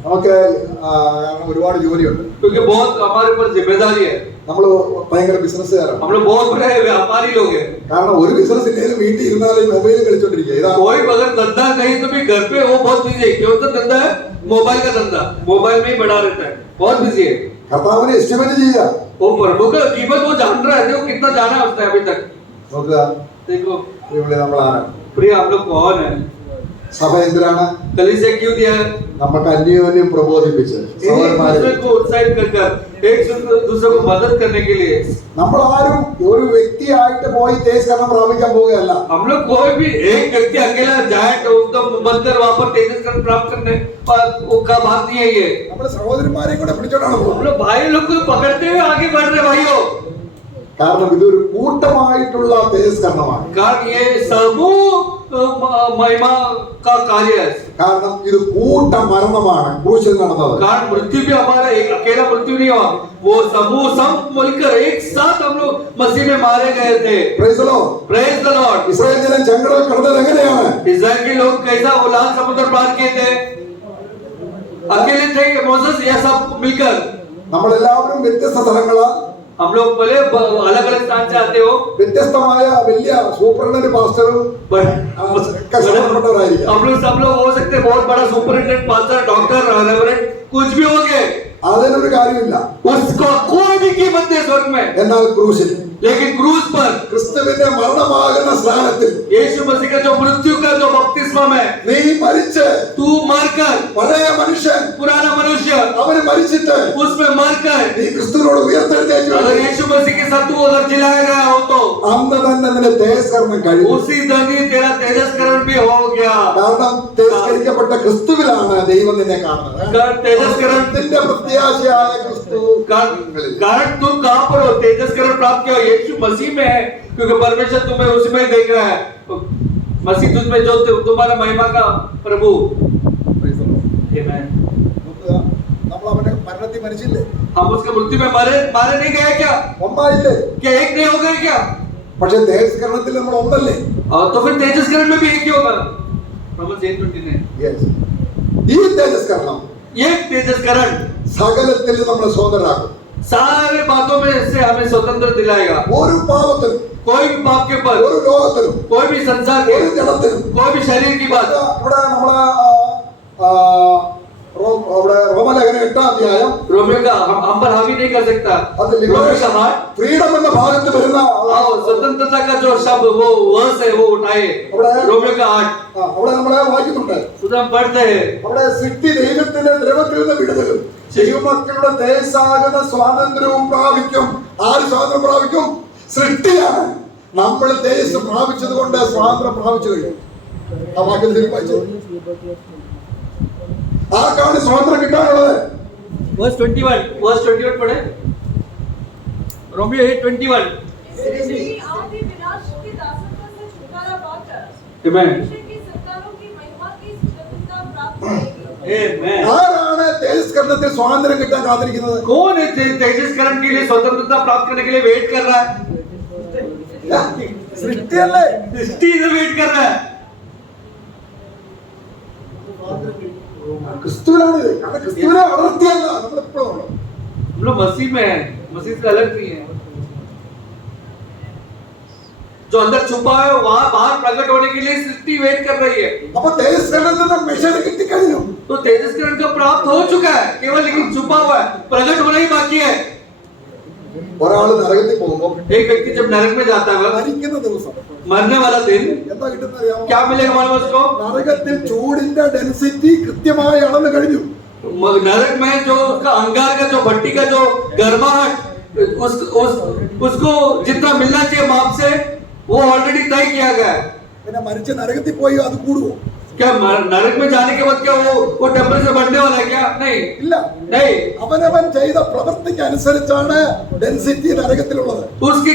നമുക്ക് കാരണം ഒരുപാട് ജോലിയുണ്ട്. क्योंकि बहुत हमारे ऊपर जिम्मेदारी है. നമ്മൾ ഭയങ്കര ബിസിനസ്സുകാരാണ്. हम लोग बहुत बड़े व्यापारी लोग हैं. കാരണം ഒരു ബിസിനസ് ഇല്ലെങ്കിലും വീട്ടിൽ ഇരുന്നാലും മൊബൈൽ കളിച്ചോണ്ടിരിക്കുക. ഇതാ कोई अगर धंधा नहीं तो भी घर पे वो बहुत बिजी है. क्यों? तो धंधा है मोबाइल का धंधा, मोबाइल में ही बड़ा रहता है, बहुत बिजी है. കർത്താവിനെ എസ്റ്റിമേറ്റ് ചെയ്യുക. वो प्रभु का कीमत वो जान रहा है, देखो कितना जाना है उसने अभी तक. നോക്കുക, देखो ഇവിടെ നമ്മളാണ്. प्रिय हम लोग कौन है? സഭ എന്തിനാണ്? कलीसिया क्यों दिया है? നമുക്ക് അന്യോന്യം പ്രബോധിപ്പിച്ച് एक സഹോദരന്മാരെ, दूसरे को उत्साहित कर एक दूसरे को मदद करने के लिए. നമ്മൾ ആരും ഒരു വ്യക്തിയായിട്ട് പോയി തേജസ്കരണം പ്രാപിക്കാൻ പോവുകയല്ല. हम लोग कोई भी एक व्यक्ति अकेला जाए तो उसको बनकर वहां पर तेजस्करण प्राप्त करने का बात नहीं है ये. നമ്മുടെ സഹോദരന്മാരെയും കൂടെ പിടിച്ചോണ്ടാണ് हम പോകുന്നത്. लोग भाई लोग को पकड़ते हुए आगे बढ़ रहे भाइयों. കാരണം ഇതൊരു കൂട്ടമായിട്ടുള്ള തേജസ്കരണമാണ്. कारण ये समूह महिमा का कार्य है। കാരണം ഇത് കൂട്ട മരണമാണ് ക്രൂശിൽ നടന്നത്. कारण मृत्यु भी हमारा एक अकेला मृत्यु नहीं हुआ, वो समूह सब मिलकर एक साथ हम लोग मसीह में मारे गए थे। Praise the Lord. Praise the Lord. Israel ജനം ചെങ്കടൽ കടന്നത് എങ്ങനെയാണ്? इस्राएल के लोग कैसा वो लाल समुद्र पार किए थे? अकेले थे कि मोसेस या सब मिलकर? നമ്മളെല്ലാവരും വ്യത്യസ്ത സ്ഥലങ്ങളാൽ हम लोग भले अलग अलग स्थान से आते हो, വ്യത്യസ്തമായ വലിയ സൂപ്രണ്ടന്റ് പാസ്റ്ററും കഷ്ടപ്പെട്ടവരായിരിക്കാം. हम लोग सब लोग हो सकते हैं बहुत बड़ा सुपरिटेंडेंट, पास्टर, डॉक्टर, रेवरेंड, कुछ भी हो गए, അതിനൊരു കാര്യമില്ല. उसको कोई भी कीमत नहीं स्वर्ग में। എന്നാൽ ക്രൂശിൽ लेकिन क्रूस पर ക്രിസ്തുവിന്റെ മരണമാകുന്ന സ്നാനത്തിൽ यीशु मसीह का जो मृत्यु का जो बपतिस्मा है, നീ മരിച്ച് तू मरकर, പഴയ മനുഷ്യൻ पुराना मनुष्य അവന് മരിച്ചിട്ട് उसमें मरकर, നീ ക്രിസ്തുവിനോട് ഉയർത്തെഴുന്നേറ്റു. अगर यीशु मसीह के साथ तू अगर जिलाया गया हो तो അന്ന് തന്നെ നിന്റെ തേജസ്കരണം കഴിഞ്ഞു. उसी दिन ही तेरा तेजस्करण भी हो गया। കാരണം തേജസ്കരിക്കപ്പെട്ട ക്രിസ്തുവിലാണ് ദൈവം നിന്നെ കാണുന്നത്. तेजस्करण പ്രത്യാശയായ ക്രിസ്തു कारण तुम कहां पर हो? तेजस्करण प्राप्त किया यीशु मसीह में है, क्योंकि परमेश्वर तुम्हें उसी में देख रहा है। मसीह तुझ में जो तुम्हारा महिमा का प्रभु। आमेन। നമ്മൾ അവന്റെ മരണത്തിൽ മരിച്ചില്ലേ? हम उसके मृत्यु में मारे नहीं गए क्या? ഒന്നായില്ലേ? क्या एक नहीं हो गए क्या? പക്ഷെ തേജസ്കരണത്തിൽ നമ്മൾ ഒന്നല്ലേ? तो फिर तेजस्करण में भी एक ही होगा। रोमन्स 8:29। Yes. ഈ തേജസ്കരണം एक तेजस्करण സകലത്തിൽ നമ്മളെ സ്വതന്ത്രരാക്കും. सारे बातों में से हमें स्वतंत्र दिलाएगा। ഒരു പാപത്തിനും कोई भी पाप के ऊपर, ഒരു രോഗത്തിനും कोई भी संसार के, ഒരു ജഡത്തിനും कोई भी शरीर की बात। ഇവിടെ നമ്മളെ റോമലേഖനം 8-ാം അധ്യായം रोमियो का हम पर हावी नहीं कर सकता। അത് रोमियो का हार्ट ഫ്രീഡം എന്ന ഭാഗത്ത് വരുന്ന स्वतंत्रता का जो शब्द वो वर्स है वो उठाए। रोमियो का हार्ट അവിടെ നമ്മളെ വായിക്കുന്നുണ്ട്. हम पढ़ते हैं അവിടെ സൃഷ്ടി ദൈവത്തിന്റെ ദ്രവത്തിൽ നിന്ന് വിടുതലും ദൈവമക്കളുടെ തേജസ്സാകുന്ന സ്വാതന്ത്ര്യവും പ്രാപിക്കും. ആര് സ്വാതന്ത്ര്യം പ്രാപിക്കും? സൃഷ്ടിയാണ്. നമ്മൾ തേജസ് പ്രാപിച്ചത് കൊണ്ട് സ്വാതന്ത്ര്യം പ്രാപിച്ചു കഴിഞ്ഞു. ആ വാക്യം വായിച്ചു. ആർക്കാണ് സ്വാതന്ത്ര്യം കിട്ടാനുള്ളത്? वर्स 21 पढ़े। रोमियो 8:21। सृष्टि आदि विनाश के दासत्व से छुटकारा पाकर आमेन। मनुष्य की संतानों की महिमा की स्वतंत्रता प्राप्त करेगी। आमेन। ആരാണ് തേജസ്കരണത്തിൽ സ്വാതന്ത്ര്യം കിട്ടാൻ കാത്തിരിക്കുന്നത്? कौन है तेजस्करण के लिए स्वतंत्रता प्राप्त करने के लिए वेट कर रहा है? സൃഷ്ടിയല്ലേ? सृष्टि से वेट कर रहा है। ക്രിസ്തുവിനാണ് ഇത്. കാരണം ക്രിസ്തുവിനെ അടർത്തിയല്ല നമ്മളെപ്പോഴും हम लोग मसीह में हैं, मसीह से अलग नहीं है। जो अंदर छुपा है वहां बाहर प्रकट होने के लिए सृष्टि वेट कर रही है। അപ്പൊ തേജസ്കരണത്തിന്റെ മെഷർ കിട്ടിക്കഴിഞ്ഞു. तो तेजस्करण का प्राप्त हो चुका है, केवल लेकिन छुपा हुआ है, प्रकट होना ही बाकी है। ഒരാൾ നരകത്തിൽ പോകുമ്പോൾ एक व्यक्ति जब नरक में जाता है, മരിക്കുന്ന ദിവസം मरने वाला दिन എന്താ കിട്ടുന്ന അറിയാമോ? क्या मिलेगा मालूम है उसको? നരകത്തിൽ ചൂടിന്റെ ഡെൻസിറ്റി കൃത്യമായി അളന്നു കഴിഞ്ഞു. नरक में जो उसका अंगार का जो भट्टी का जो गर्माहट उसको जितना मिलना चाहिए माप से वो ऑलरेडी तय किया गया है। പിന്നെ മരിച്ച നരകത്തിൽ പോയി അത് കൂടുവോ? क्या नरक में जाने के बाद क्या वो टेम्परेचर बढ़ने वाला है क्या? नहीं ഇല്ല. नहीं। അവനവൻ ചെയ്ത പ്രവൃത്തിക്ക് അനുസരിച്ചാണ് ഡെൻസിറ്റി നരകത്തിലുള്ളത്. उसकी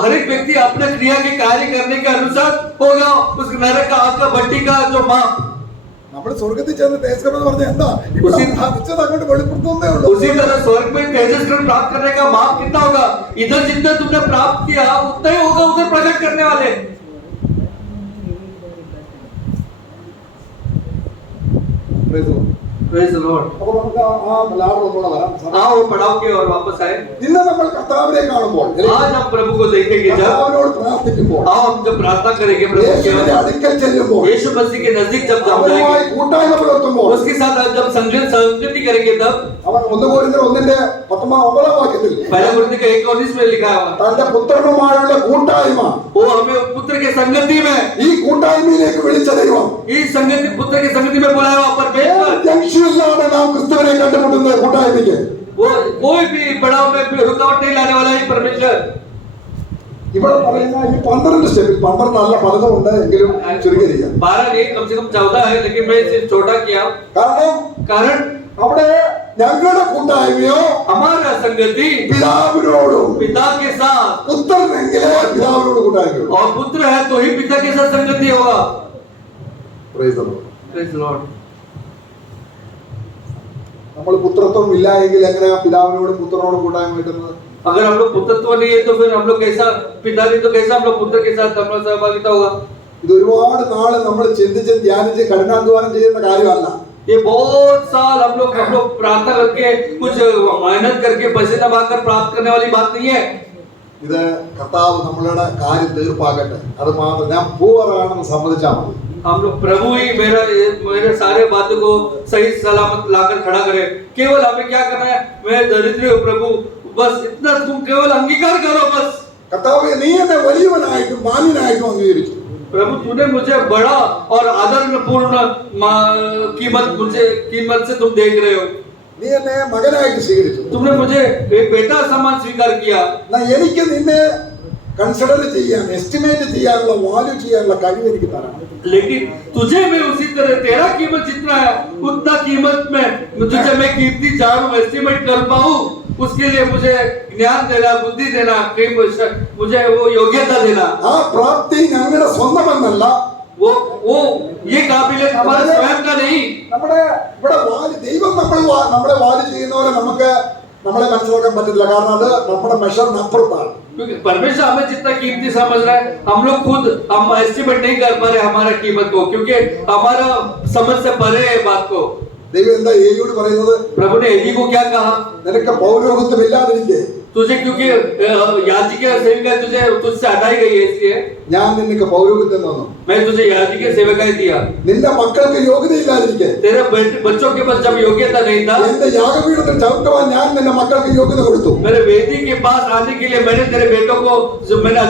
हर एक व्यक्ति अपने क्रिया के कार्य करने के अनुसार होगा उस नरक का आपका भट्टी का जो माप। നമ്മൾ സ്വർഗത്തിൽ ചെന്ന് തേജസ്കരണം എന്ന് പറഞ്ഞാൽ എന്താ? ഇവിടെ ഭാവിച്ചത് അങ്ങോട്ട് വെളിപ്പെടുത്തുന്നേ ഉള്ളൂ. उसी तरह स्वर्ग में तेजस्करण प्राप्त करने का माप कितना होगा? इधर जितना तुमने प्राप्त किया उतना ही होगा उधर प्रकट करने वाले। Praise the Lord। അപ്പോൾ നമുക്ക് ആ ലാഭമൊന്നുകൂടെ വരാം. आओ पढ़ाओ के और वापस आए। ഇന്ന് നമ്മൾ കർത്താവിനെ കാണുമ്പോൾ आज हम प्रभु को देखेंगे, जब കർത്താവിനോട് പ്രാർത്ഥിക്കുമ്പോൾ आओ हम जब प्रार्थना करेंगे प्रभु യേശുവിന്റെ के അടുക്കൽ ചെല്ലുമ്പോൾ यीशु मसीह के नजदीक जब हम അവനുമായി जाएंगे, കൂട്ടായ്മ പുലർത്തുമ്പോൾ उसके साथ जब संगति करेंगे, तब അവൻ 1 കൊരിന്ത്യർ 1:9 വാക്യത്തിൽ पहला कुरिन्थियों के 1:19 में लिखा है തന്റെ പുത്രനുമായുള്ള കൂട്ടായ്മ वो हमें पुत्र के संगति में, ഈ കൂട്ടായ്മയിലേക്ക് വിളിച്ച ദൈവം इस संगति पुत्र की संगति में बुलाया हुआ परमेश्वर। ജംഗ്ഷനിലാണ് നാം ക്രിസ്തുവിനെ കണ്ടുമുട്ടുന്നത്. കൂട്ടായ്മയ്ക്ക് वो कोई भी बड़ा में रुकावट नहीं लाने वाला है परमेश्वर। ഇവിടെ പറയുന്ന ഈ 12 സ്റ്റെപ്പിൽ 12 അല്ല 15 ഉണ്ട് എങ്കിലും ചുരുക്കിയിരിക്കാം. 12 नहीं, कम से कम 14 है, लेकिन मैं इसे छोटा किया കാരണം कारण അവിടെ ഞങ്ങളുടെ കൂട്ടായ്മയോ हमारा संगति പിതാവിനോടും पिता के साथ, പുത്രനെങ്കിലേ പിതാവിനോട് കൂട്ടായ്മയുള്ളൂ. और पुत्र है तो ही पिता के साथ संगति होगा. Praise the Lord. Praise the Lord. നമ്മൾ പുത്രത്വം ഇല്ല എങ്കിൽ എങ്ങനെയാ പിതാവിനോടും പുത്രനോടും കൂട്ടായ്മ കിട്ടുന്നത്? अगर हम लोग पुत्रत्व नहीं है तो फिर हम लोग कैसा, पिता नहीं तो कैसा हम लोग पुत्र के साथ हमारा सहभागिता होगा? ഇത് ഒരുപാട് നാള് നമ്മൾ ചിന്തിച്ച് ധ്യാനിച്ച് കഠിനാധ്വാനം ചെയ്യുന്ന കാര്യമല്ല. ये बहुत साल हम लोग प्रार्थना करके कुछ मेहनत करके पैसे दबाकर प्राप्त करने वाली बात नहीं है. ഇത് കർത്താവ് നമ്മളുടെ കാര്യം തീർപ്പാകട്ടെ. അത് മാത്രം ഞാൻ പൂവറാണെന്ന് സമ്മതിച്ചാൽ മതി. हम लोग प्रभु ही मेरे सारे बातों को सही सलामत लाकर खड़ा करे. केवल हमें क्या करना है? मैं दरिद्र हूँ प्रभु, बस इतना तुम केवल अंगीकार करो बस. കർത്താവേ, നീ എന്നെ വലിയവനായിട്ടും മാന്യനായിട്ടും അംഗീകരിച്ചു. प्रभु तूने मुझे बड़ा और आदरपूर्ण कीमत से तुम देख रहे हो. നീ എന്നെ മകനായിട്ട് സ്വീകരിച്ചു. तुमने मुझे एक बेटा समान स्वीकार किया. എനിക്ക് നിന്നെ കൺസിഡർ ചെയ്യാൻ, എസ്റ്റിമേറ്റ് ചെയ്യാനുള്ള, വാല്യൂ ചെയ്യാനുള്ള കഴിവ് എനിക്ക് തരണം. लेकिन तुझे मैं उसी तरह, तेरा कीमत जितना है उतना कीमत में तुझे मैं कीमती जानूं, एस्टिमेट कर पाऊं, उसके लिए मुझे ज्ञान देना, बुद्धि देना, मुझे वो योग्यता देना. ആ പ്രാപ്തി ഞങ്ങളുടെ സ്വന്തമെന്നല്ല. वो ये काबिलियत हमारे स्वयं का नहीं. നമ്മുടെ ഇവിടെ ദൈവം നമ്മളെ വാല്യൂ ചെയ്യുന്ന പോലെ നമുക്ക് നമ്മളെ മനസ്സിലാക്കാൻ പറ്റില്ല. കാരണം അത് നമ്മുടെ മെഷറിനപ്പുറത്താണ്. क्योंकि परमेश्वर हमें जितना कीमती समझ रहा है, हम लोग खुद हम एस्टिमेट नहीं कर पा रहे हमारा कीमत को, क्योंकि हमारा समझ से परे है बात को. ദൈവം എന്താ ഏലിയോട് പറയുന്നത്? प्रभु ने एली को क्या कहा? നിനക്ക് പൗരോഹിത്വം ഇല്ലാതിരിക്കെ तुझे क्योंकि याजकीय सेविका तुझसे हटाई गई है, इसलिए ഞാൻ നിനക്ക് പൗരോഹിത്യം തന്നു. मैं तुझे याजकीय सेवकाई दिया. നിന്റെ മക്കൾക്ക് യോഗ്യത ഇല്ലാതിരിക്കെ तेरे बच्चों के पास जब योग्यता नहीं था, എന്റെ യാഗപീഠത്തിൽ ചവിട്ടുവാൻ ഞാൻ നിന്റെ മക്കൾക്ക് യോഗ്യത കൊടുത്തു. मेरे वेदी के पास आने के लिए मैंने तेरे बेटों को मैंने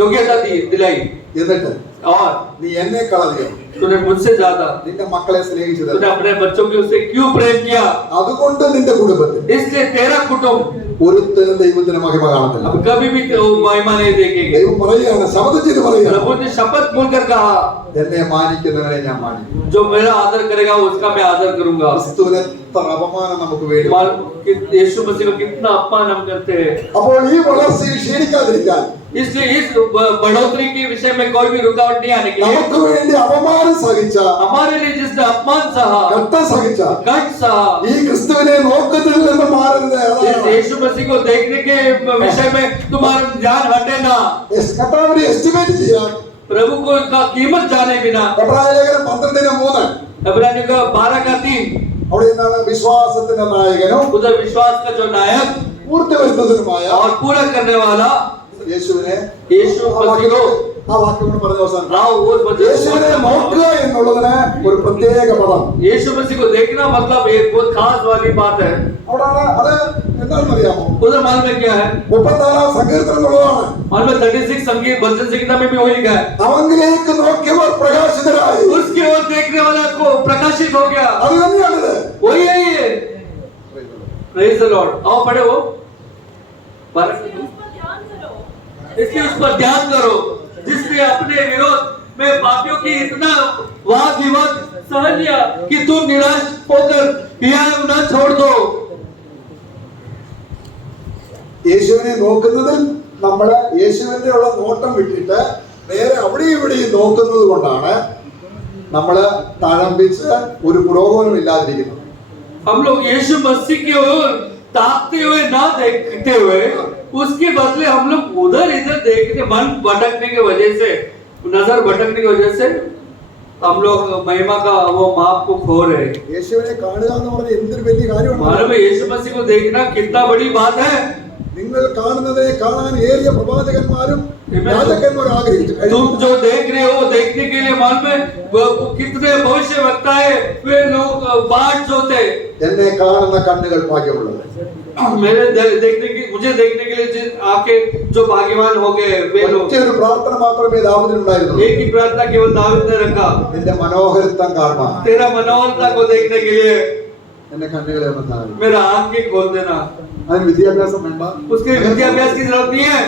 योग्यता दिलाई. എന്നിട്ട് और നീ എന്നെ കളഞ്ഞു. तूने मुझसे ज्यादा നിന്റെ മക്കളെ സ്നേഹിച്ചത്. तूने अपने बच्चों के उससे क्यों प्रेम किया? അതുകൊണ്ട് നിന്റെ കുടുംബത്തിൽ इसलिए तेरा कुटुंब ഒരുത്തനും ദൈവത്തിന് മഹിമ കാണത്തില്ല. अब कभी भी महिमा नहीं देखेंगे. ദൈവം പറയുകയാണ്, ശബ്ദം ചെയ്ത് പറയുകയാണ്, प्रभु ने शपथ बोलकर कहा, എന്നെ മാനിക്കുന്നവനെ ഞാൻ മാനിക്കും. जो मेरा आदर करेगा उसका मैं आदर करूंगा. ക്രിസ്തുവിന് എത്ര അപമാനം നമുക്ക് വേണ്ടി. यीशु मसीह को कितना अपमान हम करते हैं. അപ്പോൾ ഈ വളർച്ചയിൽ ക്ഷീണിക്കാതിരിക്കാൻ इसलिए इस बढ़ोतरी के विषय में कोई भी रुकावट नहीं आने के लिए, നമുക്ക് വേണ്ടി അപമാനം സഹിച്ച, हमारे लिए जिसने अपमान सहा, കഷ്ട സഹിച്ച कष्ट सहा, ഈ ക്രിസ്തുവിനെ നോക്കുന്നതിൽ നിന്ന് മാറരുത്. इस यीशु मसीह को देखने के विषय में तुम्हारा ध्यान हटे ना. കർത്താവിനെ എസ്റ്റിമേറ്റ് ചെയ്യാൻ प्रभु को का कीमत जाने बिना. എബ്രായ ലേഖനം 12:3 इब्रानियों का 12:3 അവിടെ നിന്നാണ് വിശ്വാസത്തിന്റെ നായകനും उधर विश्वास का जो नायक പൂർത്തി വരുന്നതിനുമായ और पूरा करने वाला യേശുവിനെ, यीशु मसीह को ആ വാക്യം കൊണ്ട് പറഞ്ഞ അവസാനം, राव वो യേശുവിനെ നോക്കുക എന്നുള്ളതിന് ഒരു പ്രത്യേക പദം. यीशु मसीह को देखना मतलब एक बहुत खास वाली बात है. അവിടെ അത് എന്താണെന്ന് അറിയാമോ? उधर मालूम है क्या है? 34 സങ്കീർത്തനം എന്നുള്ളതാണ്. मालूम है 36 संगीत भजन संगीता में भी वही लिखा है. അവങ്കിലേക്ക് നോക്കിയവർ പ്രകാശിതരായി. उसकी ओर देखने वाला को प्रकाशित हो गया. അത് തന്നെയാണിത്. वही है ये. Praise the Lord. आओ पढ़े वो. इसलिए उस पर ध्यान करो. इसलिए उस पर ध्यान करो जिसने अपने विरोध में पापियों की इतना वाद विवाद सह लिया कि तुम निराश होकर यह न छोड़ दो. യേശുവിനെ നോക്കുന്നതിൽ നമ്മള് യേശുവിന്റെ ഉള്ള നോട്ടം വിട്ടിട്ട് നേരെ അവിടെയും ഇവിടെയും നോക്കുന്നത് കൊണ്ടാണ് നമ്മള് തഴമ്പിച്ച് ഒരു പുരോഗമനം ഇല്ലാതിരിക്കുന്നത്. हम लोग यीशु मसीह की ओर ताकते हुए ना देखते हुए उसके बदले हम लोग उधर इधर देखने, मन भटकने की वजह से, नजर भटकने की वजह से हम लोग महिमा का वो माप को खो रहे हैं. യേശുവിനെ കാണുക എന്ന് പറഞ്ഞാൽ എന്തൊരു വലിയ കാര്യമാണ്. मालूम है यीशु मसीह को देखना कितना बड़ी बात है. നിങ്ങൾ കാണുന്നതിനെ കാണാൻ ഏറിയ പ്രവാചകന്മാരും രാജാക്കന്മാരും ആഗ്രഹിച്ചു. तुम जो देख रहे हो देखने के लिए मालूम है वो कितने भविष्य वक्ता है वे लोग बाट जो थे. എന്നെ കാണുന്ന കണ്ണുകൾ ഭാഗ്യമുള്ളത്. मेरे मुझे देखने के लिए आके जो भाग्यवान हो गए वे लोग. ഒരു പ്രാർത്ഥന മാത്രമേ ദാവീദിനുണ്ടായിരുന്നുള്ളൂ. एक ही प्रार्थना केवल दाऊद ने रखा, നിന്റെ മനോഹരത്വം കാണുവാൻ तेरा मनोहरता को देखने के लिए എന്റെ കണ്ണുകളെ ഒന്ന് താഴെ. मेरा आंखें खोल देना. അതിന് വിദ്യാഭ്യാസം വേണ്ട. उसके विद्याभ्यास की जरूरत नहीं है.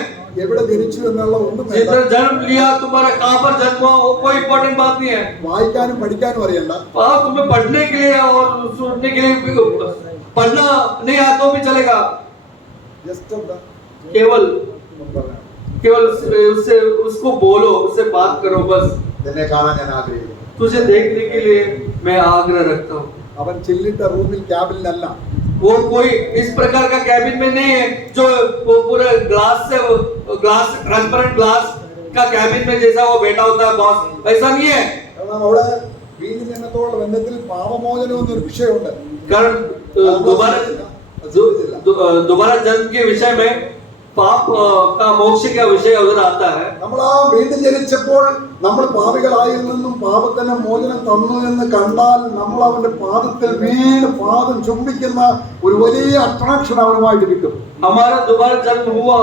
എവിടെ ജനിച്ചു എന്നുള്ള ഒന്നും വേണ്ട. जिधर जन्म लिया तुम्हारा कहाँ पर जन्म हुआ वो कोई इम्पोर्टेंट बात नहीं है। വായിക്കാനും പഠിക്കാനും അറിയണ്ട. हाँ तुम्हें पढ़ने के लिए और सुनने के लिए पढ़ना नहीं आता तो भी चलेगा। ജസ്റ്റ് എന്താ केवल പറയാം. केवल उससे उसको बोलो, उससे बात करो बस। നിന്നെ കാണാൻ ഞാൻ ആഗ്രഹിക്കുന്നു. तुझे देखने के लिए मैं आग्रह रखता हूँ। അവൻ ചില്ലിട്ട റൂമിൽ ക്യാബിനിലല്ല. वो कोई इस प्रकार का कैबिन में नहीं है जो वो पूरा ग्लास ट्रांसपेरेंट ग्लास का कैबिन में जैसा वो बैठा होता है बॉस, ऐसा नहीं है। കാരണം അവിടെ വീണ്ടും ജനത്തോടുള്ള ബന്ധത്തിൽ പാപമോചനം എന്നൊരു വിഷയമുണ്ട്. कारण दोबारा जन्म के विषय में पाप का मोक्ष का विषय उधर आता है। നമ്മൾ ആ വീണ്ടും ജനിച്ചപ്പോൾ നമ്മൾ പാപികളായിരുന്നെന്നും പാപത്തിന് മോചനം തന്നു എന്ന് കണ്ടാൽ നമ്മൾ അവന്റെ പാദത്തിൽ വീണ് പാദം ചുംബിക്കുന്ന ഒരു വലിയ അട്രാക്ഷൻ അവനുമായിട്ട് കിട്ടും. हमारा दोबारा जन्म हुआ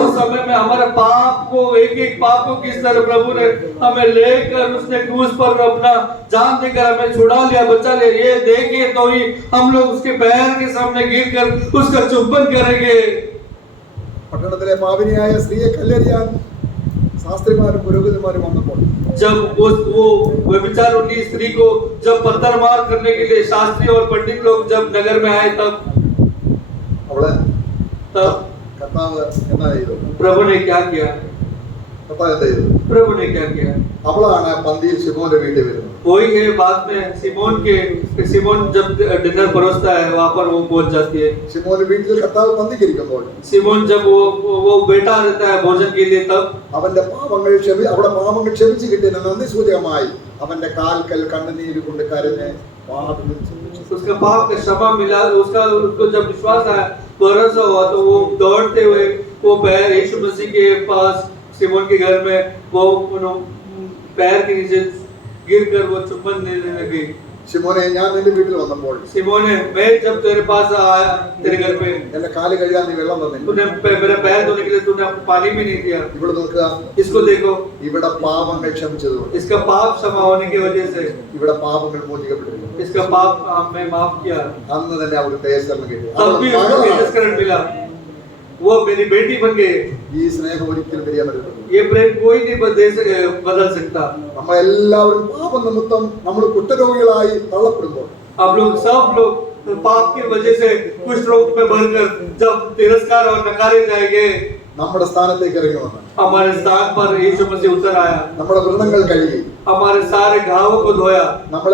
उस समय में हमारे पाप को एक पाप को किस तरह प्रभु ने हमें लेकर उसने क्रूस पर अपना जान देकर हमें छुड़ा लिया, बचा लिया, ये देखे तो ही हम लोग उसके पैर के सामने गिरकर उसका चुंबन करेंगे। പട്ടണത്തിലെ പാപിനിയായ സ്ത്രീയെ കല്ലെറിയാൻ ശാസ്ത്രിമാരും പുരോഹിതന്മാരും വന്നപ്പോൾ जब वो व्यभिचार उनकी स्त्री को जब पत्थर मार करने के लिए शास्त्री और पंडित लोग जब नगर में आए तब കർത്താവ് എന്താ ചെയ്തു? प्रभु ने क्या किया? കർത്താവ് എന്താ ചെയ്തു? प्रभु ने क्या किया? അവളാണ് പന്തിയിൽ ശിമോന്റെ വീട്ടിൽ വരുന്നത്. वही है बाद में सिमोन जब डिनर परोसता है वहां पर वो पहुंच जाती है। ശിമോന്റെ വീട്ടിൽ കർത്താവ് പന്തിക്കിരിക്കുമ്പോൾ सिमोन जब वो बैठा रहता है भोजन के लिए तब അവന്റെ പാപങ്ങൾ അവിടെ പാപങ്ങൾ ക്ഷമിച്ചു കിട്ടിയതിന് നന്ദി സൂചകമായി അവന്റെ കാൽക്കൽ കണ്ണുനീര് കൊണ്ട് കരഞ്ഞ് പാപങ്ങൾ ക്ഷമിച്ചു. उसका पाप का क्षमा मिला, उसको जब विश्वास आया, भरोसा हुआ तो वो दौड़ते हुए वो पैर यीशु मसीह के पास सिमोन के घर में वो पैर के नीचे गिरकर वो चुम्बन देने लगी। ശിമോനെ ഞാൻ നിന്റെ വീട്ടിൽ വന്നപ്പോൾ सिमोने मैं जब तेरे पास आया तेरे घर पे എന്റെ കാല് കഴുകാൻ നീ വെള്ളം തന്നില്ല. तूने मेरा पैर धोने के लिए तूने पानी भी नहीं दिया। ഇവിടെ നോക്കുക, इसको देखो, ഇവിടെ പാപങ്ങൾ ക്ഷമിച്ചതുകൊണ്ട് इसका पाप क्षमा होने की वजह से ഇവിടെ പാപങ്ങൾ മോചിക്കപ്പെട്ടിരിക്കുന്നു. इसका पाप हमें माफ किया। അന്ന് തന്നെ അവർക്ക് തേജസ്കരണം കിട്ടി. तब भी उसको तेजस्करण मिला, वो मेरी बेटी बन गई। ഈ സ്നേഹം ഒരിക്കലും പിരിയാൻ പറ്റില്ല. ये प्रेम कोई नहीं बदल सकता। നമ്മളെല്ലാവരും പാപം നിമിത്തം നമ്മൾ കുറ്റരോഗികളായി തള്ളപ്പെടുമ്പോൾ हम लोग सब लोग पाप की वजह से कुछ रोग में भरकर जब तिरस्कार और नकारे जाएंगे, നമ്മുടെ സ്ഥാനത്തേക്ക് ഇറങ്ങി വന്നു हमारे स्थान पर यीशु मसीह उतर आया, നമ്മുടെ വ്രണങ്ങൾ കഴുകി हमारे सारे घावों को धोया, നമ്മൾ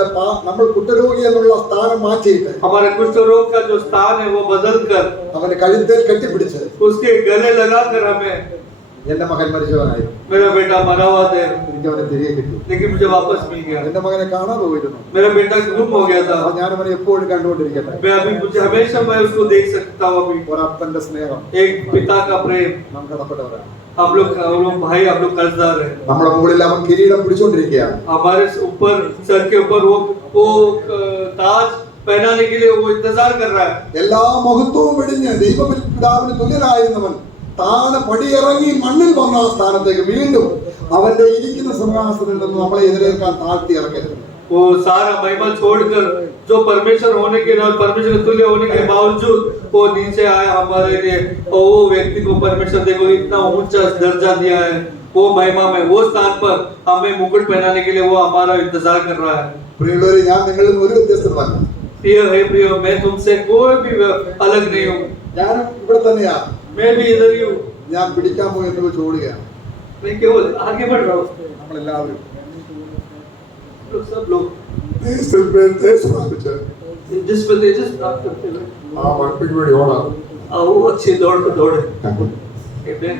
കുറ്റരോഗി എന്നുള്ള സ്ഥാനം മാറ്റിയിട്ട് हमारे कुष्ठ रोग का जो स्थान है वो बदल कर അവന്റെ കഴുത്തേൽ കെട്ടിപ്പിടിച്ച് उसके गले लगाकर हमें, എന്റെ മകൻ മരിച്ചവനായി, मेरा बेटा मरा हुआ था എനിക്ക് അവനെ തിരികെ കിട്ടി. लेकिन मुझे वापस मिल गया, എന്റെ മകനെ കാണാതെ പോയിരുന്നു. मेरा बेटा गुम हो गया था, ഞാൻ അവനെ എപ്പോഴും കണ്ടുകൊണ്ടിരിക്കട്ടെ. मुझे हमेशा मैं उसको देख सकता हूँ अभी। ഒരപ്പന്റെ സ്നേഹം एक पिता का प्रेम, നാം കടപ്പെട്ടവരാണ്. हम लोग भाई, हम लोग कर्जदार हैं। നമ്മുടെ മുകളിൽ അവൻ കിരീടം പിടിച്ചുകൊണ്ടിരിക്കുകയാണ്. हमारे ऊपर सर के ऊपर वो ताज पहनाने के लिए वो इंतजार कर रहा है। എല്ലാ മഹത്വവും വെടിഞ്ഞ് ദൈവപിതാവിന് തുല്യനായിരുന്നവൻ താനെ പടിയിറങ്ങി മണ്ണിൽ വന്ന ആ സ്ഥാനത്തേക്ക് വീണ്ടും അവന്റെ ഇരിക്കുന്ന സിംഹാസനത്തിൽ നിന്ന് നമ്മളെ എതിരേൽക്കാൻ താഴ്ത്തി ഇറക്കരുത്. वो सारा महिमा छोड़कर जो परमेश्वर होने के और परमेश्वर तुल्य होने के बावजूद वो नीचे आया हमारे लिए, और वो व्यक्ति को परमेश्वर देखो इतना ऊंचा दर्जा दिया है, वो महिमा में वो स्थान पर हमें मुकुट पहनाने के लिए वो हमारा इंतजार कर रहा है। പ്രിയമുള്ളവരെ, ഞാൻ നിങ്ങളിൽ നിന്ന് ഒരു വ്യത്യസ്തമല്ല. प्रिय मैं तुमसे कोई भी अलग नहीं हूँ, ഞാൻ ഇവിടെ തന്നെയാണ്. मैं भी इधर ही हूँ, ഞാൻ പിടിക്കാൻ പോയി എന്ന് വെച്ച് ഓടുകയാണ്. मैं केवल आगे बढ़ रहा हूँ। നമ്മളെല്ലാവരും सब लोग जिस पर तेजस प्राप्त करते हुए ആ മൺപിടി വേണ്ടി ഓടാം. वो अच्छी दौड़ को दौड़े। Amen.